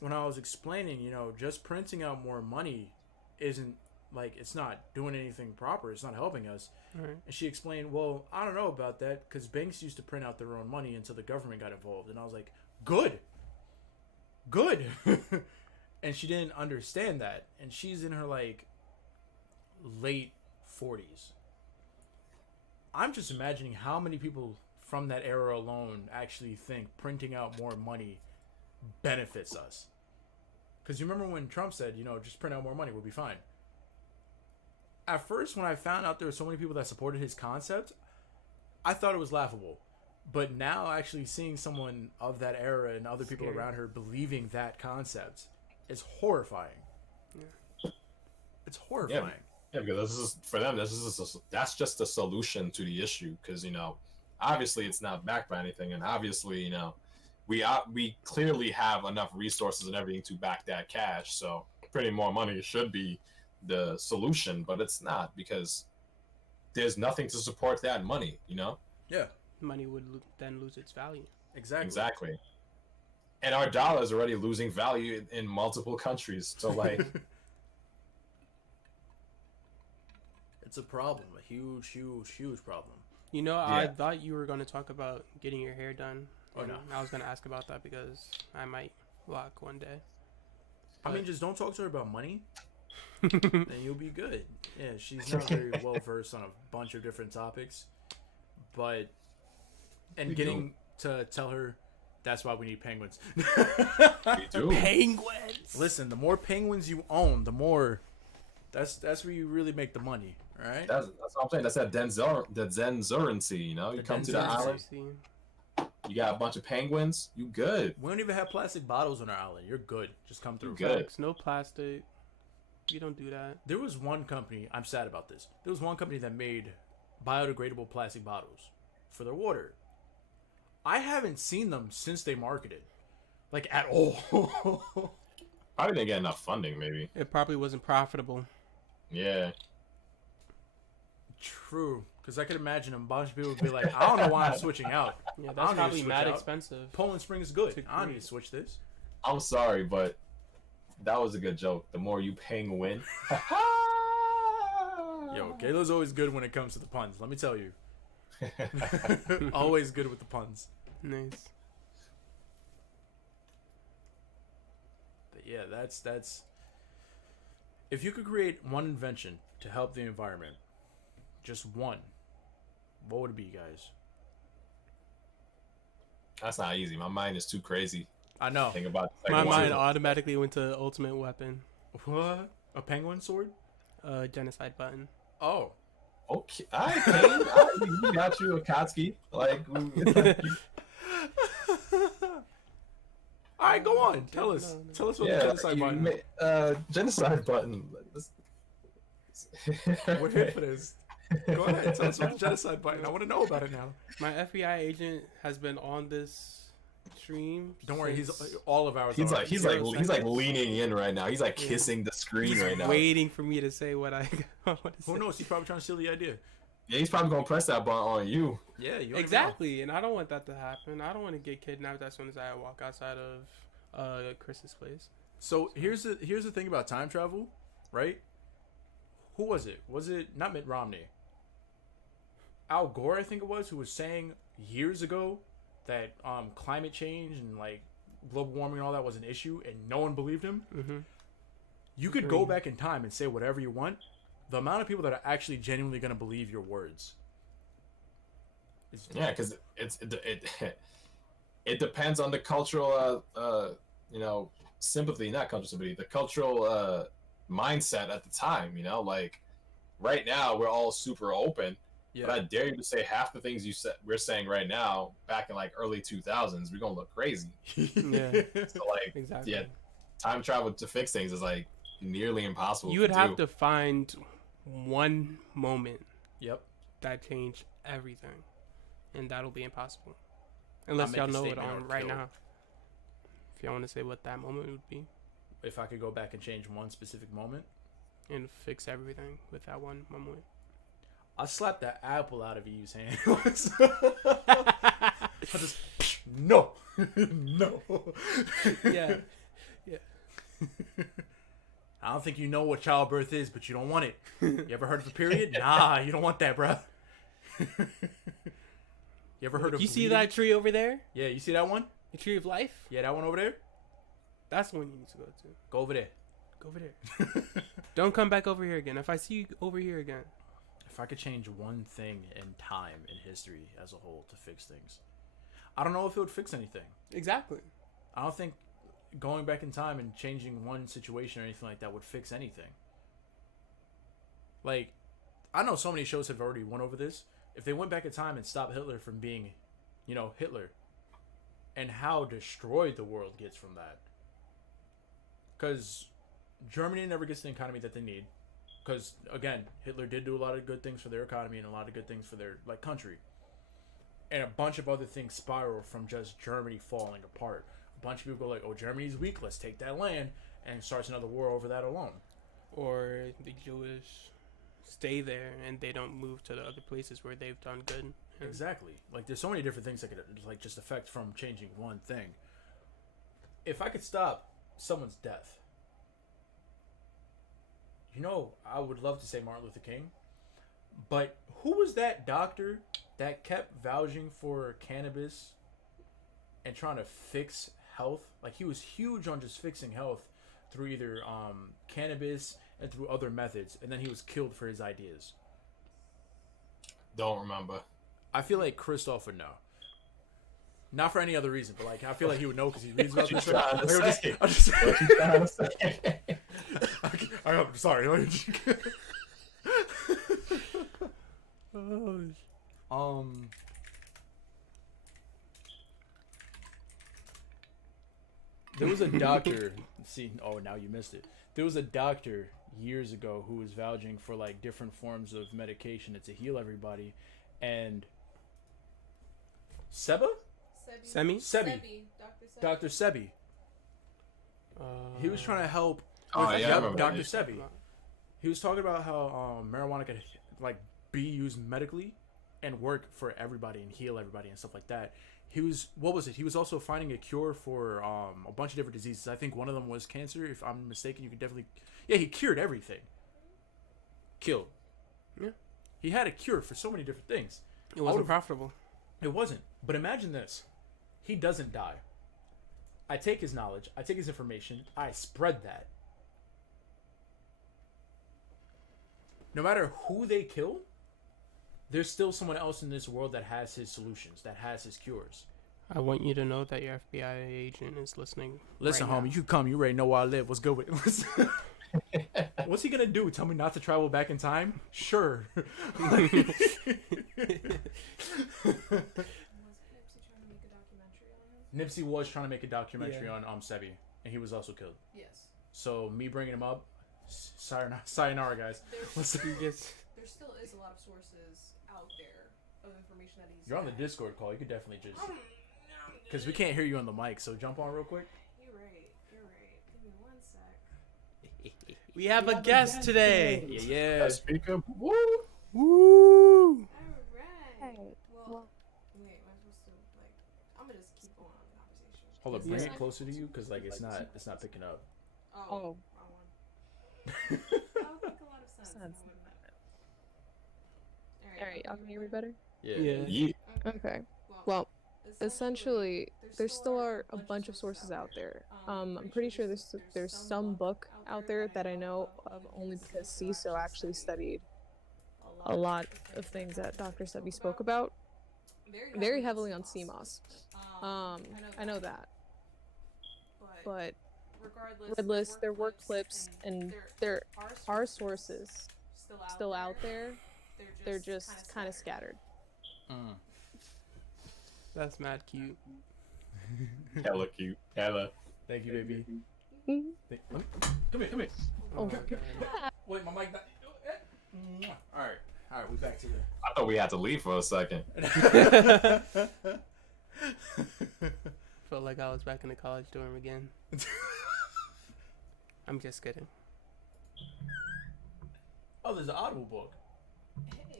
when I was explaining, just printing out more money isn't like, it's not doing anything proper. It's not helping us. Right. And she explained, well, I don't know about that, because banks used to print out their own money until the government got involved. And I was like, good. And she didn't understand that. And she's in her like late 40s. I'm just imagining how many people from that era alone actually think printing out more money benefits us. Because you remember when Trump said, just print out more money, we'll be fine. At first, when I found out there were so many people that supported his concept, I thought it was laughable. But now, actually seeing someone of that era and other people around her believing that concept is horrifying. Yeah. It's horrifying. Yeah, because for them, that's just a solution to the issue. Because obviously it's not backed by anything, and obviously we clearly have enough resources and everything to back that cash. So printing more money should be the solution, but it's not, because there's nothing to support that money. Yeah. Money would then lose its value. Exactly. And our dollar is already losing value in multiple countries. So like, it's a problem, a huge problem. I thought you were going to talk about getting your hair done. Oh, no. I was going to ask about that because I might lock one day. I mean, just don't talk to her about money, and you'll be good. Yeah, she's not very well versed on a bunch of different topics, but getting to tell her that's why we need penguins. we do. Penguins. Listen, the more penguins you own, the more. That's where you really make the money, all right? That's what I'm saying. That's that Zenzurency, You come to the island, you got a bunch of penguins, you good. We don't even have plastic bottles on our island. You're good. Just come through. Good. No plastic. You don't do that. There was one company, I'm sad about this. There was one company that made biodegradable plastic bottles for their water. I haven't seen them since they marketed. Like, at all. Probably didn't get enough funding, maybe. It probably wasn't profitable. Yeah. True. Because I could imagine a bunch of people would be like, I don't know why I'm switching out. Yeah, that's probably mad expensive. Poland Spring is good. I don't need to switch this. I'm sorry, but that was a good joke. The more you penguin. Yo, Kayla's always good when it comes to the puns. Let me tell you. Always good with the puns. Nice. But yeah, that's. If you could create one invention to help the environment, just one, what would it be, guys? That's not easy. My mind is too crazy. I know. Think about My mind automatically went to Ultimate Weapon. What? A penguin sword? Genocide button. Oh. Okay, I think we got you, Akatsuki. Like, all right, go on. Tell us. Tell us what the genocide button. Genocide button. We're here for this. Go ahead. Tell us what the genocide button. I want to know about it now. My FBI agent has been on this stream. Don't worry, since- all of ours. He's are. like he's 0 like seconds. leaning in right now. He's like Yeah. kissing the screen He's right now. waiting for me to say what I want to say. Who knows? He's probably trying to steal the idea. Yeah, he's probably gonna press that button on you. Yeah, you don't even know. Exactly, and I don't want that to happen. I don't want to get kidnapped as soon as I walk outside of Chris's place. So here's the thing about time travel, right? Who was it? Was it not Mitt Romney? Al Gore, I think it was, who was saying years ago that climate change and like global warming and all that was an issue, and no one believed him. Mm-hmm. You could go back in time and say whatever you want. The amount of people that are actually genuinely going to believe your words. Yeah, because it depends on the cultural sympathy, not cultural sympathy, the cultural mindset at the time. Like right now we're all super open. Yeah. But I dare you to say half the things we're saying right now back in like early 2000s, we're gonna look crazy. Yeah. So like, Exactly. yeah, time travel to fix things is like nearly impossible. You would to have do. to find one moment Yep. that changed everything, and that'll be impossible unless make y'all a know it statement on or right kill. now. If y'all want to say what that moment would be If I could go back and change one specific moment, and fix everything with that one moment. I'll slap the apple out of Eve's hand. I'll just no, no. Yeah. I don't think you know what childbirth is, but you don't want it. You ever heard of a period? Nah, you don't want that, bro. You ever heard of? You see bleeding? that tree over there? Yeah, you see that one? The tree of life? Yeah, that one over there. That's the one you need to go to. Go over there. Go over there. Don't come back over here again. If I see you over here again. If I could change one thing in time in history as a whole to fix things, I don't know if it would fix anything. Exactly. I don't think going back in time and changing one situation or anything like that would fix anything. Like, I know so many shows have already went over this. If they went back in time and stopped Hitler from being, Hitler, and how destroyed the world gets from that. Because Germany never gets the economy that they need. Because, again, Hitler did do a lot of good things for their economy and a lot of good things for their country. And a bunch of other things spiral from just Germany falling apart. A bunch of people go like, oh, Germany's weak, let's take that land, and starts another war over that alone. Or the Jewish stay there and they don't move to the other places where they've done good. And Exactly. Like, there's so many different things that could like just affect from changing one thing. If I could stop someone's death, I would love to say Martin Luther King, but who was that doctor that kept vouching for cannabis and trying to fix health? Like, he was huge on just fixing health through either cannabis and through other methods, and then he was killed for his ideas. Don't remember. I feel like Christoph would know. Not for any other reason, but like I feel like he would know because he reads about What you this. trying to Like, say? I'm just, What you trying to say? I'm sorry. There was a doctor. See, oh, now you missed it. There was a doctor years ago who was vouching for like different forms of medication to heal everybody, and Seba, Semi? Sebi, Dr. Sebi. Dr. Sebi. He was trying to help. Oh, yeah, I Yep, remember Dr. that. Sebi. He was talking about how marijuana could like be used medically and work for everybody and heal everybody and stuff like that. He was He was also finding a cure for a bunch of different diseases. I think one of them was cancer. If I'm mistaken, you could definitely. Yeah, he cured everything. Killed. Yeah. He had a cure for so many different things. It wasn't would've- profitable. It wasn't. But imagine this. He doesn't die. I take his knowledge, I take his information, I spread that. No matter who they kill, there's still someone else in this world that has his solutions, that has his cures. I want you to know that your FBI agent is listening. Listen, right homie, now. you come, you already know where I live. What's good with it? What's he gonna do? Tell me not to travel back in time? Sure. Was Nipsey trying to make a documentary on him? Nipsey was trying to make a documentary Yeah. on Sebi, and he was also killed. Yes. So me bringing him up, sayonara, guys. There's, Yes. there still is a lot of sources out there of information that he's. You're on the had. Discord call. You could definitely just. Because we can't hear you on the mic, so jump on real quick. You're right. You're right. Give me 1 sec. We have a guest today. Yeah. That speaker. Woo! Woo! Alright. Well, wait, am I supposed to, like, I'm gonna just keep going on the conversation. Hold up, bring Yeah. it closer to you, because like it's not picking up. Oh, wrong one. That would make a lot of sense. Alright, y'all can hear me better? Yeah. Yeah. Okay. Well, essentially, there still are a bunch of sources out there. I'm pretty sure there's some book out there that I know of only because CISO actually studied a lot of things that Dr. Sebi spoke about, very heavily on CMOS. I know that. But regardless, there were clips and there are sources still out there. They're just kind of scattered. That's mad cute. Hella cute. Hella. Thank you, baby. Mhm. Come here. Oh, my God. Wait, my mic. All right, we back to the. I thought we had to leave for a second. Felt like I was back in the college dorm again. I'm just kidding. Oh, there's an Audible book.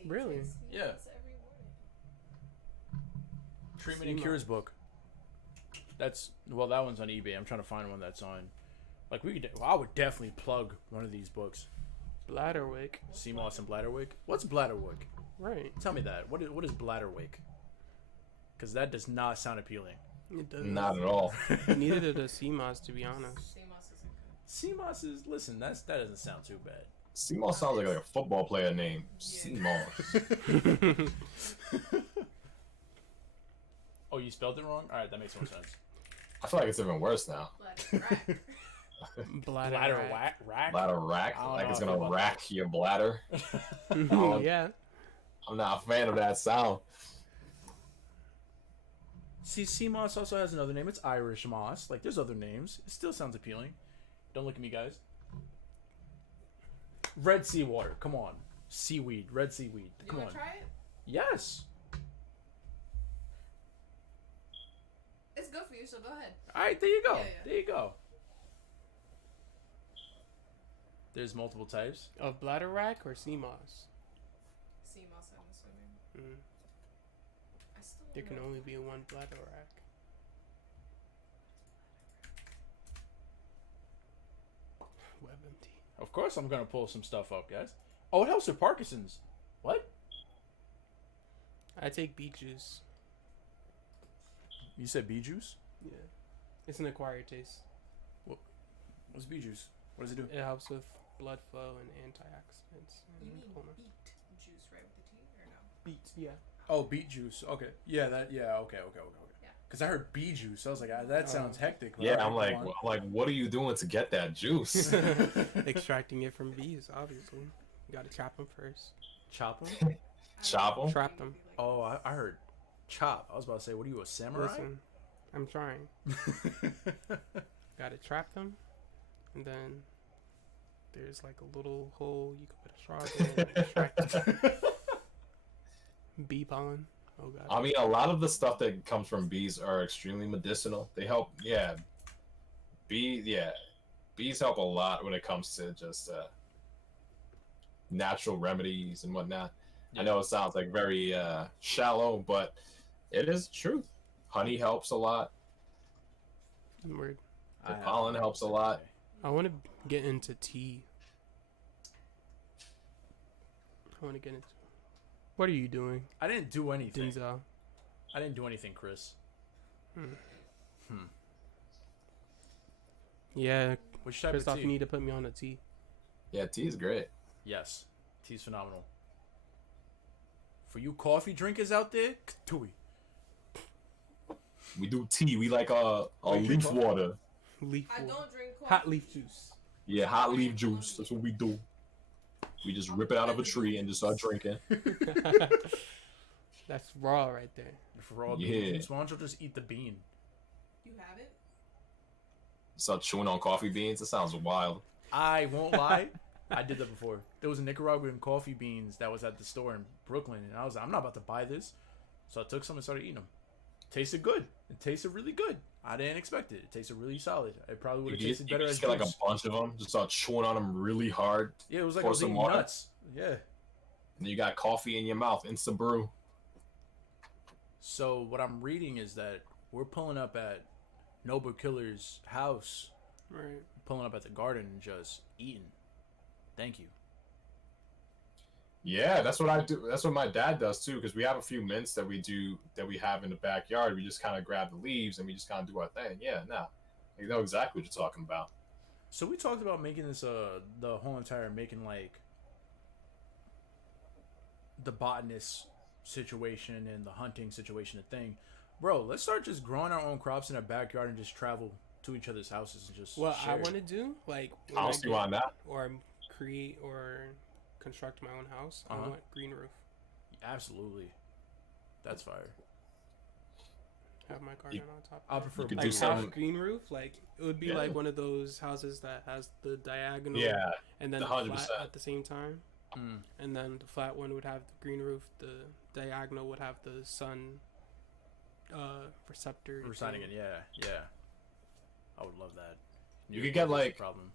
Really? Yeah. Treatment and Cures book. That one's on eBay. I'm trying to find one that's on. Like I would definitely plug one of these books. Bladderwick. CMOS and Bladderwick. What's Bladderwick? Right. Tell me that. What is Bladderwick? Because that does not sound appealing. It does. Not at all. Neither did a CMOS, to be honest. CMOS is that doesn't sound too bad. CMOS sounds like a football player name. CMOS. Oh, you spelled it wrong? Alright, that makes more sense. I feel like it's even worse now. Bladder rack? Bladder rack? I don't Like know it's if gonna I'm- rack your bladder. Yeah. I'm not a fan of that sound. See, CMOS also has another name. It's Irish moss. Like, there's other names. It still sounds appealing. Don't look at me, guys. Red seawater. Come on. Seaweed. Red seaweed. Come on. Try it? Yes. It's good for you, so go ahead. Alright, there you go. Yeah. There you go. There's multiple types. Of bladder rack or CMOS? CMOS, I'm assuming. Mm. I still There don't can know. only be one bladder rack. WebMD. Of course I'm gonna pull some stuff up, guys. Oh, it helps with Parkinson's. What? I take beet juice. You said bee juice? Yeah. It's an acquired taste. What's bee juice? What does it do? It helps with blood flow and antioxidants. You And mean wholeness. beet juice, right, with the T, or no? Beets, yeah. Oh, beet juice. Okay. Yeah, okay. Yeah. Because I heard bee juice. I was like, that sounds hectic. but Yeah, alright, I'm go like, what are you doing to get that juice? on. Extracting it from bees, obviously. You gotta chop them first. Chop them? Chop 'em? Trap them. Oh, I heard chop. I was about to say, what are you, a samurai? Listen, I'm trying. Gotta trap them, and then there's like a little hole you can put a straw in and extract bee pollen. Oh god. I mean, a lot of the stuff that comes from bees are extremely medicinal. They help, bees help a lot when it comes to just natural remedies and whatnot. I know it sounds like very shallow, but it is the truth. Honey helps a lot. Word. The pollen helps a lot. I want to get into tea. I want to get into. What are you doing, I didn't do anything. Denzel? I didn't do anything, Chris. Yeah, Which type Christoph, of you tea? need to put me on a tea. Yeah, tea is great. Yes. Tea's phenomenal. For you coffee drinkers out there, Ktui. We do tea. We like you drink leaf coffee? water. Leaf I water. don't drink coffee. Hot leaf juice. Yeah, hot leaf juice. That's what we do. We just rip it out of a tree and just start drinking. That's raw right there. For all Yeah. beans, why don't you just eat the bean? You have it? Start chewing on coffee beans. That sounds wild. I won't lie. I did that before. There was a Nicaraguan coffee beans that was at the store in Brooklyn, and I was like, I'm not about to buy this. So I took some and started eating them. tasted good. It tasted really good. I didn't expect it. It tasted really solid. It probably would have You tasted better as just get like a juice. bunch of them, just start chewing on them really hard. Yeah, it was like I pour was some eating water. nuts. Yeah. And you got coffee in your mouth, instant brew. So what I'm reading is that we're pulling up at Noble Killer's house, Right. pulling up at the garden and just eating. Thank you. Yeah, that's what I do. That's what my dad does too. Because we have a few mints that we have in the backyard. We just kind of grab the leaves and we just kind of do our thing. Yeah, no, you know exactly what you're talking about. So we talked about making this the whole entire making like the botanist situation and the hunting situation a thing. Bro, let's start just growing our own crops in our backyard and just travel to each other's houses and just What share. I want to do, like, when I I don't see get- why not. or create or construct my own house, I Uh-huh. want green roof. Absolutely. That's fire. Have my garden on top. I of it. prefer You could like do half something- green roof. Like it would be Yeah. like one of those houses that has the diagonal, Yeah, and then the the flat 100%. at the same time. Mm. And then the flat one would have the green roof. The diagonal would have the sun receptor. Reciting thing. it, yeah. I would love that. You could get, like- problem.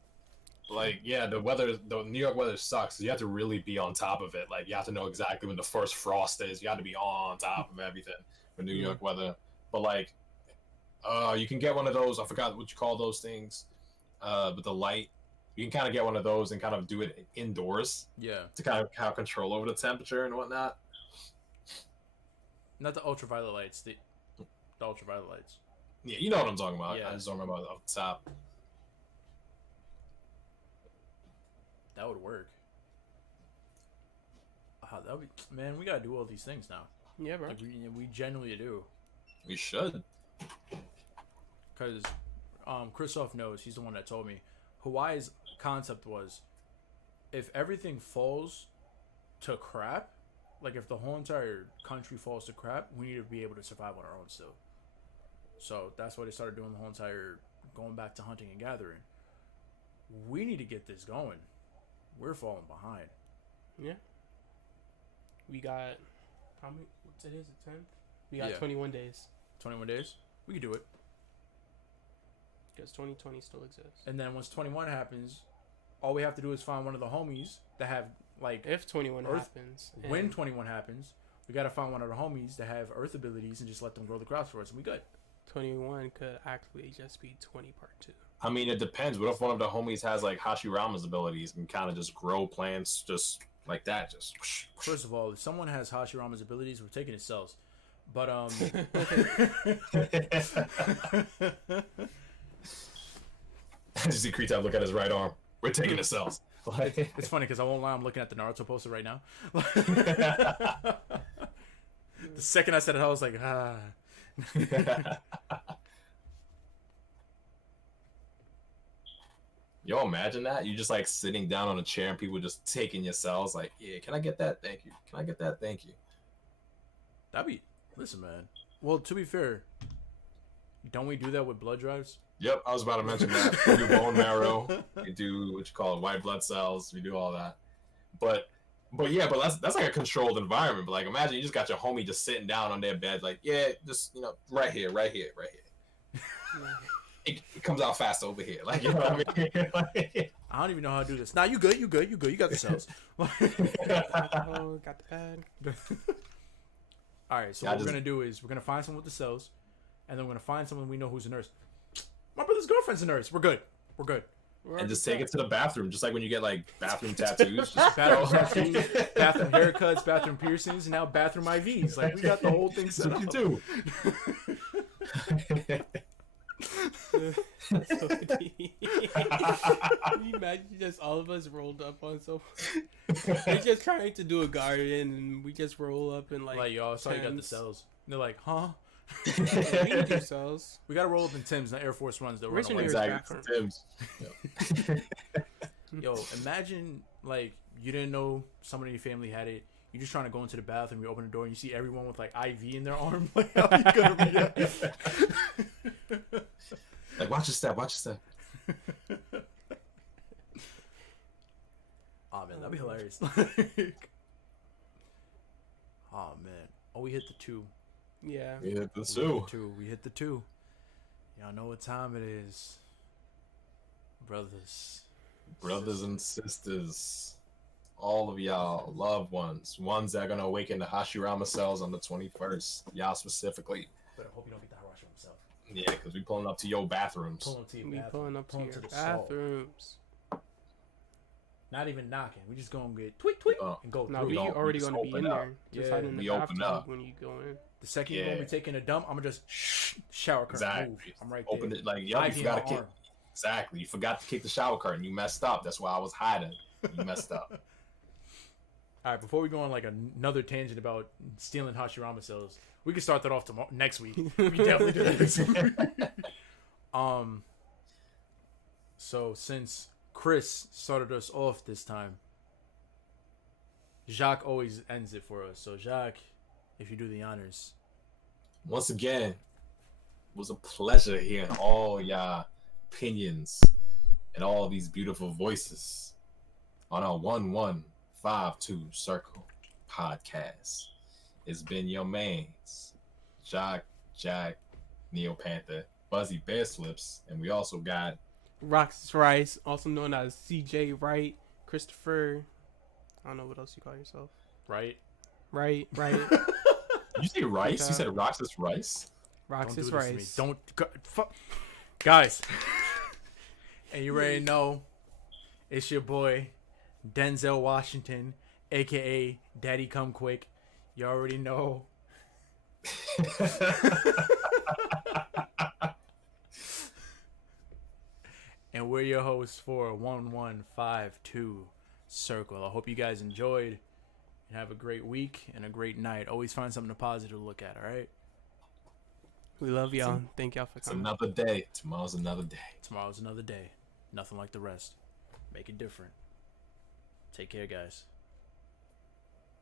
like yeah, the New York weather sucks. You have to really be on top of it. Like you have to know exactly when the first frost is. You have to be on top of everything for New York weather. But like, you can get one of those. I forgot what you call those things. But the light, you can kind of get one of those and kind of do it indoors Yeah. to kind of have control over the temperature and whatnot. Not the ultraviolet lights. The ultraviolet lights. Yeah, you know what I'm talking about. Yeah. I just don't remember off the top. That would work. That would be, man, we gotta do all these things now. Yeah, bro. Like we genuinely do. We should. Because Christoph knows, he's the one that told me. Hawaii's concept was if everything falls to crap, like if the whole entire country falls to crap, we need to be able to survive on our own still. So that's why they started doing the whole entire going back to hunting and gathering. We need to get this going. We're falling behind. Yeah. We got how many? What's it is? The 10th. We got Yeah. 21 days 21 days? We can do it. because 2020 still exists. And then once 21 happens, all we have to do is find one of the homies that have, like, If 21 Earth- happens, when and 21 happens, we got to find one of the homies that have earth abilities and just let them grow the crops for us, and we good. 21 could actually just be 20 part 2. I mean, it depends. What if one of the homies has like Hashirama's abilities and kind of just grow plants just like that? Just First of all, if someone has Hashirama's abilities, we're taking his cells. But, just see Kritab look at his right arm. We're taking the cells. Like, it's funny because I won't lie, I'm looking at the Naruto poster right now. The second I said it, I was like, ah. Yo, imagine that. You just like sitting down on a chair and people just taking your cells. Like, yeah, can I get that? Thank you. Can I get that? Thank you. That'd be, listen, man. Well, to be fair, don't we do that with blood drives? Yep, I was about to mention that. We do bone marrow. We do what you call it, white blood cells. We do all that. But yeah, but that's like a controlled environment. But like, imagine you just got your homie just sitting down on their bed, like, yeah, just right here. It comes out fast over here. Like, you know what I mean? Like, I don't even know how to do this. Nah, you good. You got the cells. Oh, got the pad. All right, so Yeah, what we're gonna do is we're gonna find someone with the cells, and then we're gonna find someone we know who's a nurse. My brother's girlfriend's a nurse. We're good. and just take it to the bathroom, just like when you get like bathroom tattoos. Just Bathroom tattoos, bathroom haircuts, bathroom piercings, and now bathroom IVs. Like we got the whole thing set That's up. what you do. Can you imagine just all of us rolled up on someone? We're just trying to do a garden and we just roll up and Like y'all, sorry, you got the Tim's. cells. And they're like, huh? we can do cells. We gotta roll up in Tim's, not Air Force Ones. Though. Where's your Exactly. Tim's. Yo, imagine like you didn't know someone in your family had it. You're just trying to go into the bathroom. You open the door and you see everyone with like IV in their arm. Like, how you gonna react? Like, watch your step. Watch your step. Oh man, that'd be hilarious. Oh man. Oh, we hit the 2. Yeah. We hit the We hit two. the two. We hit the two. Y'all know what time it is. Brothers and sisters. All of y'all, loved ones that are gonna awaken the Hashirama cells on the 21st. Y'all specifically. But I hope you don't get the rush on himself. Yeah, because we pulling up to your bathrooms. Pulling to your We bathroom. pulling up to Pulling your the stall. bathrooms. Not even knocking. We just gonna get tweet tweet and go No, through. we don't- we already just gonna be open in up. there. Just Yeah. hide in the We open bathtub up. when you go in. The second you're gonna be taking a dump, I'm gonna just shower curtain. Exactly. Move. I'm right there. Open it like, yo, you IV in forgot my to kick. arm. Exactly. You forgot to kick the shower curtain. You messed up. That's why I was hiding. You messed up. All right, before we go on like another tangent about stealing Hashirama cells, we can start that off tomorrow, next week. We can definitely do that next week. So since Chris started us off this time, Jacques always ends it for us. So Jacques, if you do the honors. Once again, it was a pleasure hearing all y'all opinions and all these beautiful voices on our 1152 Circle podcast. It's been your mains, Jack, Neo Panther, Fuzzy Bear Slips, and we also got Roxas Rice, also known as CJ Wright, Christopher. I don't know what else you call yourself. Right? Right. Did you say Rice? You said Roxas Rice? Roxas Don't do this to me. Rice. Don't guys. And you already know it's your boy Denzel Washington, aka Daddy Come Quick. You already know. And we're your hosts for 1152 Circle. I hope you guys enjoyed and have a great week and a great night. Always find something positive to look at, all right? We love y'all. Thank y'all for It's coming. another day. Tomorrow's another day. Tomorrow's another day. Nothing like the rest. Make it different. Take care, guys.